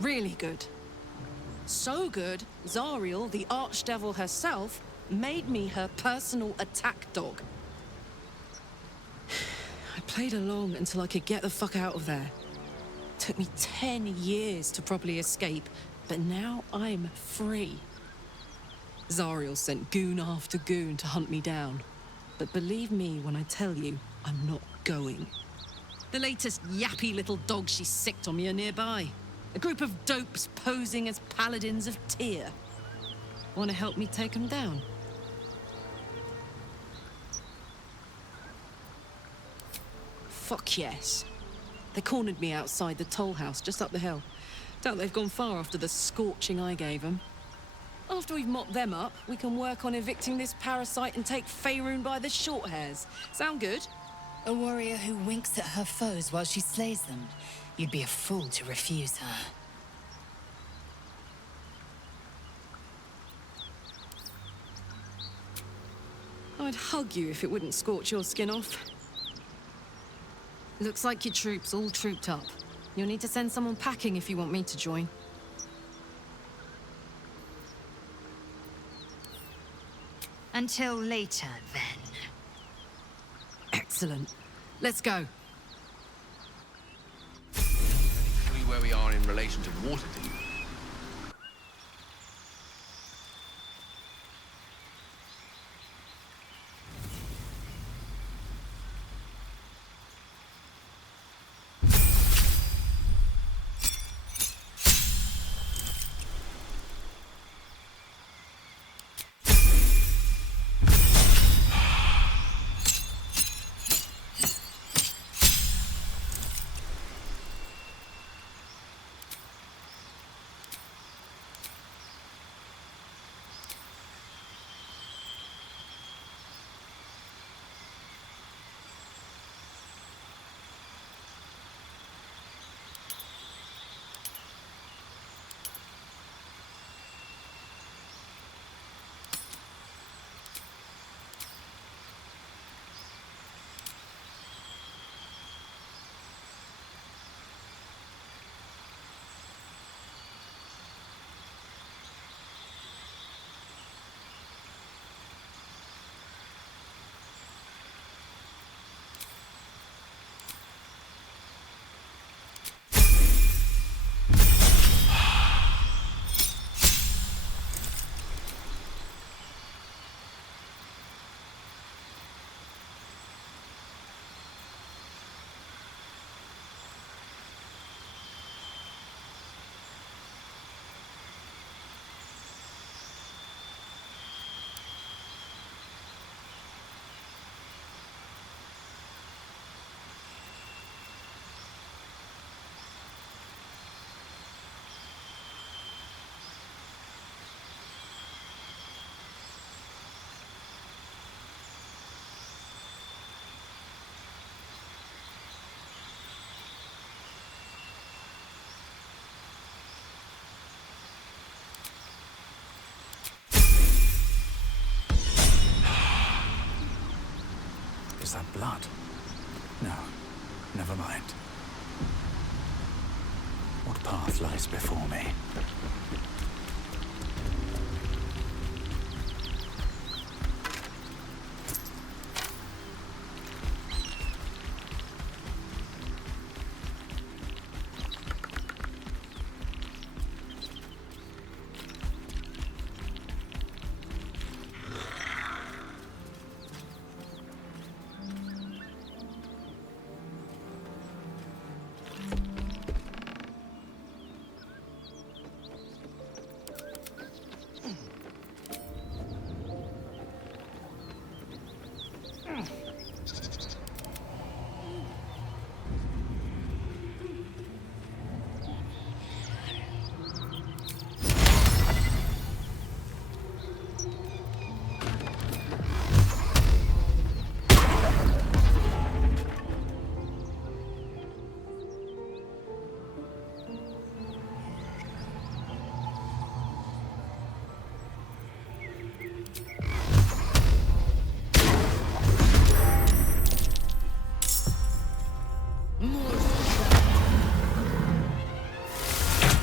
Really good. So good, Zariel, the Archdevil herself, made me her personal attack dog. I played along until I could get the fuck out of there. Took me 10 years to properly escape, but now I'm free. Zariel sent goon after goon to hunt me down. But believe me when I tell you, I'm not going. The latest yappy little dogs she sicked on me are nearby. A group of dopes posing as Paladins of Tyr. Want to help me take them down? Fuck yes. They cornered me outside the toll house just up the hill. Doubt they've gone far after the scorching I gave them. After we've mopped them up, we can work on evicting this parasite and take Faerun by the short hairs. Sound good? A warrior who winks at her foes while she slays them. You'd be a fool to refuse her. I'd hug you if it wouldn't scorch your skin off. Looks like your troops all trooped up. You'll need to send someone packing if you want me to join. Until later, then. Excellent. Let's go. Where we are in relation to Waterdeep. Is that blood? No, never mind. What path lies before me?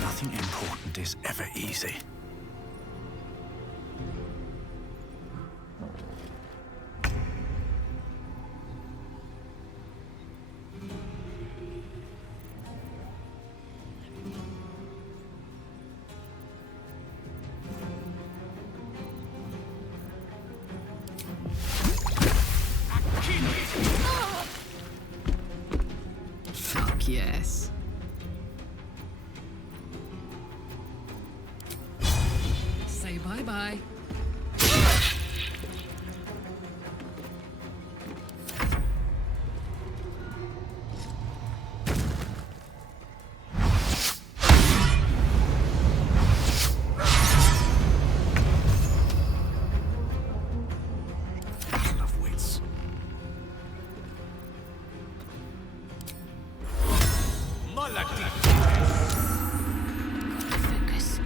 Nothing important is ever easy. Fuck yes. Say bye-bye. Battle of wits. Focus.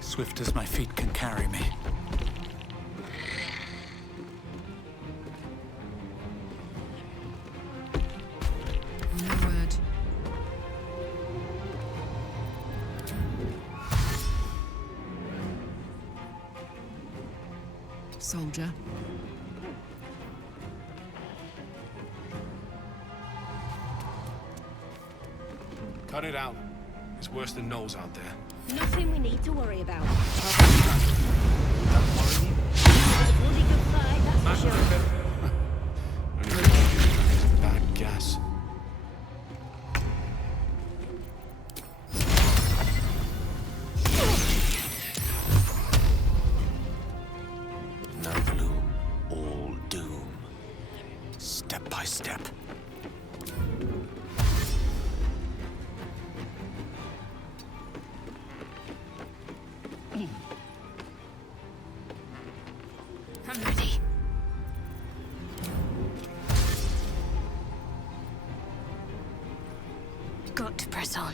Swift as my feet can carry me. No word. Soldier. Cut it out. It's worse than Knowles out there. Nothing we need to worry about. Bloody good fight, that's for sure. Bad gas. No gloom, all doom. Step by step. I'm ready. Got to press on.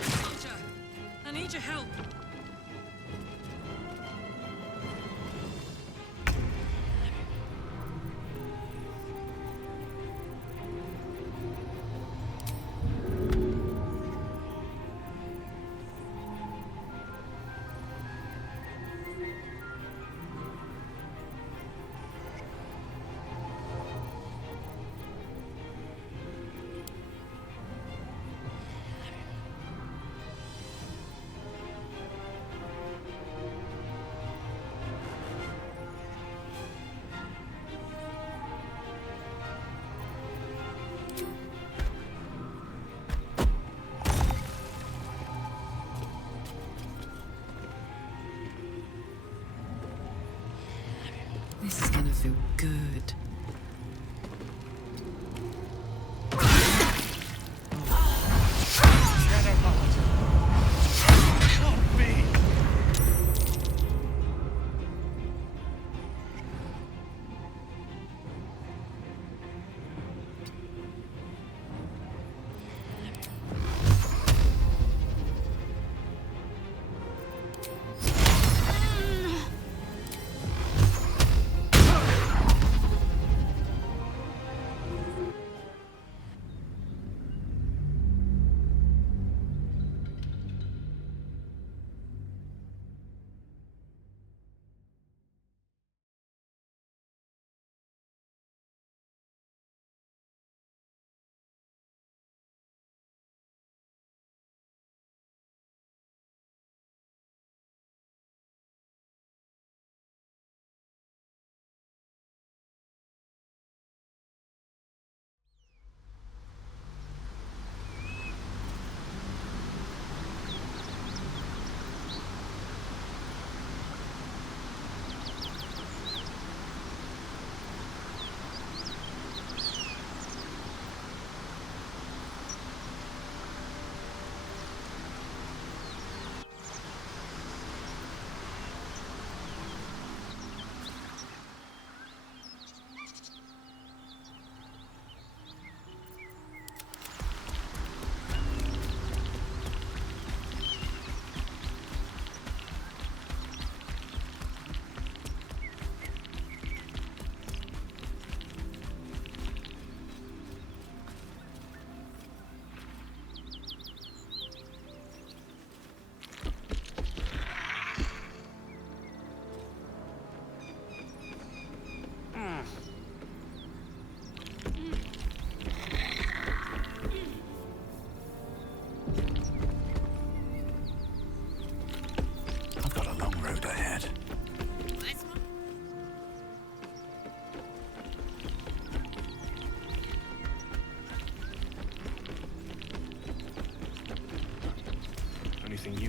Soldier, I need your help.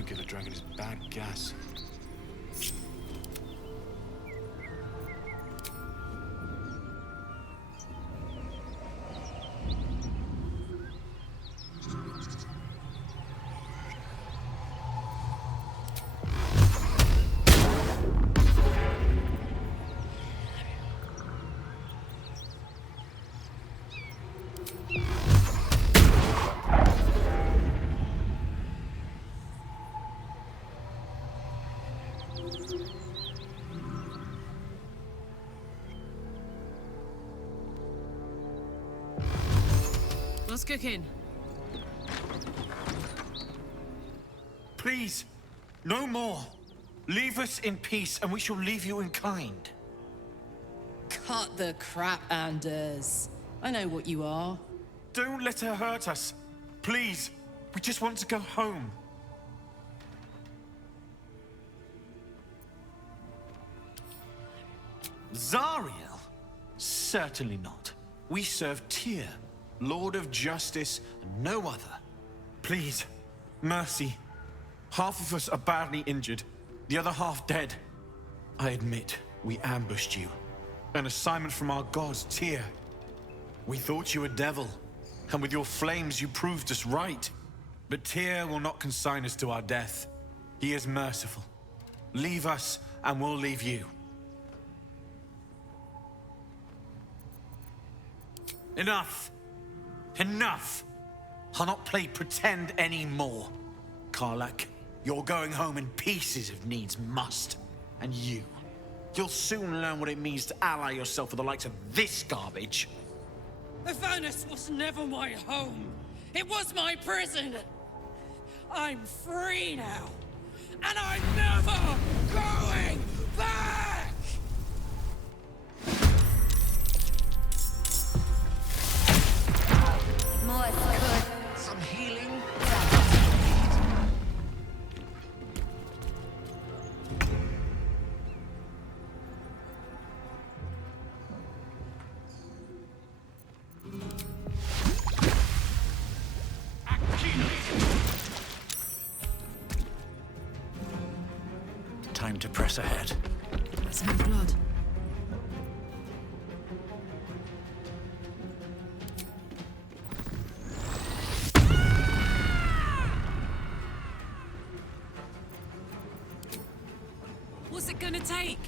you give a dragon is bad gas. What's cooking? Please, no more. Leave us in peace, and we shall leave you in kind. Cut the crap, Anders. I know what you are. Don't let her hurt us. Please, we just want to go home. Zariel? Certainly not. We serve Tyr, Lord of Justice, and no other. Please, mercy. Half of us are badly injured, the other half dead. I admit, we ambushed you. An assignment from our gods, Tyr. We thought you a devil, and with your flames you proved us right. But Tyr will not consign us to our death. He is merciful. Leave us, and we'll leave you. Enough! Enough! I'll not play pretend anymore. Karlak, you're going home in pieces if needs must. And you'll soon learn what it means to ally yourself with the likes of this garbage. Avernus was never my home. It was my prison. I'm free now. And I'm never going back! Some healing? Time to press ahead. I smell blood. What's it gonna take?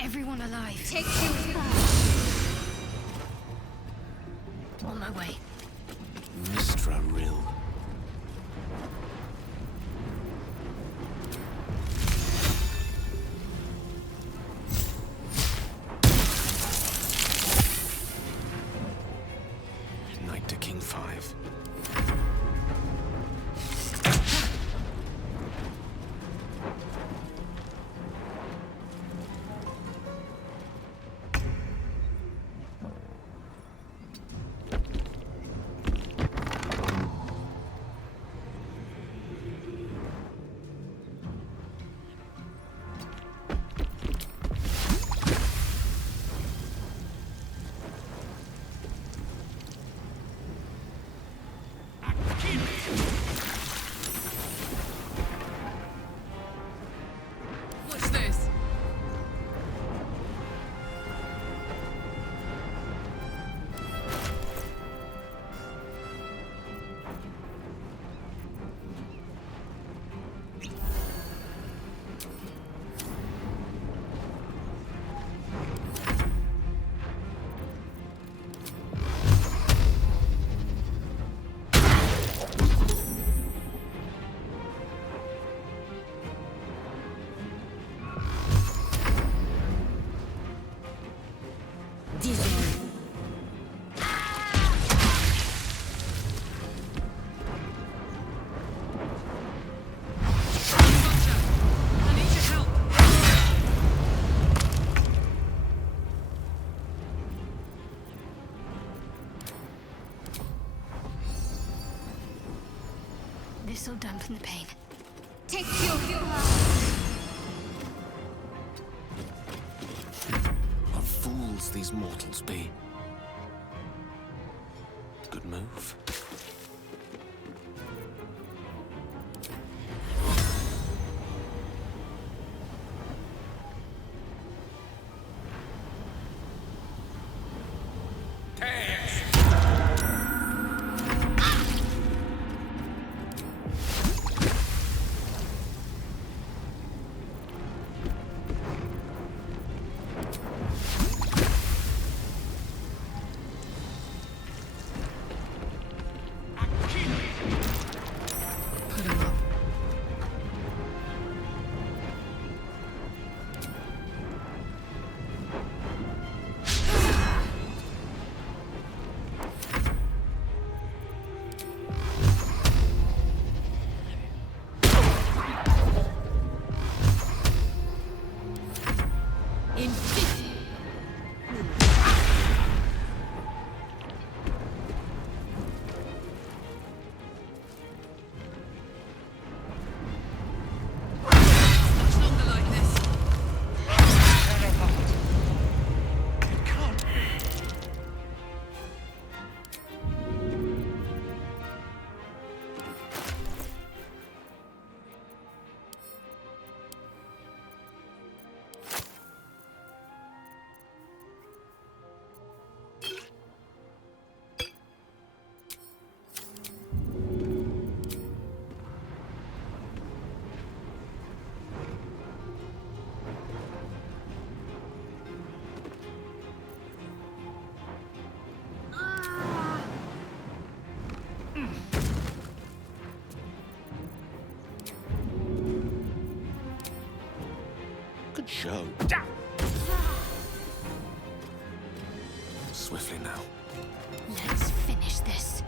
Everyone alive. Take on my way. Mistra Rill. Knight to King 5. This'll dampen the pain. Take your What fools these mortals be. Good move. Good show. Swiftly now. Let's finish this.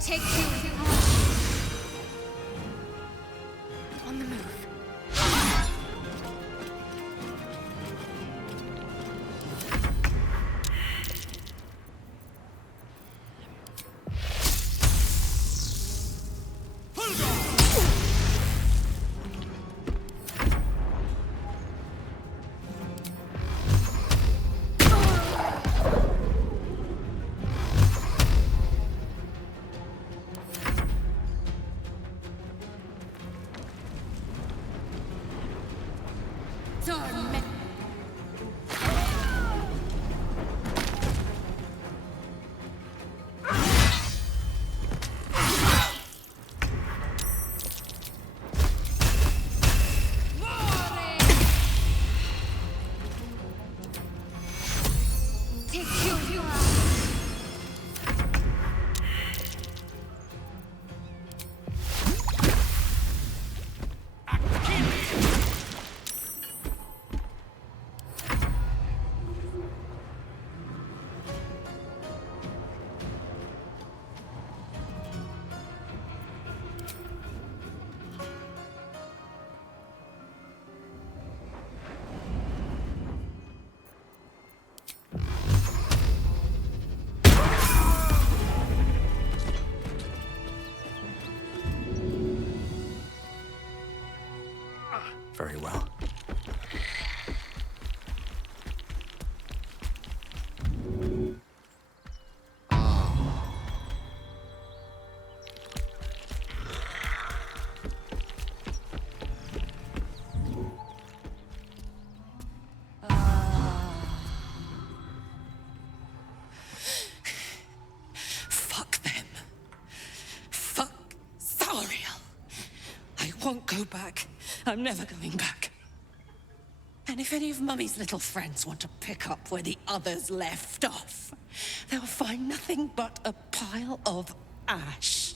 Take you On the move. Very well. Fuck them. Fuck Zariel. I won't go back. I'm never going back. And if any of Mummy's little friends want to pick up where the others left off, they'll find nothing but a pile of ash.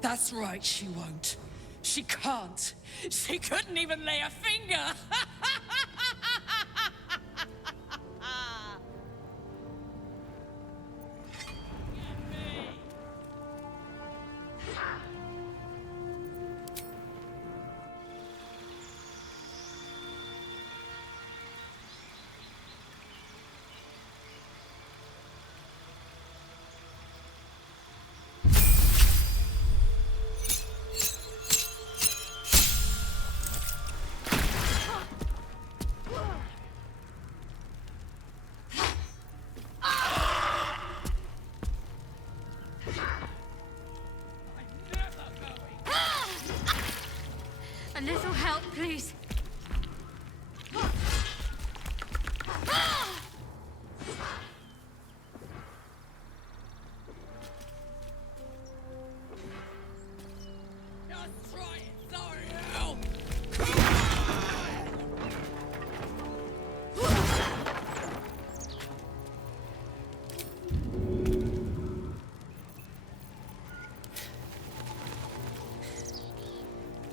That's right, she won't. She can't. She couldn't even lay a finger. A little help, please.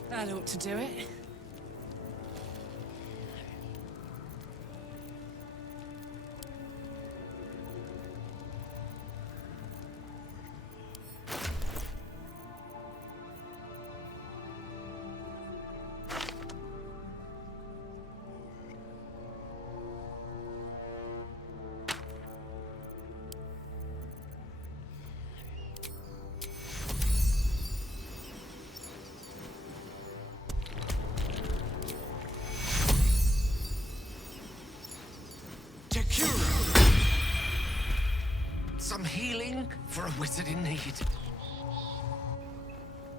That ought to do it. Some healing for a wizard in need.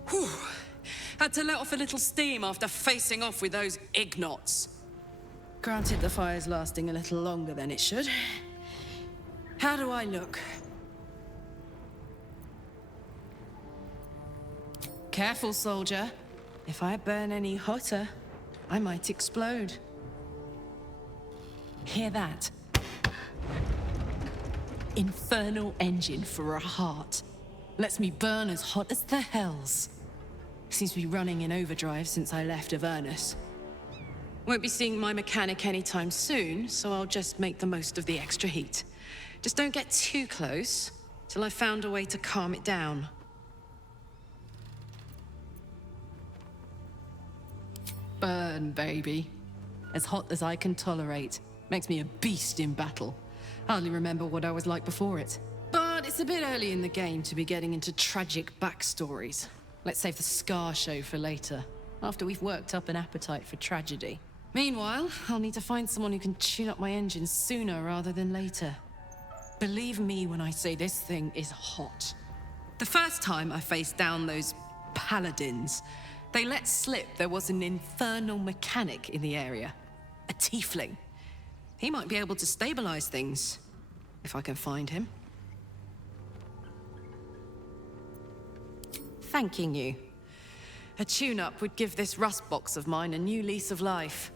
Whew. Had to let off a little steam after facing off with those ignots. Granted, the fire's lasting a little longer than it should. How do I look? Careful, soldier. If I burn any hotter, I might explode. Hear that? Infernal engine for a heart. Lets me burn as hot as the hells. Seems to be running in overdrive since I left Avernus. Won't be seeing my mechanic anytime soon, so I'll just make the most of the extra heat. Just don't get too close, till I've found a way to calm it down. Burn, baby. As hot as I can tolerate. Makes me a beast in battle. Hardly remember what I was like before it. But it's a bit early in the game to be getting into tragic backstories. Let's save the Scar show for later, after we've worked up an appetite for tragedy. Meanwhile, I'll need to find someone who can tune up my engine sooner rather than later. Believe me when I say this thing is hot. The first time I faced down those paladins, they let slip there was an infernal mechanic in the area. A tiefling. He might be able to stabilize things, if I can find him. Thanking you. A tune-up would give this rust box of mine a new lease of life.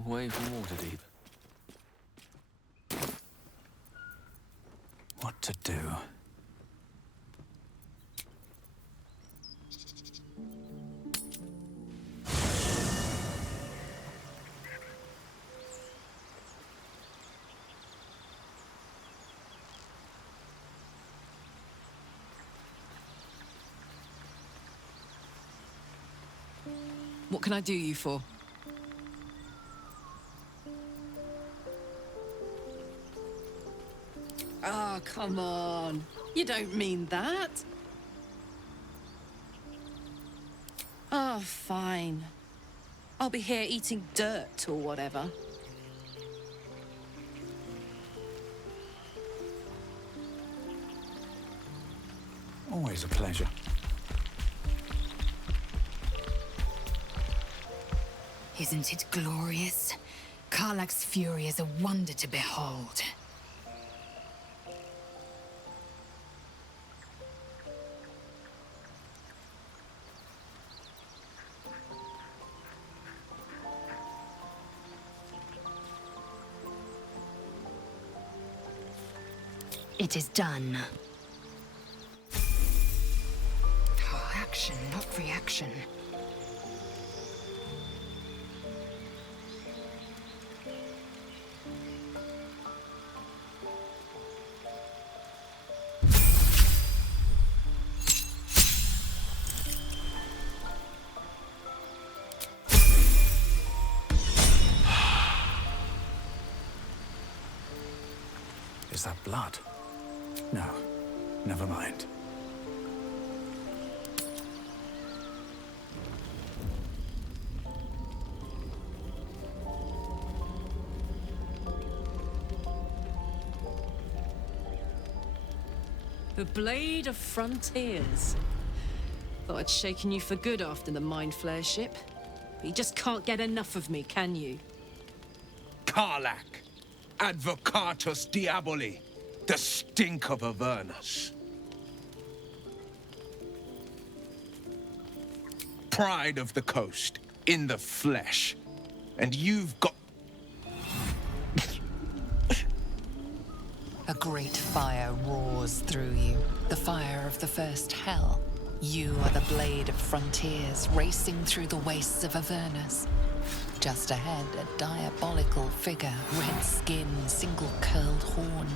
long way from Waterdeep. What to do? What can I do you for? Oh, come on. You don't mean that. Oh, fine. I'll be here eating dirt or whatever. Always a pleasure. Isn't it glorious? Karlach's fury is a wonder to behold. It is done. Oh, action, not reaction. Is that blood? No, never mind. The Blade of Frontiers. Thought I'd shaken you for good after the Mind Flare ship. But you just can't get enough of me, can you? Karlach, Advocatus Diaboli, the stink of Avernus. Pride of the coast, in the flesh. And you've got... A great fire roars through you, the fire of the first hell. You are the Blade of Frontiers, racing through the wastes of Avernus. Just ahead, a diabolical figure, red skin, single-curled horn,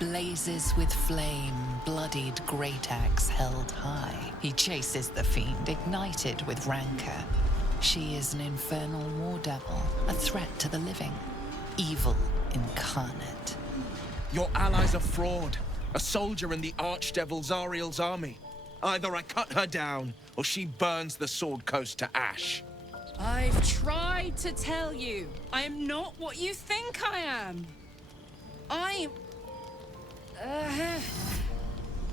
blazes with flame, bloodied great axe held high. He chases the fiend, ignited with rancor. She is an infernal war devil, a threat to the living, evil incarnate. Your ally's a fraud, a soldier in the Archdevil Zariel's army. Either I cut her down, or she burns the Sword Coast to ash. I've tried to tell you, I am not what you think I am. I'm...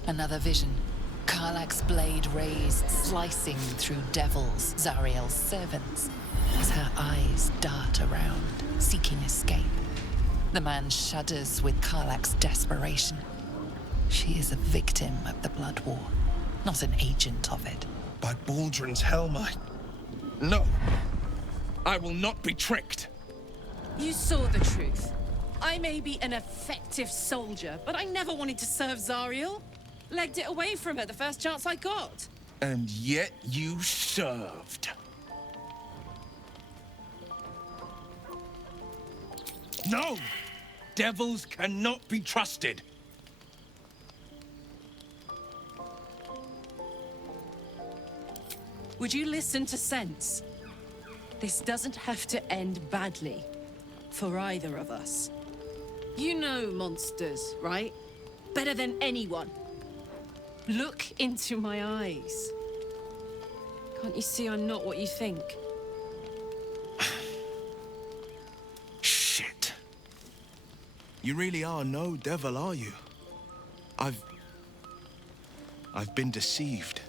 Another vision. Karlach's blade raised, slicing through devils, Zariel's servants, as her eyes dart around, seeking escape. The man shudders with Karlach's desperation. She is a victim of the Blood War, not an agent of it. By Baldur's helm, No! I will not be tricked! You saw the truth. I may be an effective soldier, but I never wanted to serve Zariel. Legged it away from her the first chance I got. And yet you served. No! Devils cannot be trusted. Would you listen to sense? This doesn't have to end badly. For either of us. You know monsters, right? Better than anyone. Look into my eyes. Can't you see I'm not what you think? Shit. You really are no devil, are you? I've been deceived.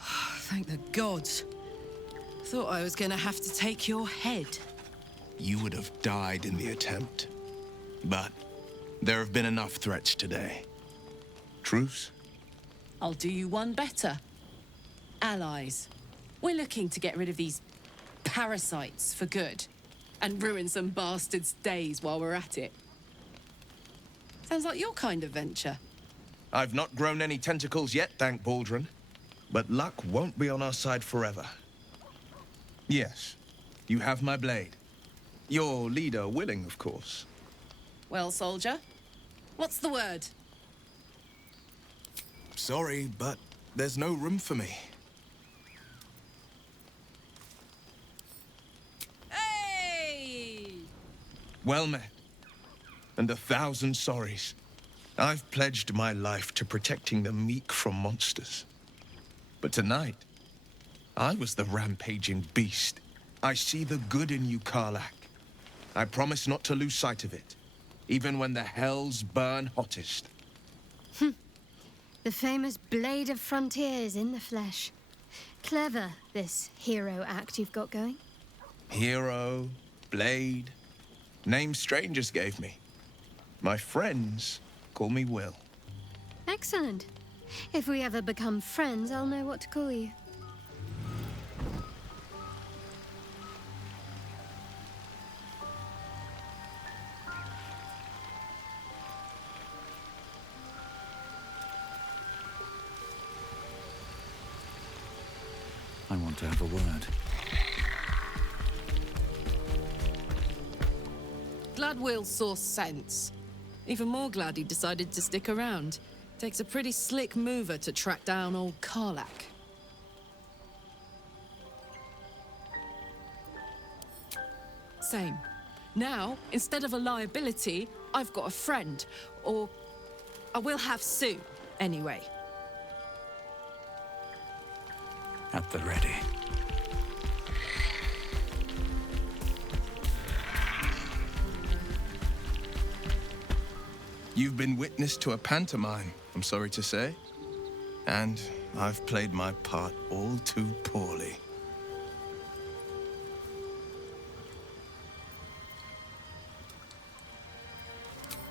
Thank the gods. Thought I was gonna have to take your head. You would have died in the attempt. But there have been enough threats today. Truce? I'll do you one better. Allies. We're looking to get rid of these parasites for good and ruin some bastard's days while we're at it. Sounds like your kind of venture. I've not grown any tentacles yet, thank Baldrin. But luck won't be on our side forever. Yes, you have my blade. Your leader willing, of course. Well, soldier, what's the word? Sorry, but there's no room for me. Hey! Well met. And 1,000 sorries. I've pledged my life to protecting the meek from monsters. But tonight, I was the rampaging beast. I see the good in you, Karlach. I promise not to lose sight of it, even when the hells burn hottest. The famous Blade of Frontiers in the flesh. Clever, this hero act you've got going. Hero, Blade, names strangers gave me. My friends call me Will. Excellent. If we ever become friends, I'll know what to call you. I want to have a word. Glad Will saw sense. Even more glad he decided to stick around. Takes a pretty slick mover to track down old Karlach. Same. Now, instead of a liability, I've got a friend. Or I will have soon, anyway. At the ready. You've been witness to a pantomime, I'm sorry to say. And I've played my part all too poorly.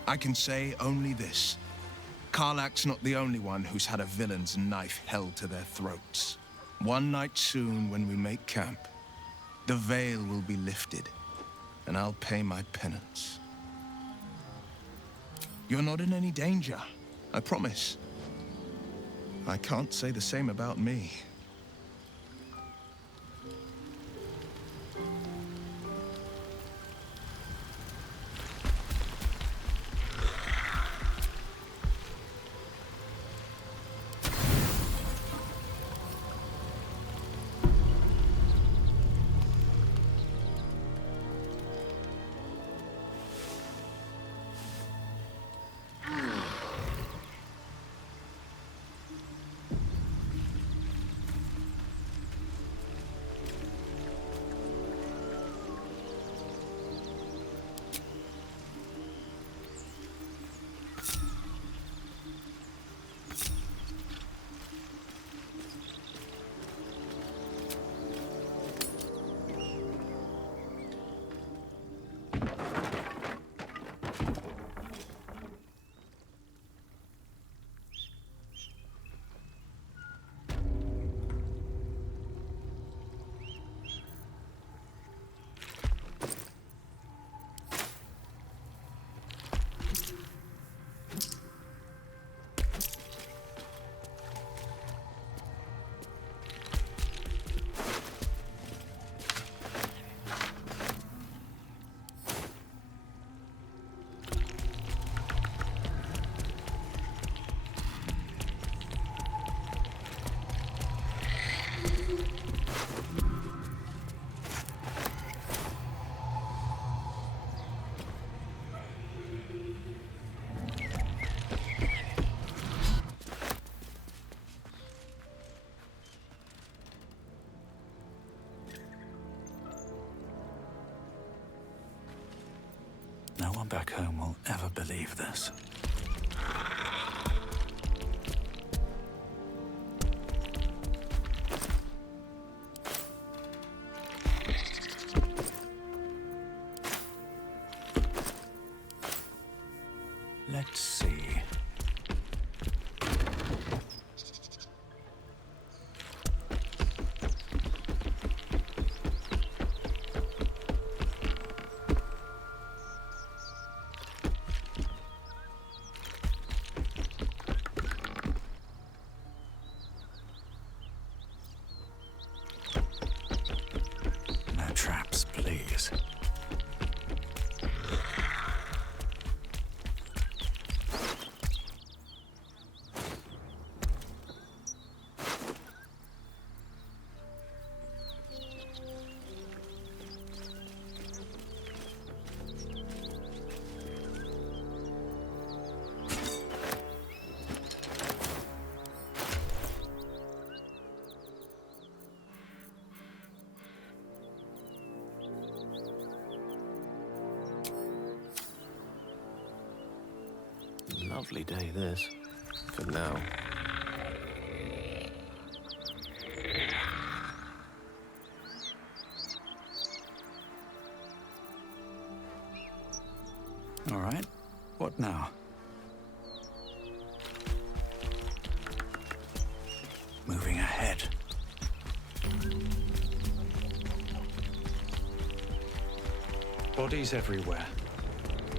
I can say only this. Karlach's not the only one who's had a villain's knife held to their throats. One night soon, when we make camp, the veil will be lifted, and I'll pay my penance. You're not in any danger, I promise. I can't say the same about me. No one back home will ever believe this. Let's see. Lovely day, this. For now. All right. What now? Moving ahead. Bodies everywhere.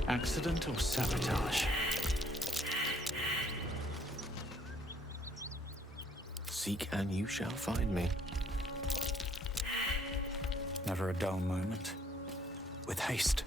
Accident or sabotage? Seek and you shall find me. Never a dull moment. With haste.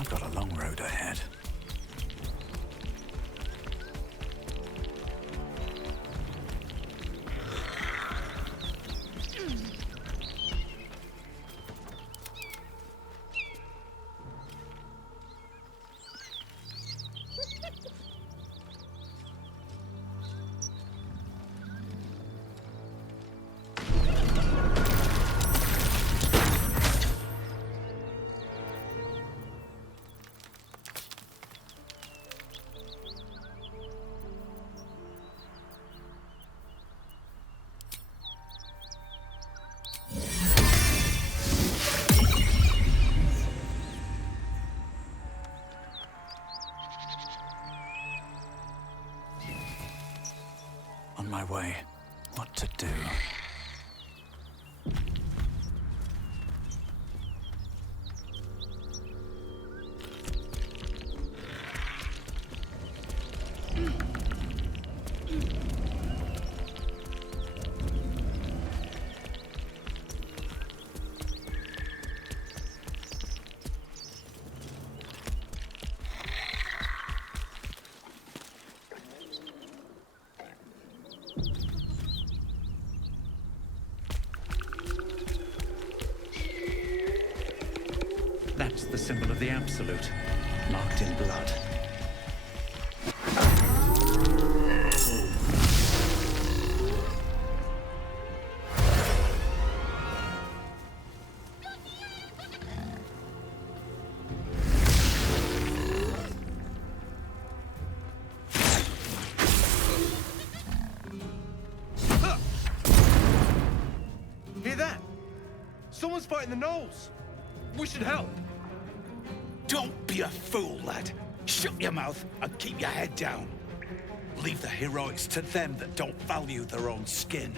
I've got a long road ahead. On my way. What to do? That's the symbol of the Absolute, marked in blood. Hear that? Someone's fighting the gnolls. We should help. Don't be a fool, lad. Shut your mouth and keep your head down. Leave the heroics to them that don't value their own skin.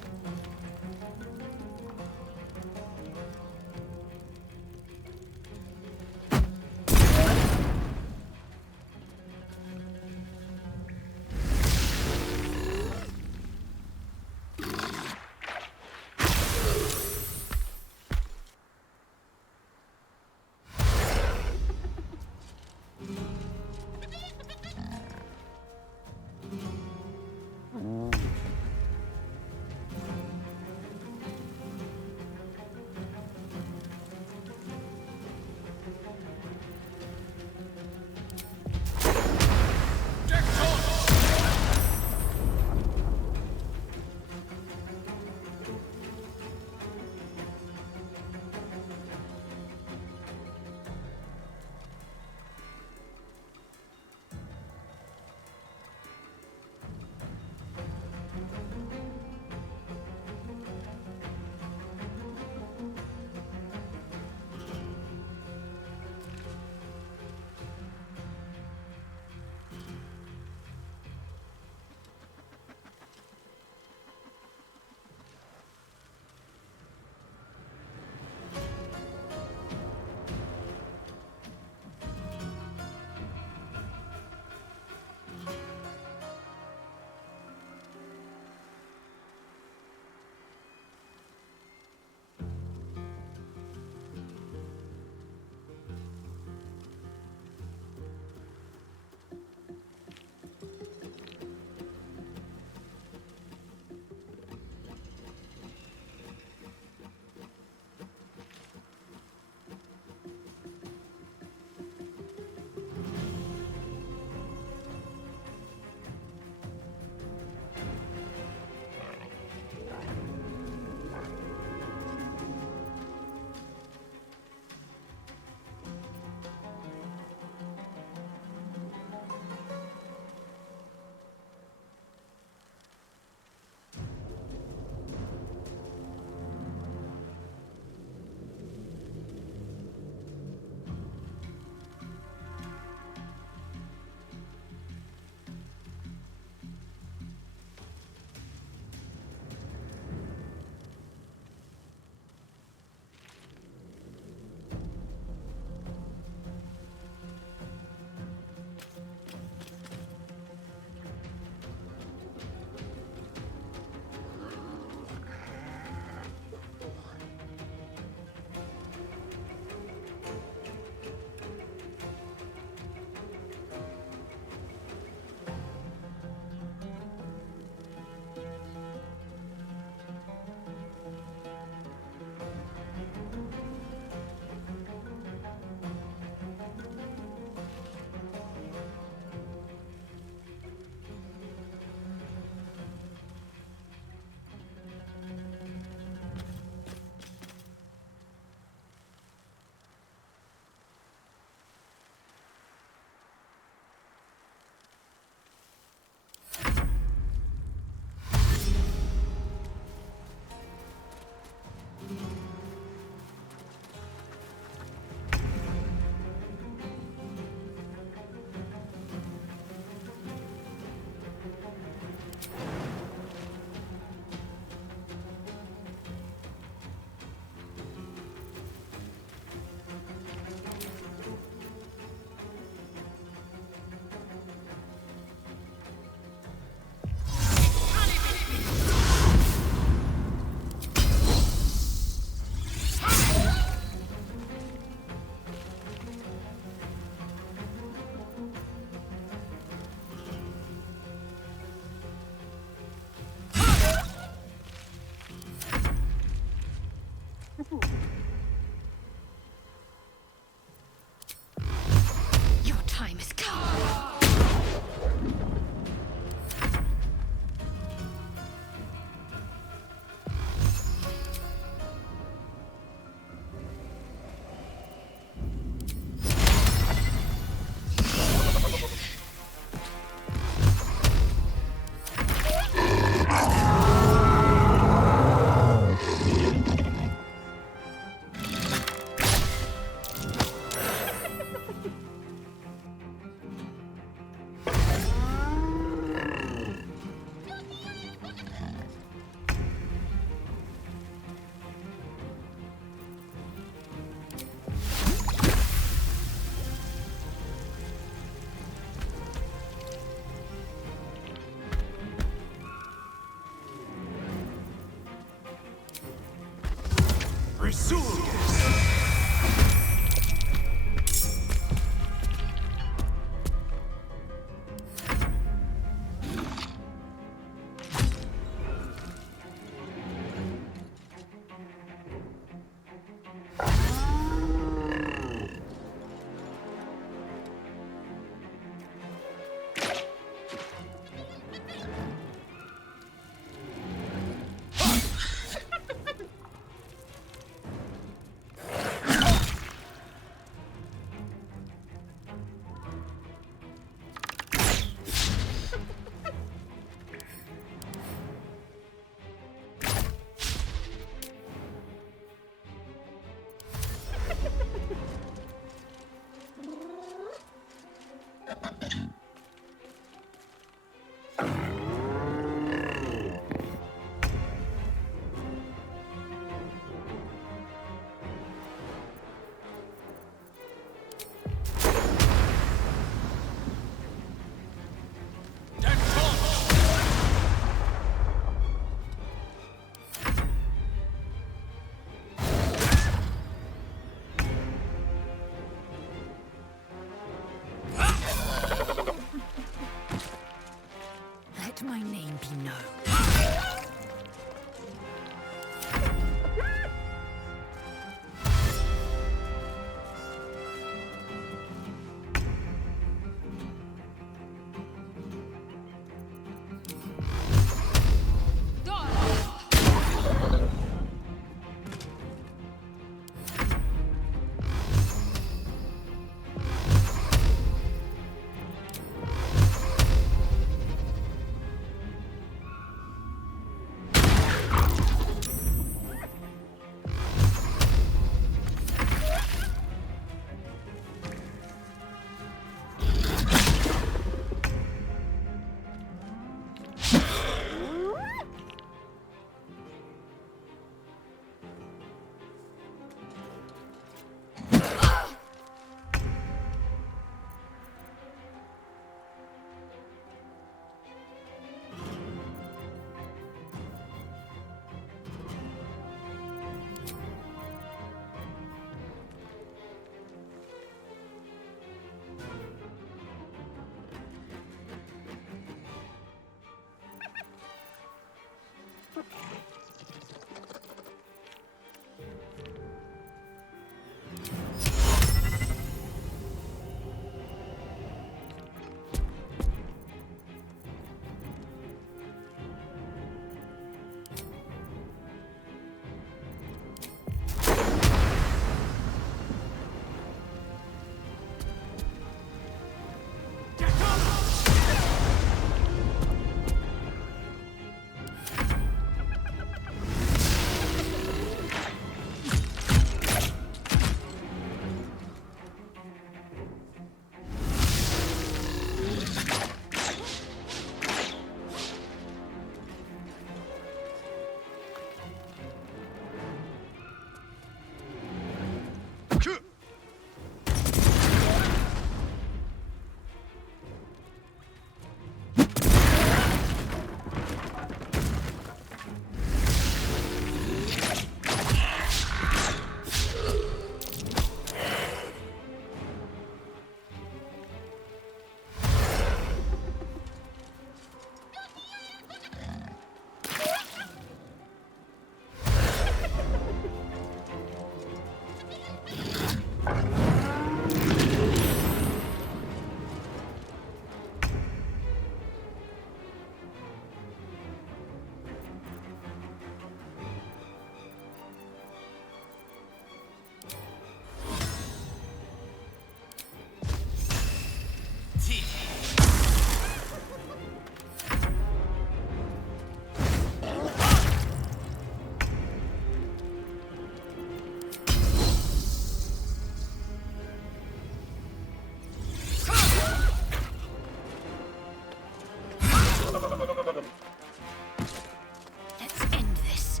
Let's end this.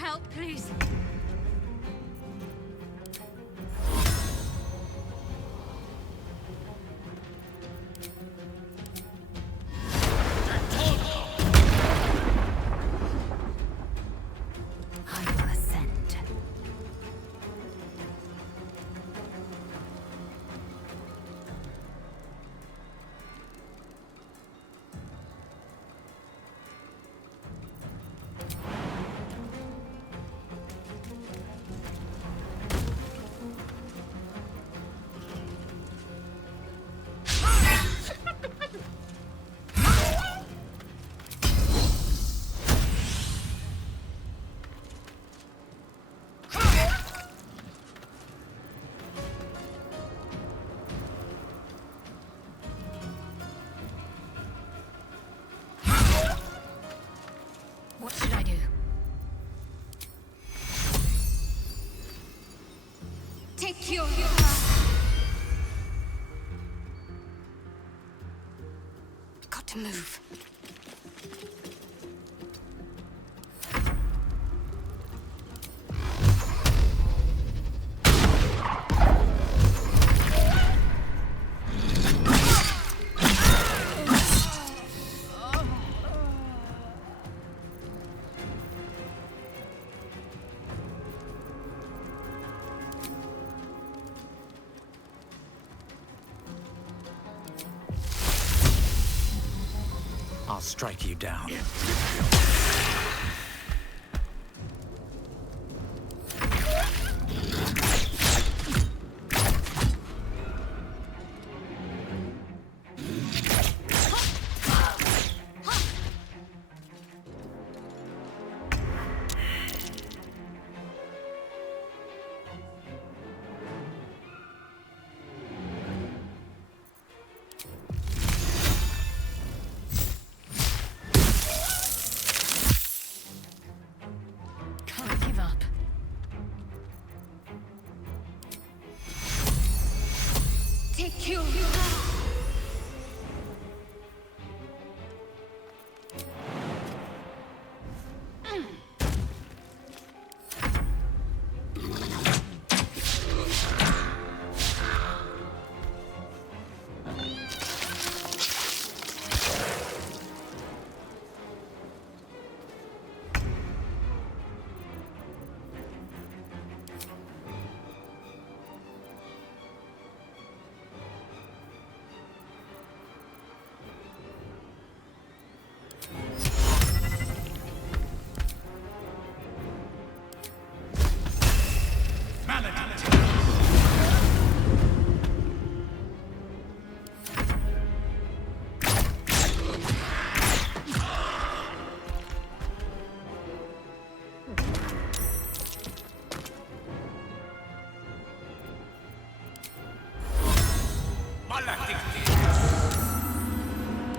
help, please? I will ascend. What should I do? Take your... Got to move. I'll strike you down. Can't give up. Take your...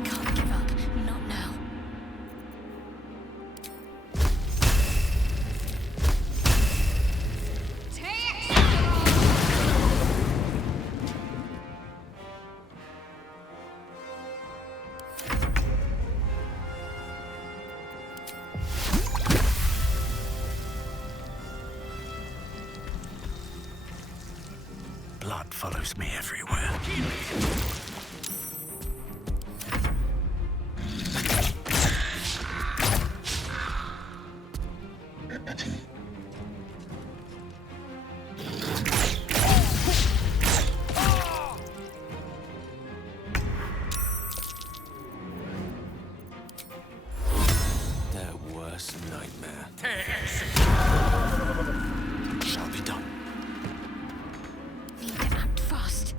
Can't give up. Not now. Blood follows me everywhere. Their worst nightmare. Shall be done. Need to act fast.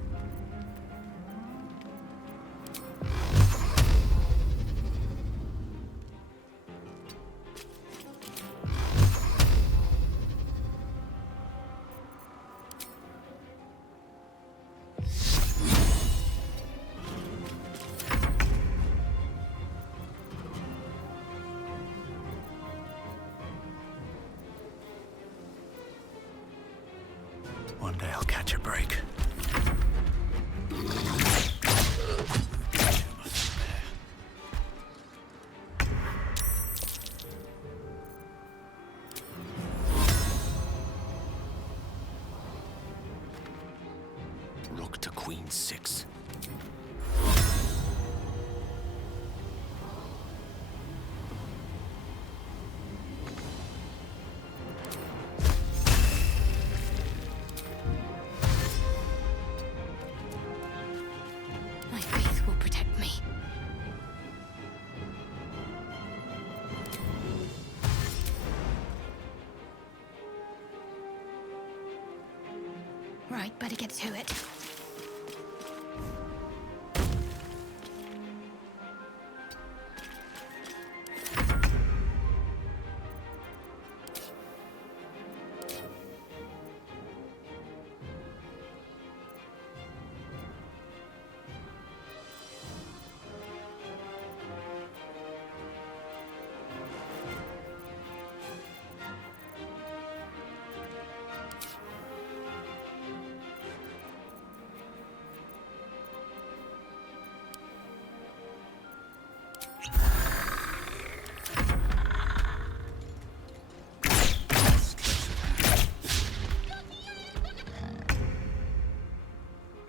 One day I'll catch a break. 6. My faith will protect me. Right, better get to it.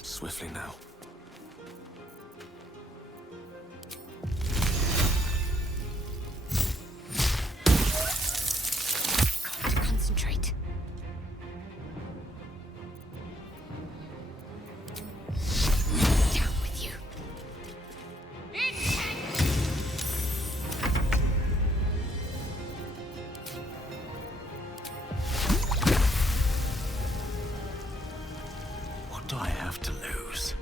Swiftly now. Got to concentrate. Down with you. What do I have to lose?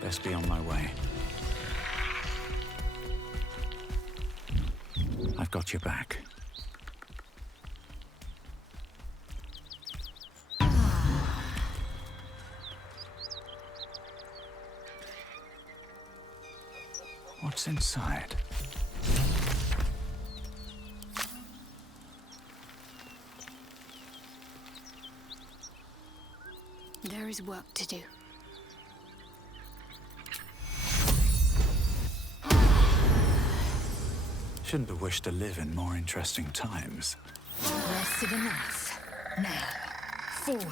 Best be on my way. I've got your back. What's inside? There is work to do. Shouldn't have wished to live in more interesting times. Rested enough. Now, forward.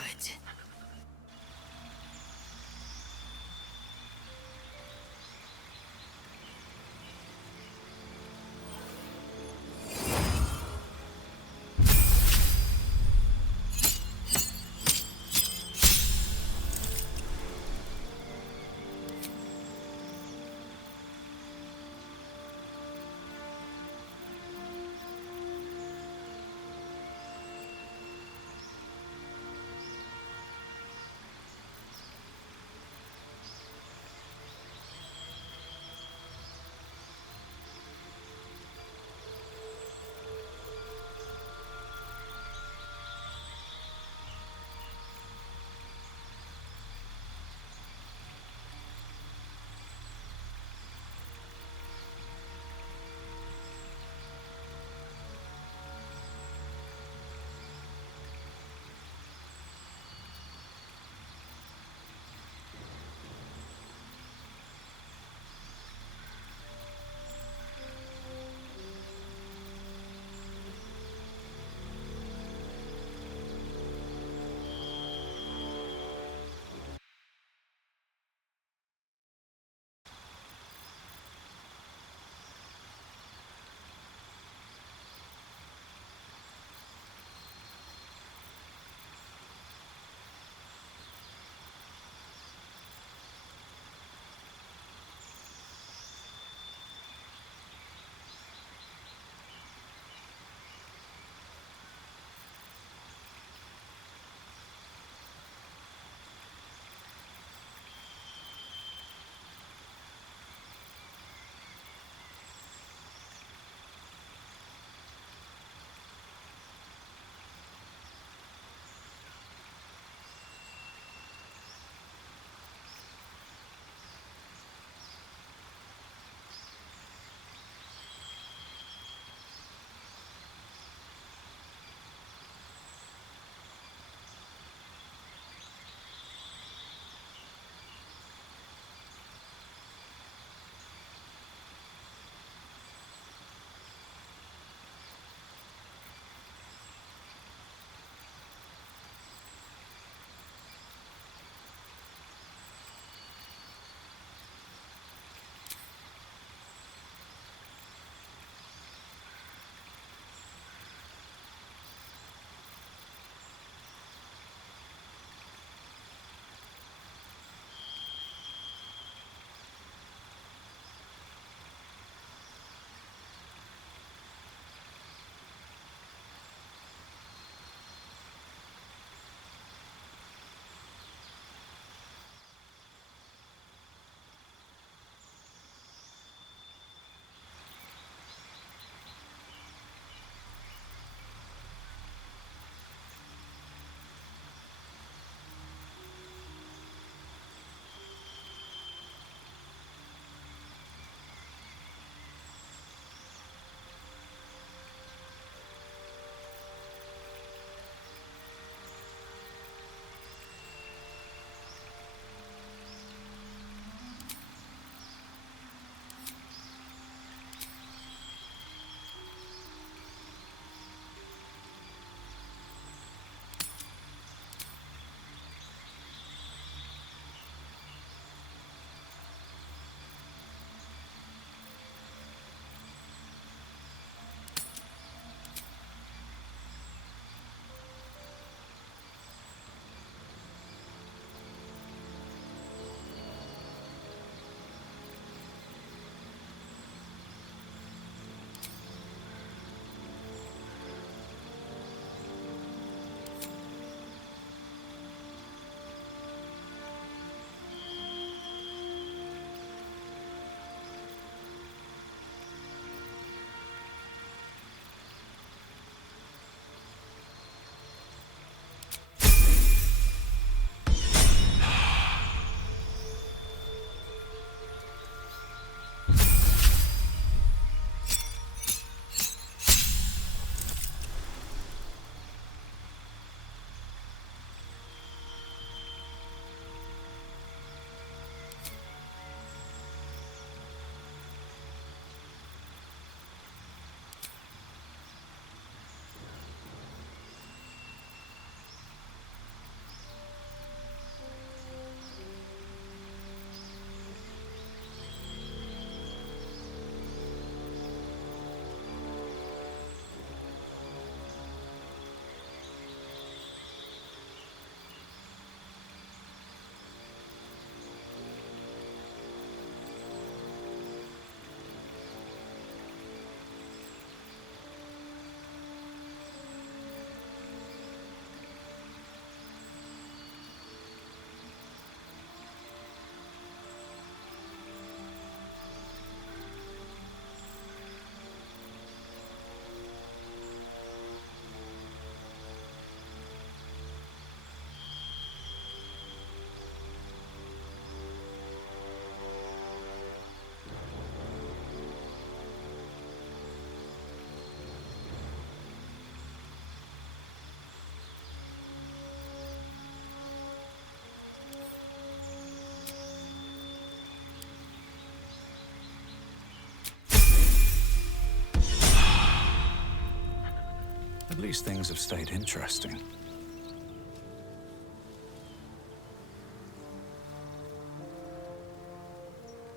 least things have stayed interesting.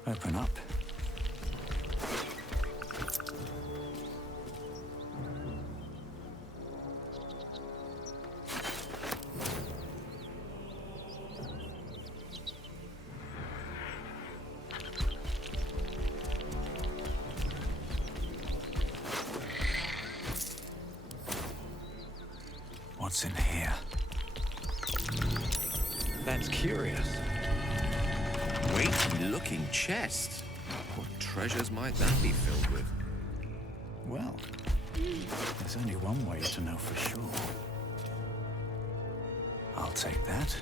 Open up. What's in here? That's curious. Weighty-looking chest. What treasures might that be filled with? Well, there's only one way to know for sure. I'll take that.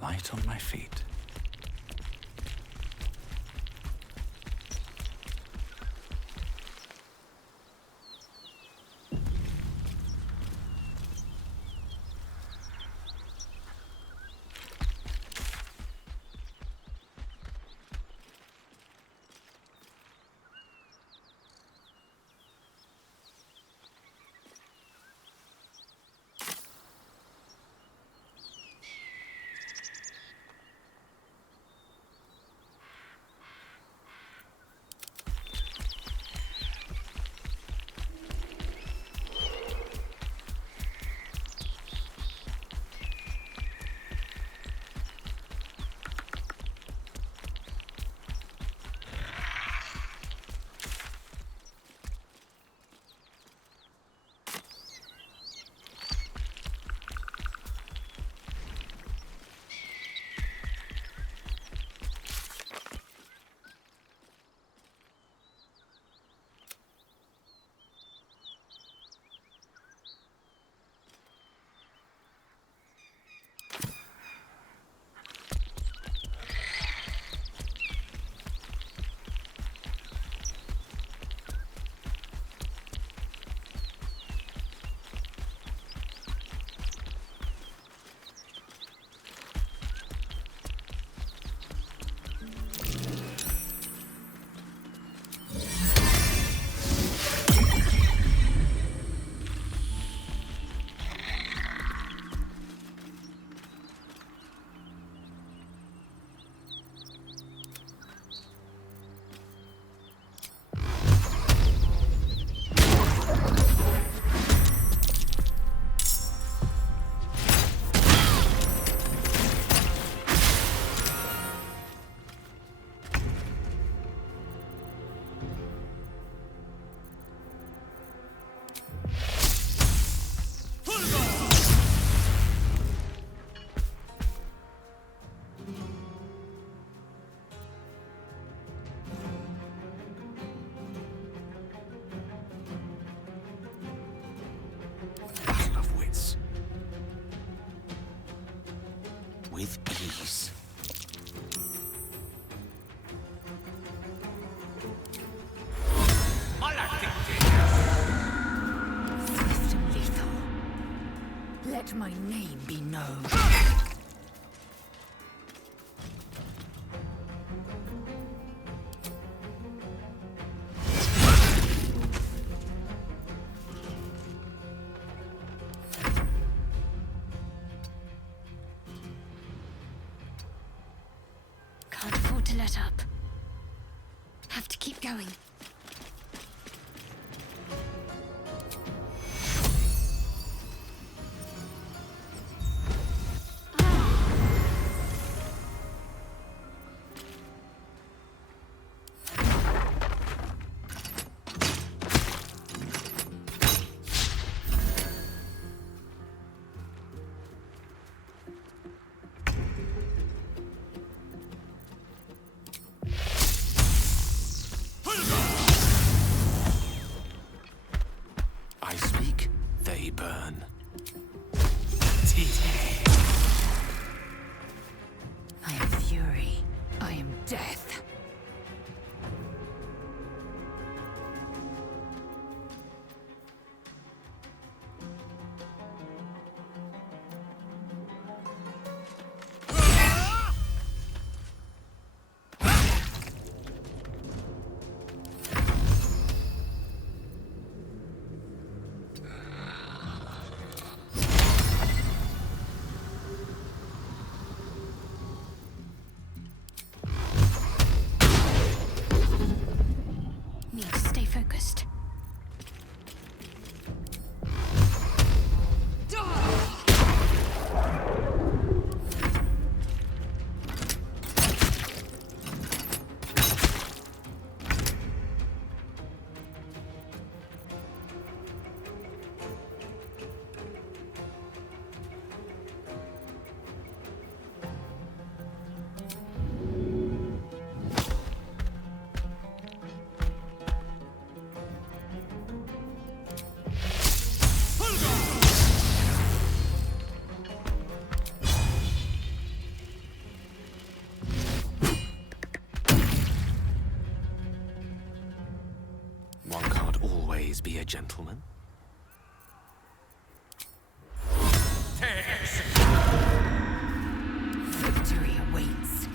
Light on my feet. with ease. Swift and lethal. Let my name be known. not to let up. Have to keep going. I speak, they burn. I am fury. I am death. Need to stay focused. One can't always be a gentleman. Victory awaits.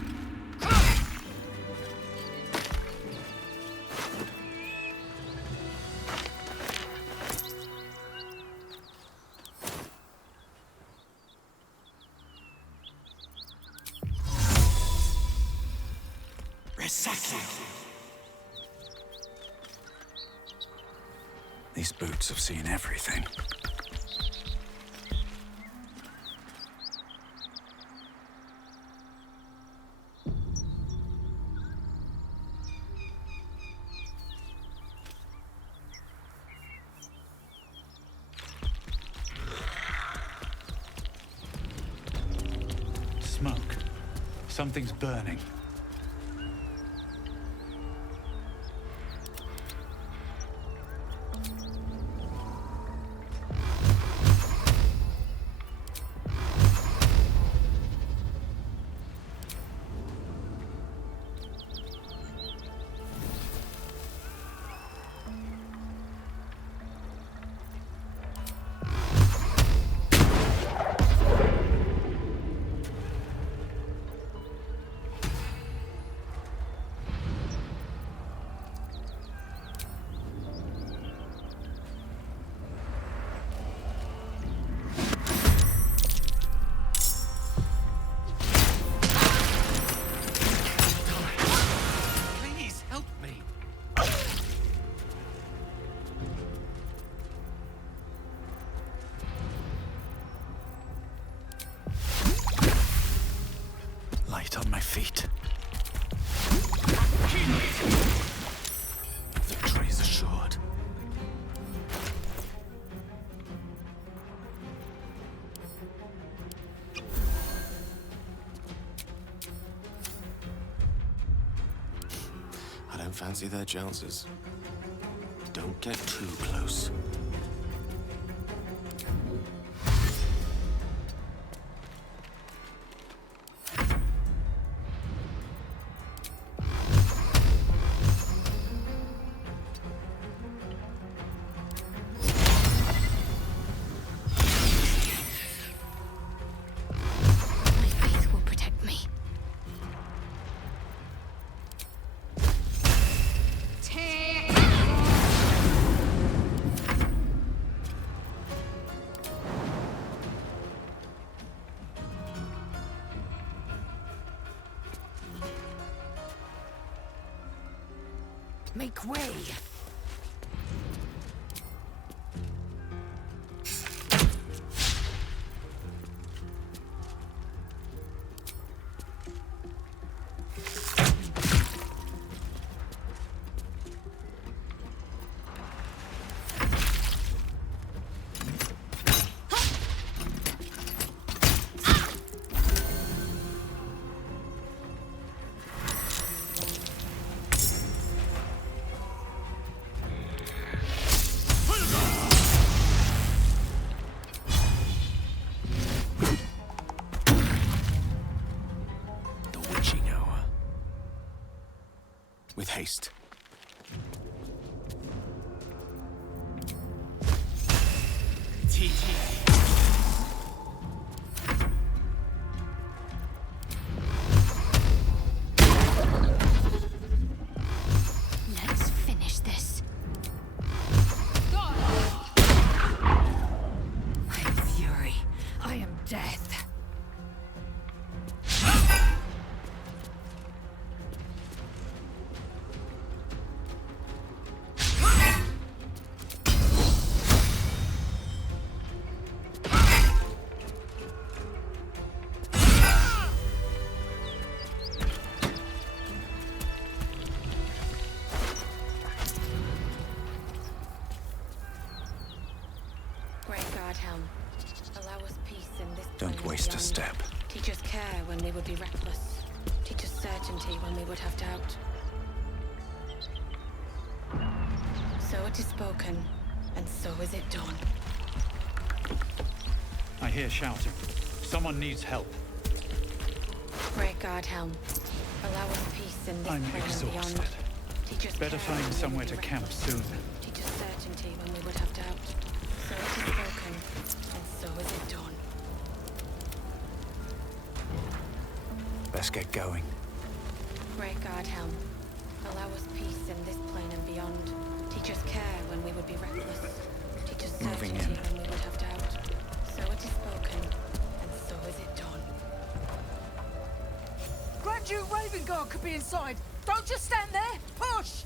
These boots have seen everything. Smoke. Something's burning. Please help me. Light on my feet. Victory's assured. I don't fancy their chances. Don't get too close. My faith will protect me. Make way! With haste. Let's finish this. I am fury. I am death. Great God Helm, allow us peace in this Don't plane and waste a beyond. step. Teach us care when we would be reckless. Teach us certainty when we would have doubt. So it is spoken, and so is it done. I hear shouting. Someone needs help. Great God Helm, allow us peace in this I'm plane and beyond. exhausted. Teach us Better care find when we somewhere would to be camp reckless. soon. Teach us certainty when we would have doubt. So it is spoken, and so is it done. Best get going. Great God Helm, allow us peace in this plane and beyond. Teach us care when we would be reckless. Teach us Moving certainty in. when we would have doubt. So it is spoken, and so is it done. Grand Duke Ravengard could be inside. Don't just stand there. Push!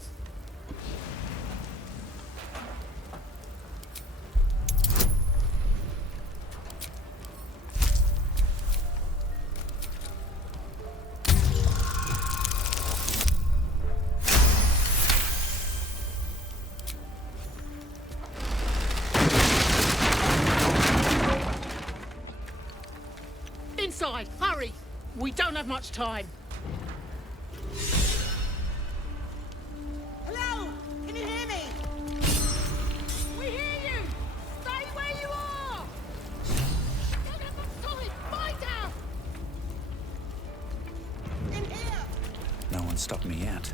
Inside, hurry! We don't have much time. Hello? Can you hear me? We hear you! Stay where you are! Don't have much time! Fight down! In here! No one stopped me yet.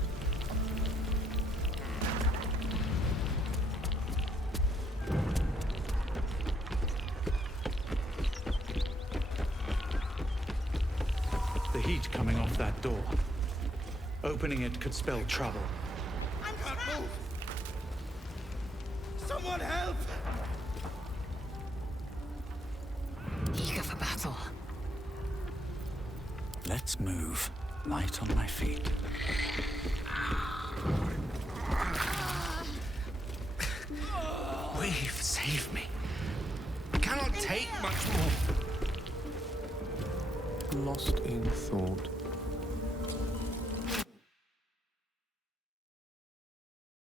The heat coming off that door. Opening it could spell trouble. I can't move! Someone help! Eager for battle. Let's move. Light on my feet. Weave, save me. I cannot take much more. Lost in thought.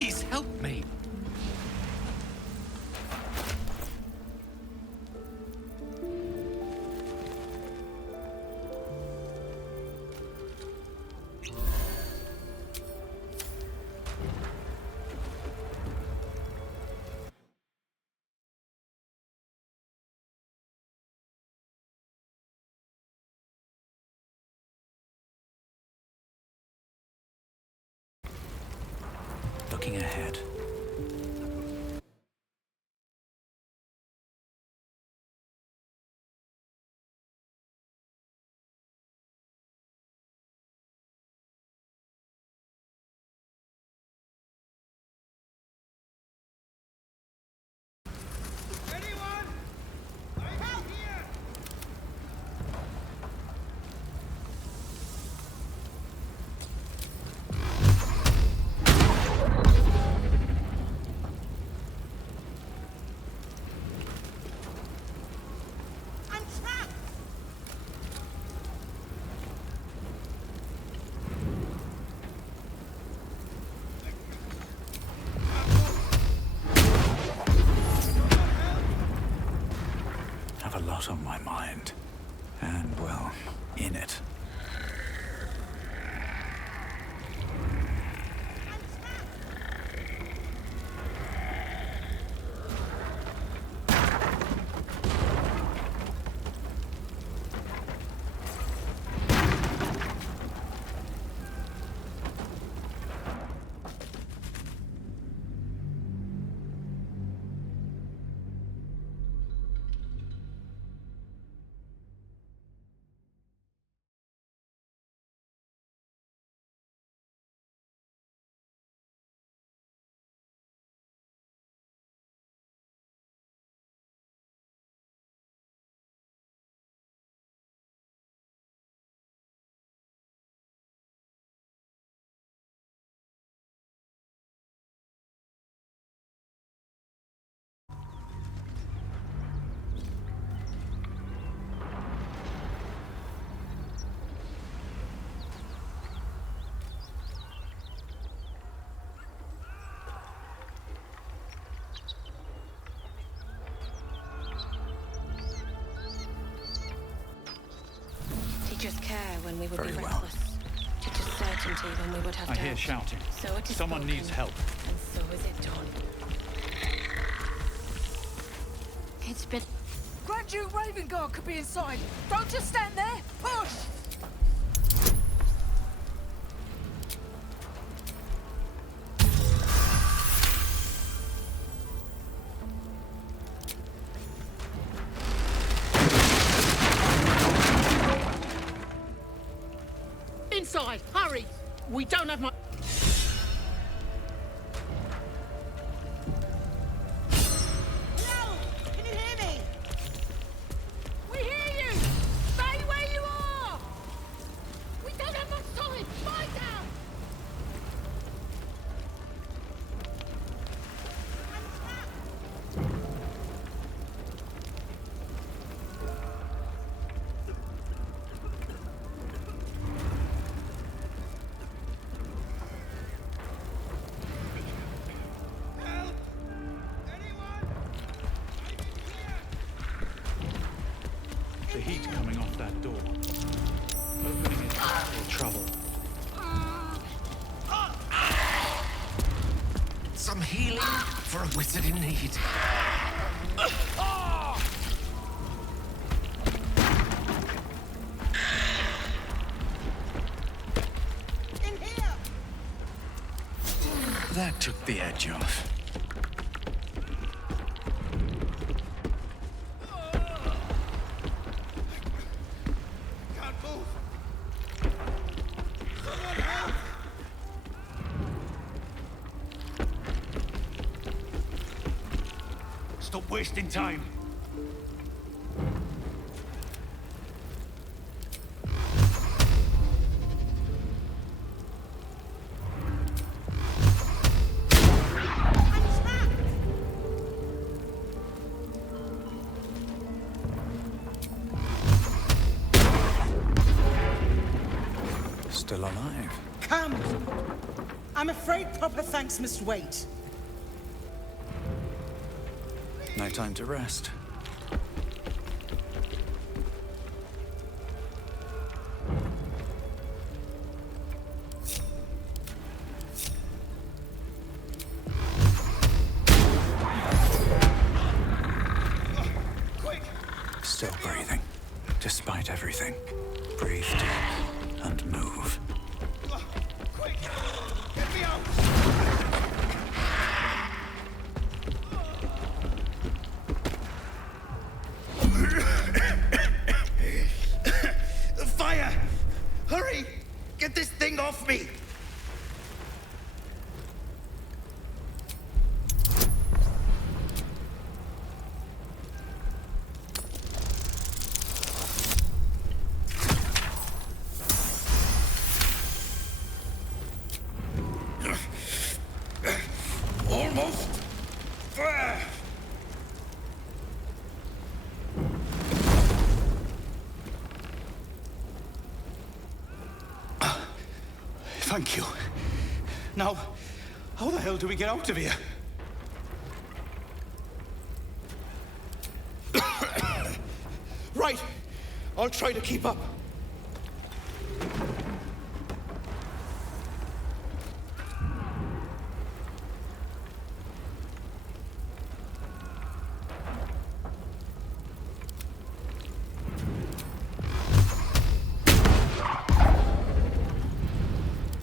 Please help me. Looking ahead. Teach us care when we would Very be well. reckless. Teach us certainty when we would have I doubt. hear shouting. So it is Someone spoken, needs help. And so is it done. It's been... Grand Duke Ravengard could be inside. Don't just stand there. Push! Inside, hurry! We don't have much... Hello! Can you hear me? We hear you! Stay where you are! We don't have much time! Lie down! The heat coming off that door. Opening it will trouble. Some healing for a wizard in need. In here! That took the edge off. Can't move. Someone help! Stop wasting time. Still alive. Come! I'm afraid proper thanks must wait. No time to rest. Quick! Still breathing, despite everything. Breathe deep and move. Quick! Get me out! Fire! Hurry! Get this thing off me! Almost there! Thank you. Now, how the hell do we get out of here? Right! I'll try to keep up.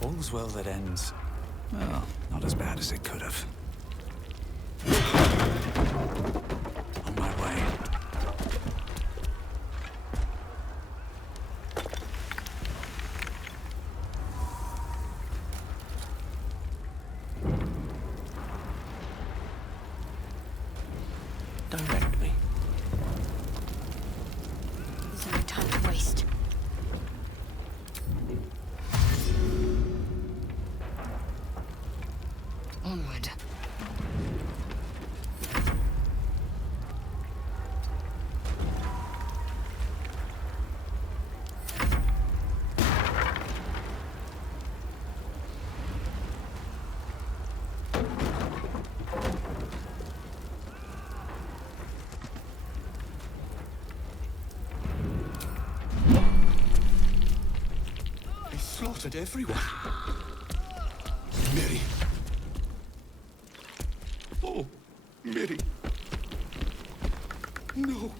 All's well that ends. Well, not as bad as it could have. On my way. Direct me. There's no time to waste. Onward. claws at everyone. Mary. Oh, Mary. No.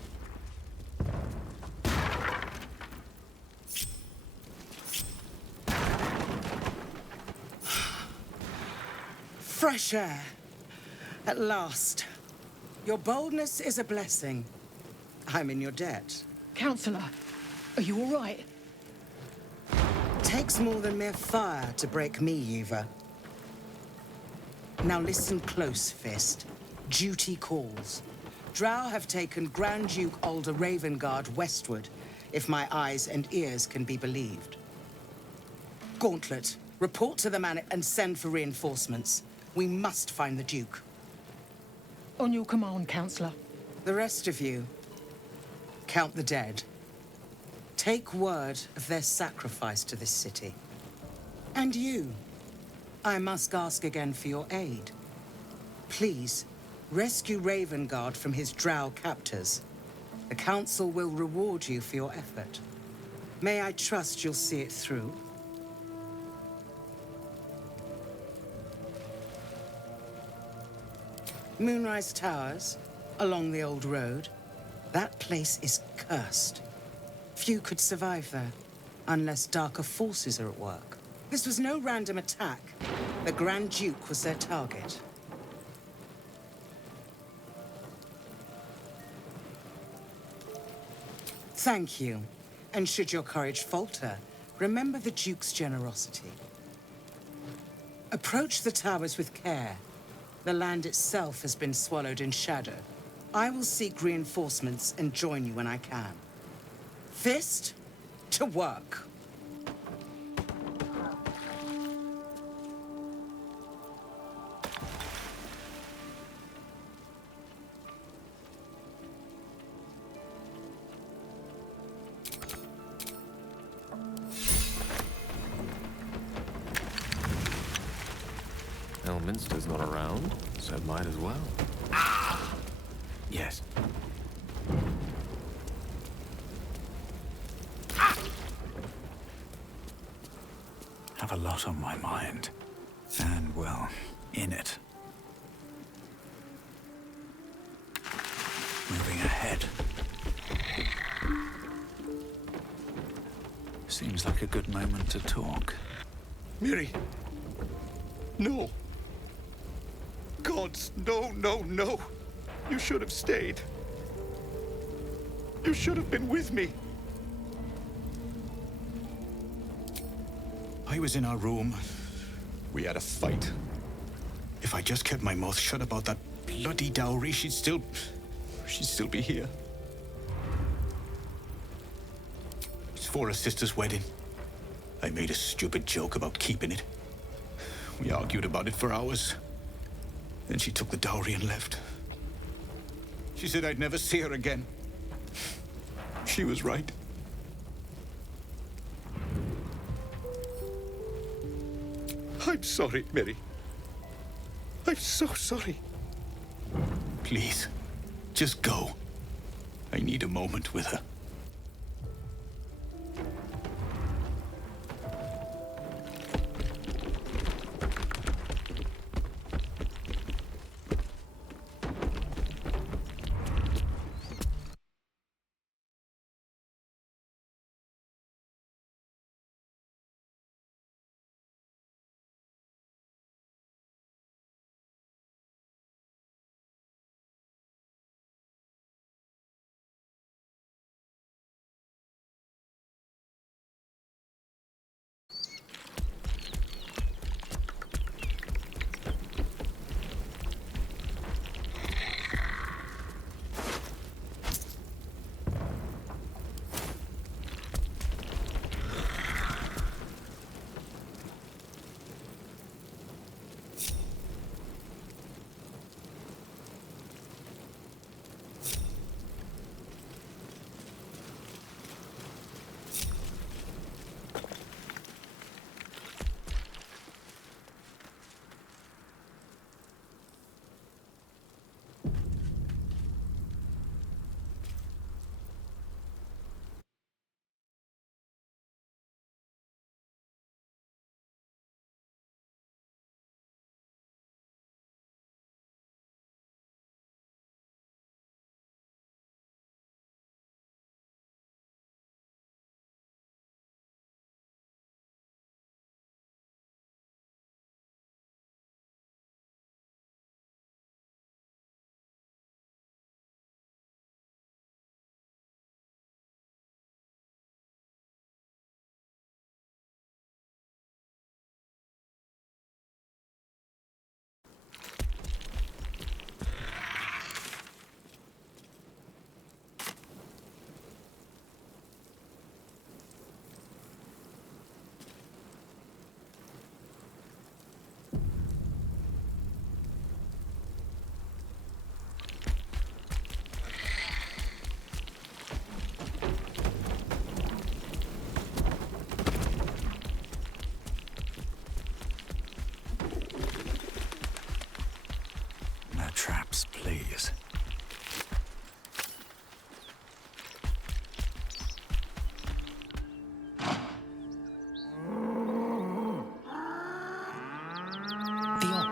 Fresh air. At last. Your boldness is a blessing. I'm in your debt. Counselor, are you all right? Takes more than mere fire to break me, Eva. Now listen close, Fist. Duty calls. Drow have taken Grand Duke Alder Ravengard westward, if my eyes and ears can be believed. Gauntlet, report to the man and send for reinforcements. We must find the Duke. On your command, Counselor. The rest of you, count the dead. Take word of their sacrifice to this city. And you, I must ask again for your aid. Please, rescue Ravengard from his drow captors. The Council will reward you for your effort. May I trust you'll see it through? Moonrise Towers, along the old road. That place is cursed. Few could survive there, unless darker forces are at work. This was no random attack. The Grand Duke was their target. Thank you. And should your courage falter, remember the Duke's generosity. Approach the towers with care. The land itself has been swallowed in shadow. I will seek reinforcements and join you when I can. Fist, to work. Elminster's not around, so might as well. Yes. Have a lot on my mind. And, well, in it. Moving ahead. Seems like a good moment to talk. Miri! No! Gods, no, no, no! You should have stayed. You should have been with me. I was in our room. We had a fight. If I just kept my mouth shut about that bloody dowry, she'd still be here. It's for her sister's wedding. I made a stupid joke about keeping it. We argued about it for hours. Then she took the dowry and left. She said I'd never see her again. She was right. I'm sorry, Mary. I'm so sorry. Please, just go. I need a moment with her.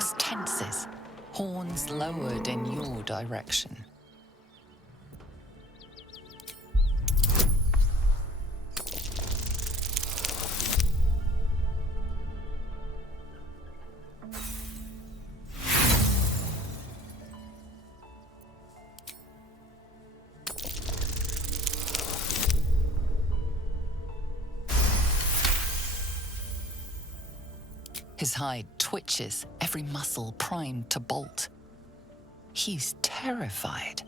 ox tenses, horns lowered in your direction. His hide twitches, every muscle primed to bolt. He's terrified.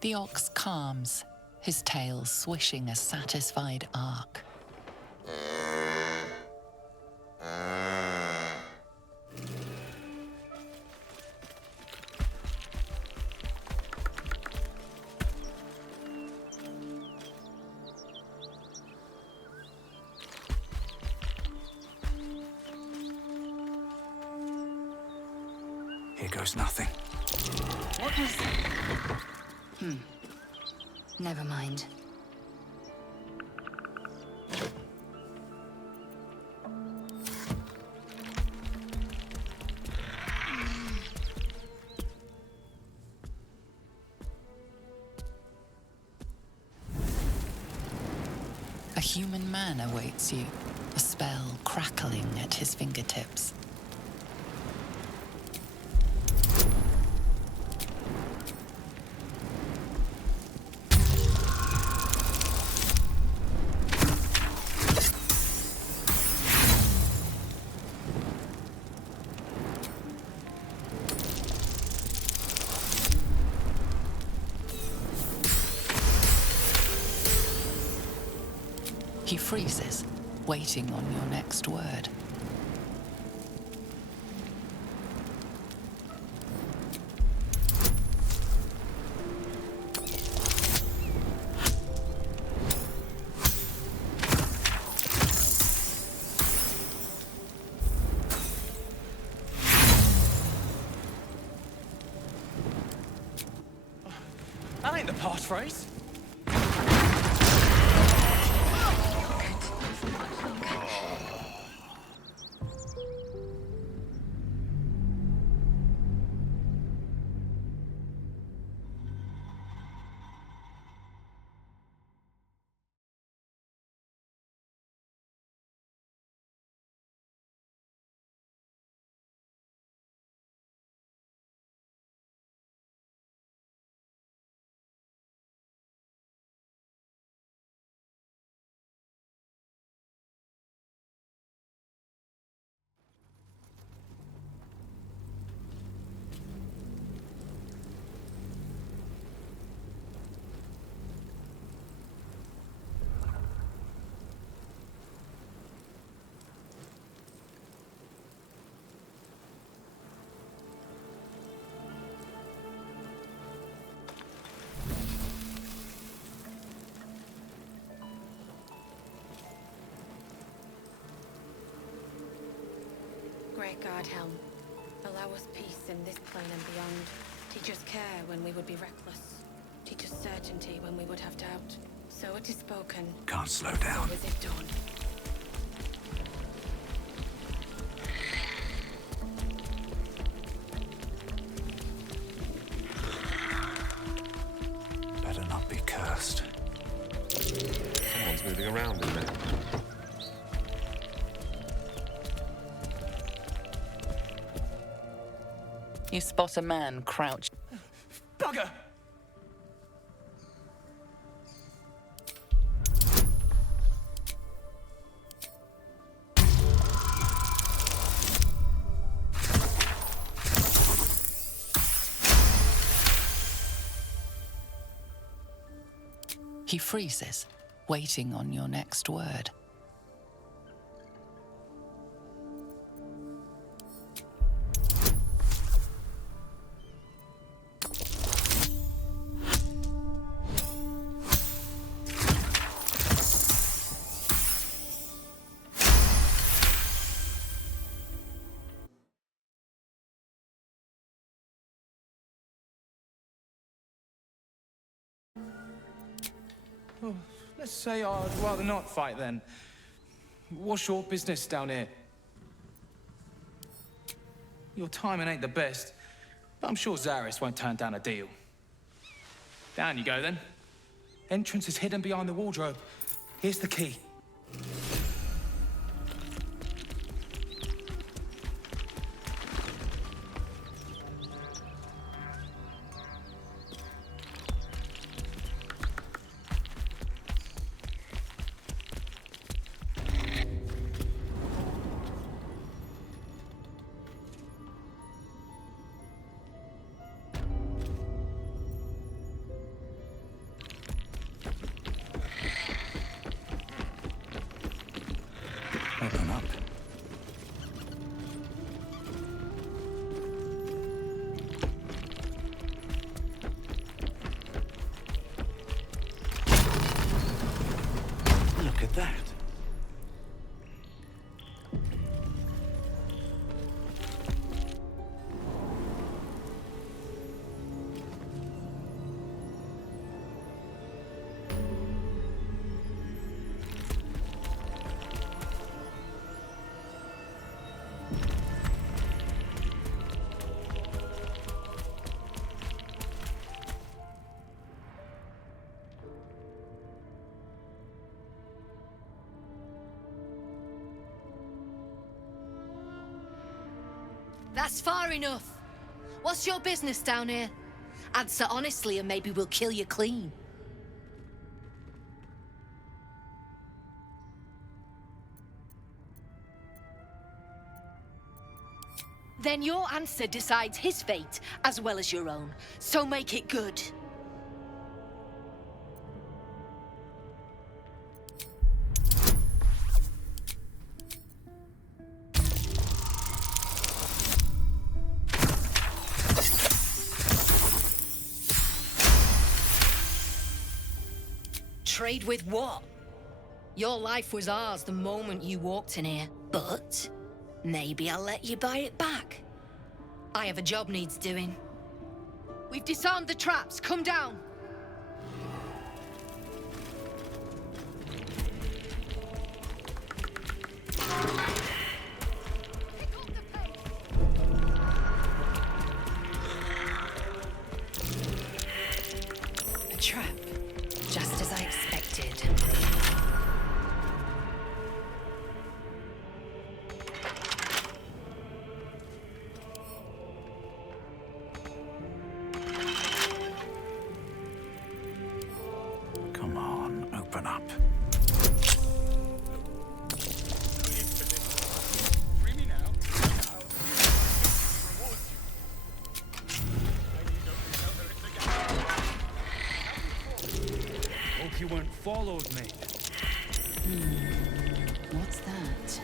The ox calms, his tail swishing a satisfied arc. Here goes nothing. What was... Never mind. A human man awaits you, a spell crackling at his fingertips. He freezes, waiting on your next word. That ain't the passphrase. Great God, Helm. Allow us peace in this plane and beyond. Teach us care when we would be reckless. Teach us certainty when we would have doubt. So it is spoken. Can't slow down. So is it done. Better not be cursed. Someone's moving around in there. You spot a man crouched. Bugger! He freezes, waiting on your next word. Oh, let's say I'd rather not fight then. What's your business down here? Your timing ain't the best, but I'm sure Zaris won't turn down a deal. Down you go then. Entrance is hidden behind the wardrobe. Here's the key. Open up. Look at that. That's far enough. What's your business down here? Answer honestly and maybe we'll kill you clean. Then your answer decides his fate as well as your own. So make it good. Trade with what? Your life was ours the moment you walked in here, but maybe I'll let you buy it back. I have a job needs doing. We've disarmed the traps. Come down. A trap. Just as I expected. Come on, open up. Hope you weren't followed, mate. What's that?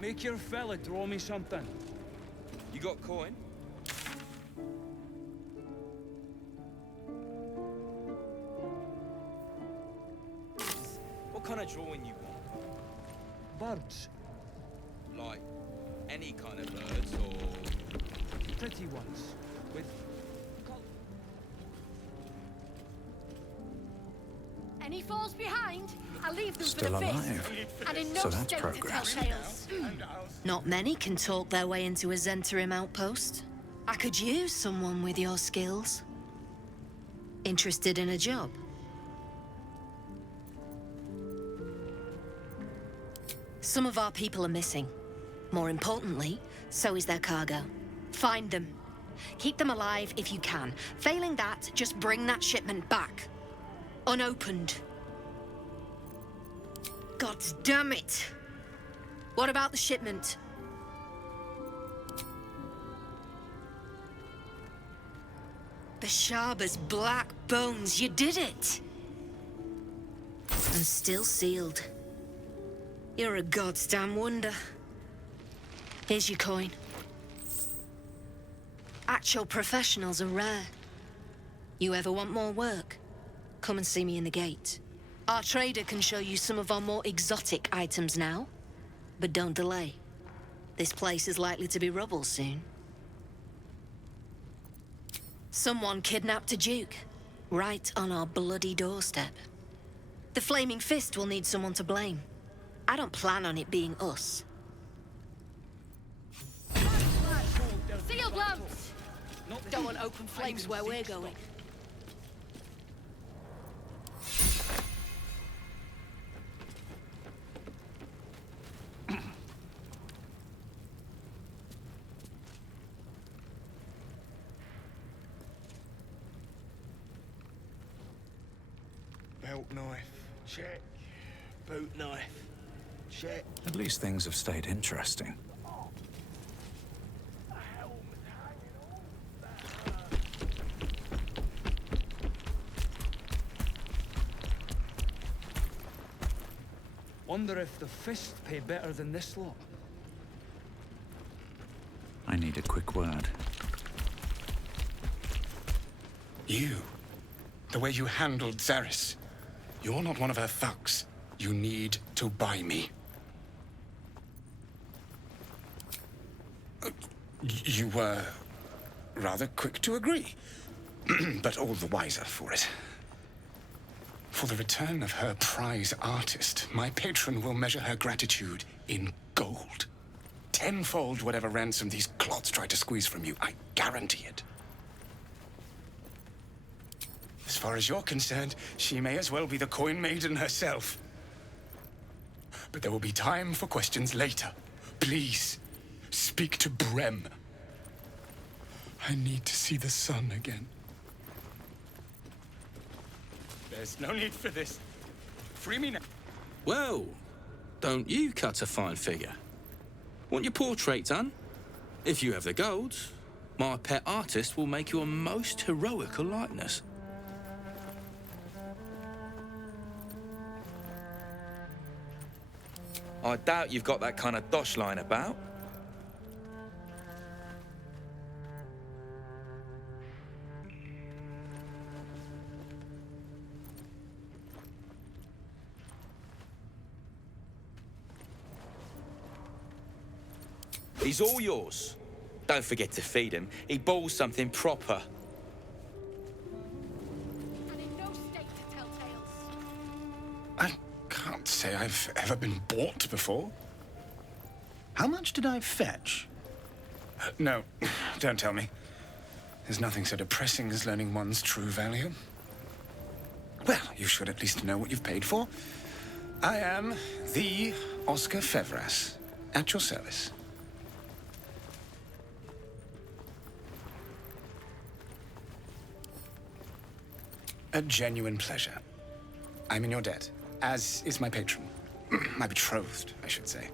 Make your fella throw me something. You got coin? What kind of drawing you want? Birds. Like any kind of birds or pretty ones with Any falls behind? I'll leave them Still for the alive. fifth. And in no So that's state progress. to tell tales. Not many can talk their way into a Zentarim outpost. I could use someone with your skills. Interested in a job? Some of our people are missing. More importantly, so is their cargo. Find them. Keep them alive if you can. Failing that, just bring that shipment back. Unopened. God damn it! What about the shipment? Bashaba's black bones, you did it! And still sealed. You're a goddamn wonder. Here's your coin. Actual professionals are rare. You ever want more work? Come and see me in the gate. Our trader can show you some of our more exotic items now. But don't delay. This place is likely to be rubble soon. Someone kidnapped a duke, right on our bloody doorstep. The Flaming Fist will need someone to blame. I don't plan on it being us. Sealed lamps! Don't want open flames where we're going. Belt knife, check. Boot knife, check. At least things have stayed interesting. Wonder if the Fist pay better than this lot. I need a quick word. You. The way you handled Zaris. You're not one of her thugs. You need to buy me. You were rather quick to agree, but all the wiser for it. For the return of her prize artist, my patron will measure her gratitude in gold. Tenfold whatever ransom these clods try to squeeze from you, I guarantee it. As far as you're concerned, she may as well be the coin maiden herself. But there will be time for questions later. Please, speak to Brem. I need to see the sun again. There's no need for this. Free me now. Well, don't you cut a fine figure? Want your portrait done? If you have the gold, my pet artist will make you a most heroical likeness. I doubt you've got that kind of dosh lying about. He's all yours. Don't forget to feed him. He balls something proper. And in no state to tell tales. I can't say I've ever been bought before. How much did I fetch? No, don't tell me. There's nothing so depressing as learning one's true value. Well, you should at least know what you've paid for. I am the Oscar Fevras, at your service. A genuine pleasure. I'm in your debt, as is my patron. My betrothed, I should say.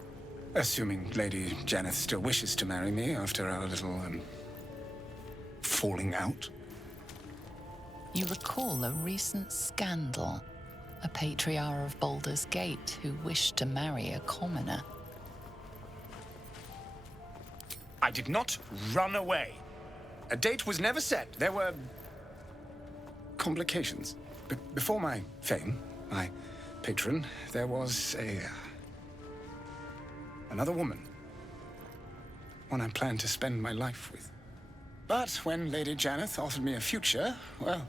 Assuming Lady Janeth still wishes to marry me after our little, falling out. You recall a recent scandal. A patriarch of Baldur's Gate who wished to marry a commoner. I did not run away. A date was never set. There were complications. Before my fame, my patron, there was another woman. One I planned to spend my life with. But when Lady Janeth offered me a future, well,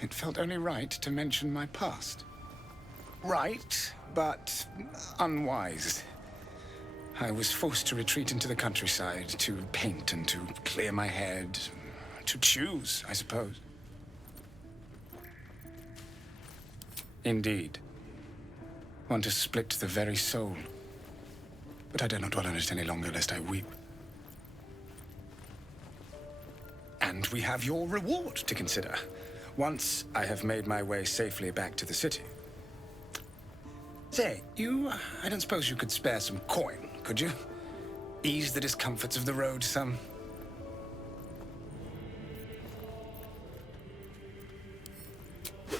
it felt only right to mention my past. Right, but unwise. I was forced to retreat into the countryside, to paint and to clear my head, to choose, I suppose. Indeed. One to split the very soul. But I dare not dwell on it any longer, lest I weep. And we have your reward to consider, once I have made my way safely back to the city. Say, I don't suppose you could spare some coin, could you? Ease the discomforts of the road some.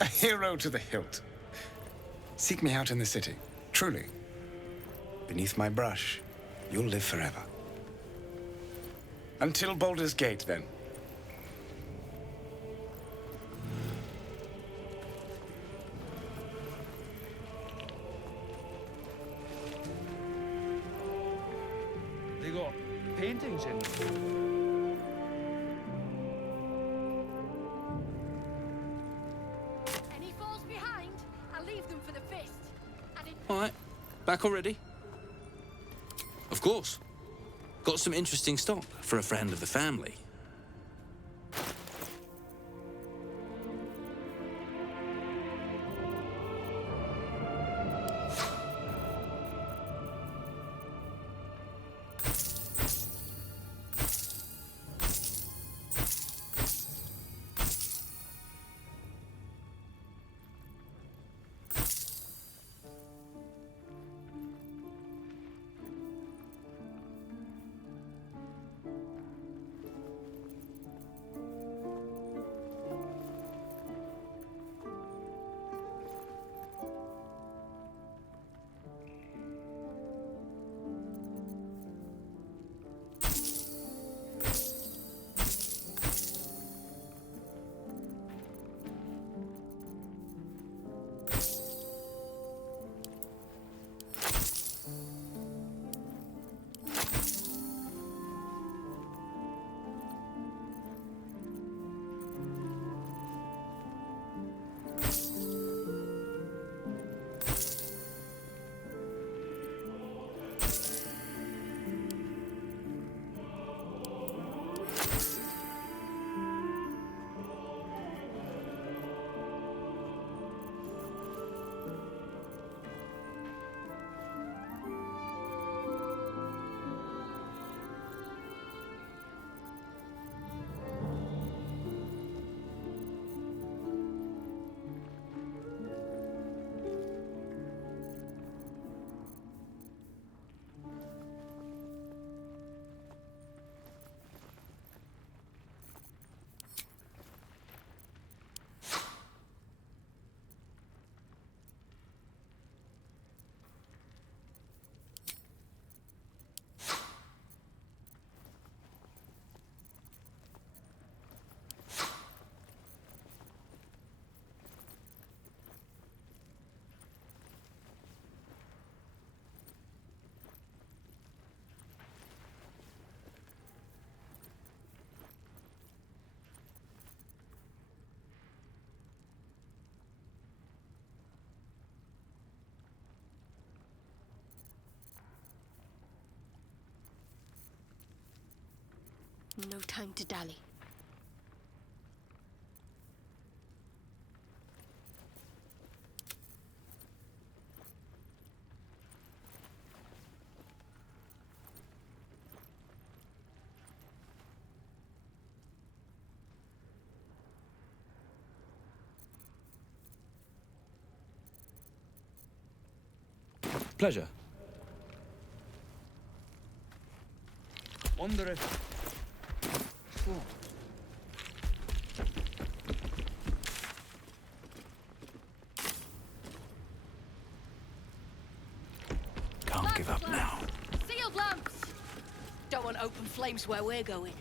A hero to the hilt. Seek me out in the city, truly. Beneath my brush, you'll live forever. Until Baldur's Gate, then. They got paintings in them. Any falls behind, I'll leave them for the fist. And it... All right, back already? Of course. Got some interesting stock for a friend of the family. No time to dally. Pleasure. Wonder if... What? Can't give up now. Sealed lamps! Don't want open flames where we're going.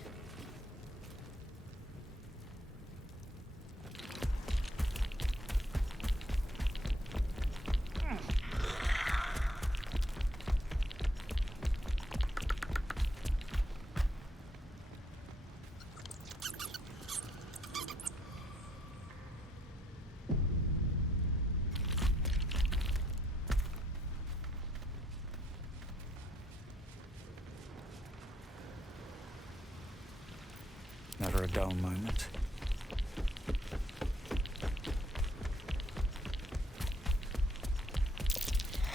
Never a dull moment.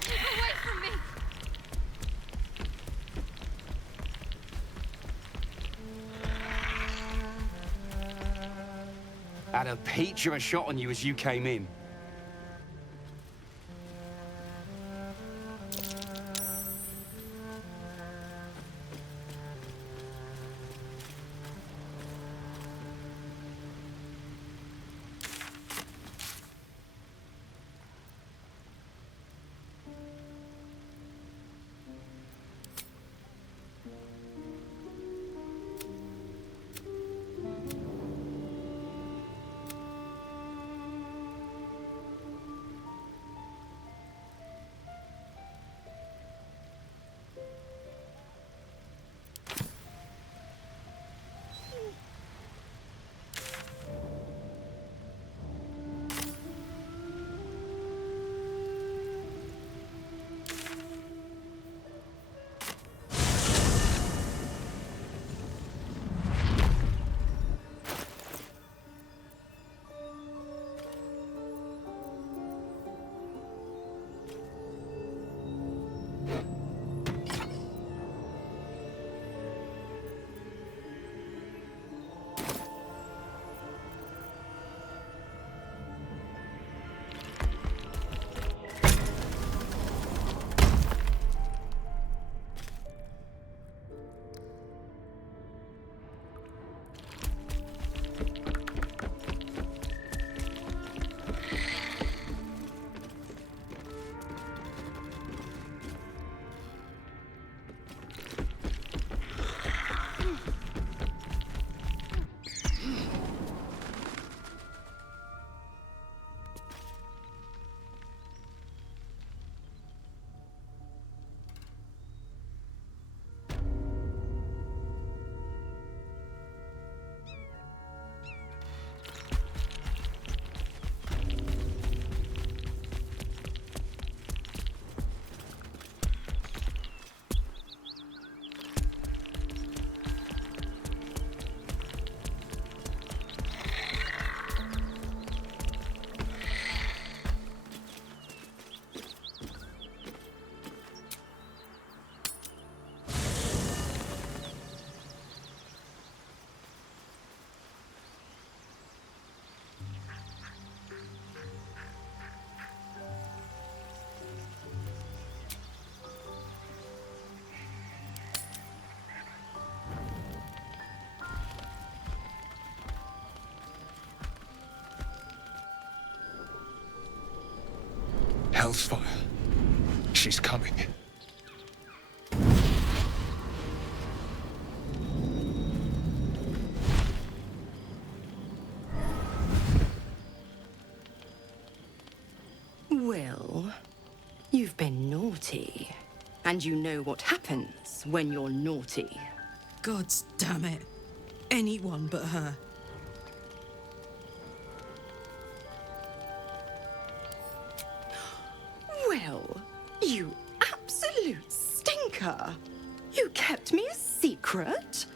Keep away from me! Had a peach of a shot on you as you came in. Hell's fire. She's coming. Will, you've been naughty. And you know what happens when you're naughty. God damn it. Anyone but her. Will, you absolute stinker. You kept me a secret?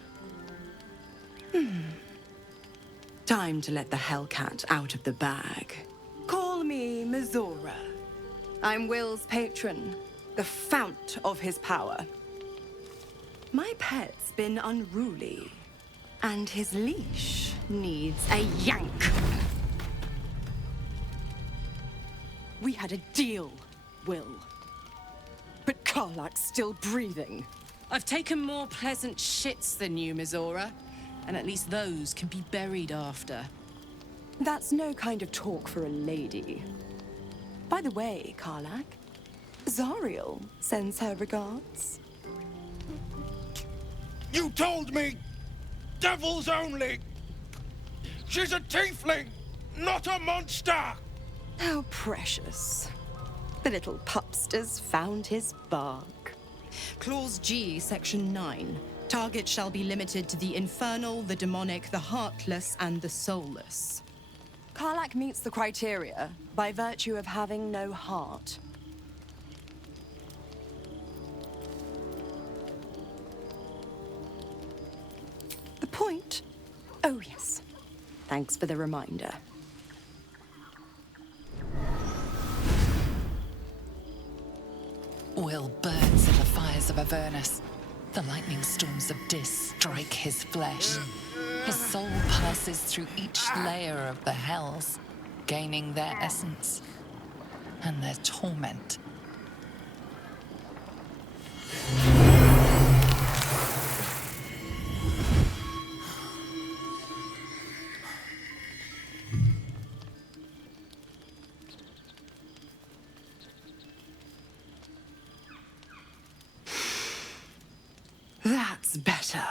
Time to let the Hellcat out of the bag. Call me Mizora. I'm Will's patron, the fount of his power. My pet's been unruly, and his leash needs a yank. We had a deal, Will. But Karlak's still breathing. I've taken more pleasant shits than you, Mizora. And at least those can be buried after. That's no kind of talk for a lady. By the way, Karlak, Zariel sends her regards. You told me! Devils only! She's a tiefling, not a monster! How precious. The little pupster's found his bark. Clause G, Section 9. Target shall be limited to the infernal, the demonic, the heartless, and the soulless. Karlak meets the criteria by virtue of having no heart. The point? Oh, yes. Thanks for the reminder. Will burns in the fires of Avernus. The lightning storms of Dis strike his flesh. His soul passes through each layer of the hells, gaining their essence and their torment. That's better.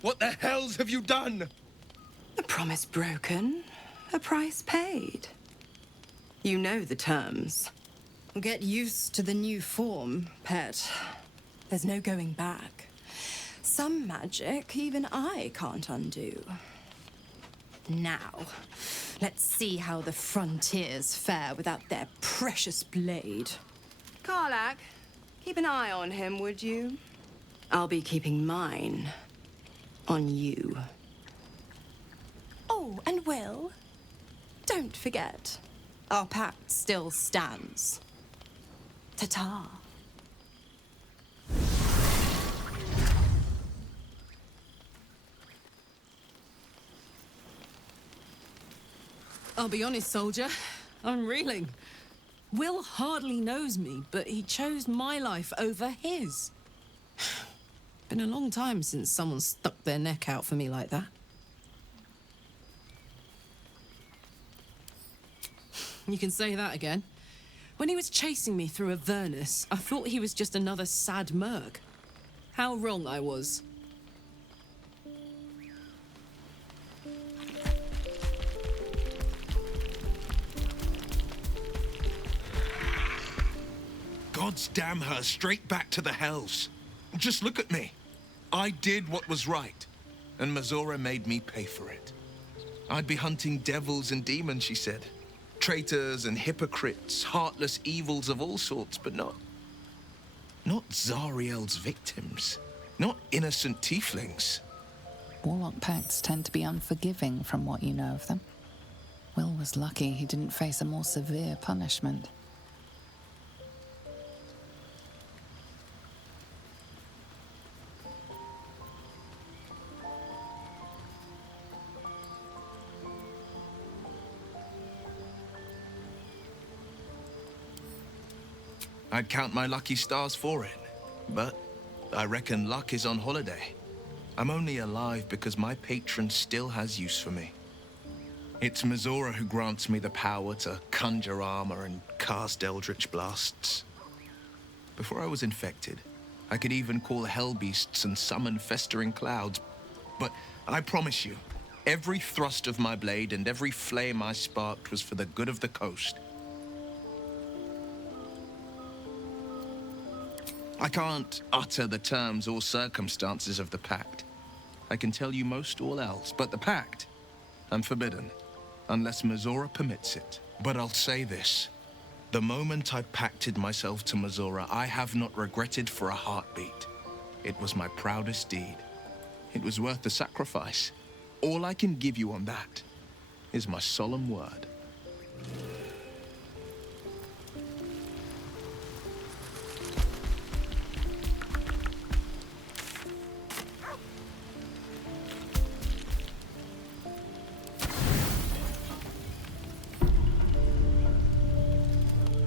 What the hells have you done? A promise broken, a price paid. You know the terms. Get used to the new form, pet. There's no going back. Some magic even I can't undo. Now, let's see how the frontiers fare without their precious blade. Karlak, keep an eye on him, would you? I'll be keeping mine on you. Oh, and Will, don't forget, our pact still stands. Ta-ta. I'll be honest, soldier. I'm reeling. Will hardly knows me, but he chose my life over his. Been a long time since someone stuck their neck out for me like that. You can say that again. When he was chasing me through Avernus, I thought he was just another sad merc. How wrong I was. Gods damn her, straight back to the hells. Just look at me. I did what was right, and Mizora made me pay for it. I'd be hunting devils and demons, she said. Traitors and hypocrites, heartless evils of all sorts, but not Zariel's victims. Not innocent tieflings. Warlock pacts tend to be unforgiving from what you know of them. Will was lucky he didn't face a more severe punishment. I'd count my lucky stars for it, but I reckon luck is on holiday. I'm only alive because my patron still has use for me. It's Mizora who grants me the power to conjure armor and cast eldritch blasts. Before I was infected, I could even call hell beasts and summon festering clouds. But I promise you, every thrust of my blade and every flame I sparked was for the good of the coast. I can't utter the terms or circumstances of the pact. I can tell you most all else, but the pact, I'm forbidden, unless Mizora permits it. But I'll say this. The moment I pacted myself to Mizora, I have not regretted for a heartbeat. It was my proudest deed. It was worth the sacrifice. All I can give you on that is my solemn word.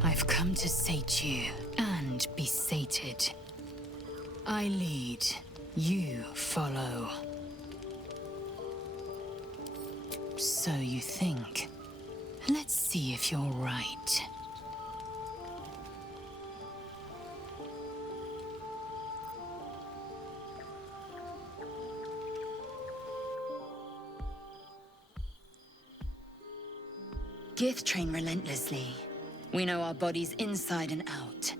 I've come to sate you and be sated. I lead, you follow. So you think. Let's see if you're right. Gith train relentlessly. We know our bodies inside and out.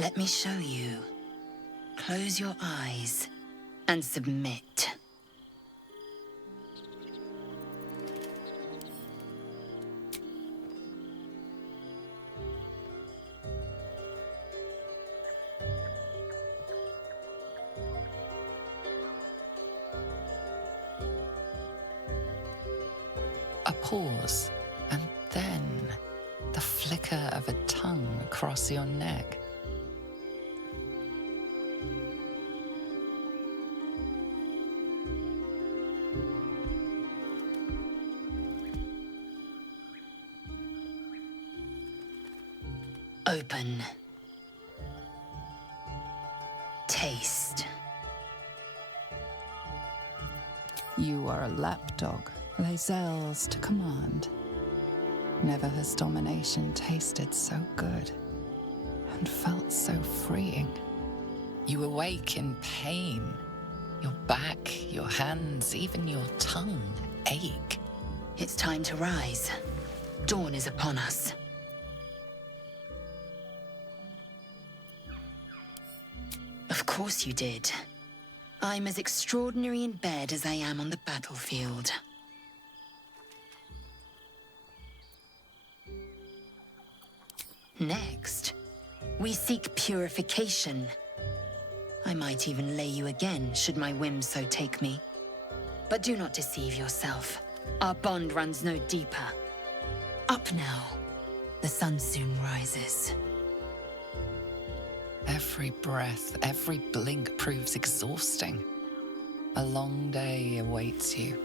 Let me show you. Close your eyes and submit. A pause, and then the flicker of a tongue across your neck. Open. Taste. You are a lapdog, Lae'zel's to command. Never has domination tasted so good and felt so freeing. You awake in pain. Your back, your hands, even your tongue ache. It's time to rise. Dawn is upon us. Of course you did. I'm as extraordinary in bed as I am on the battlefield. Next, we seek purification. I might even lay you again, should my whim so take me. But do not deceive yourself. Our bond runs no deeper. Up now. The sun soon rises. Every breath, every blink proves exhausting. A long day awaits you.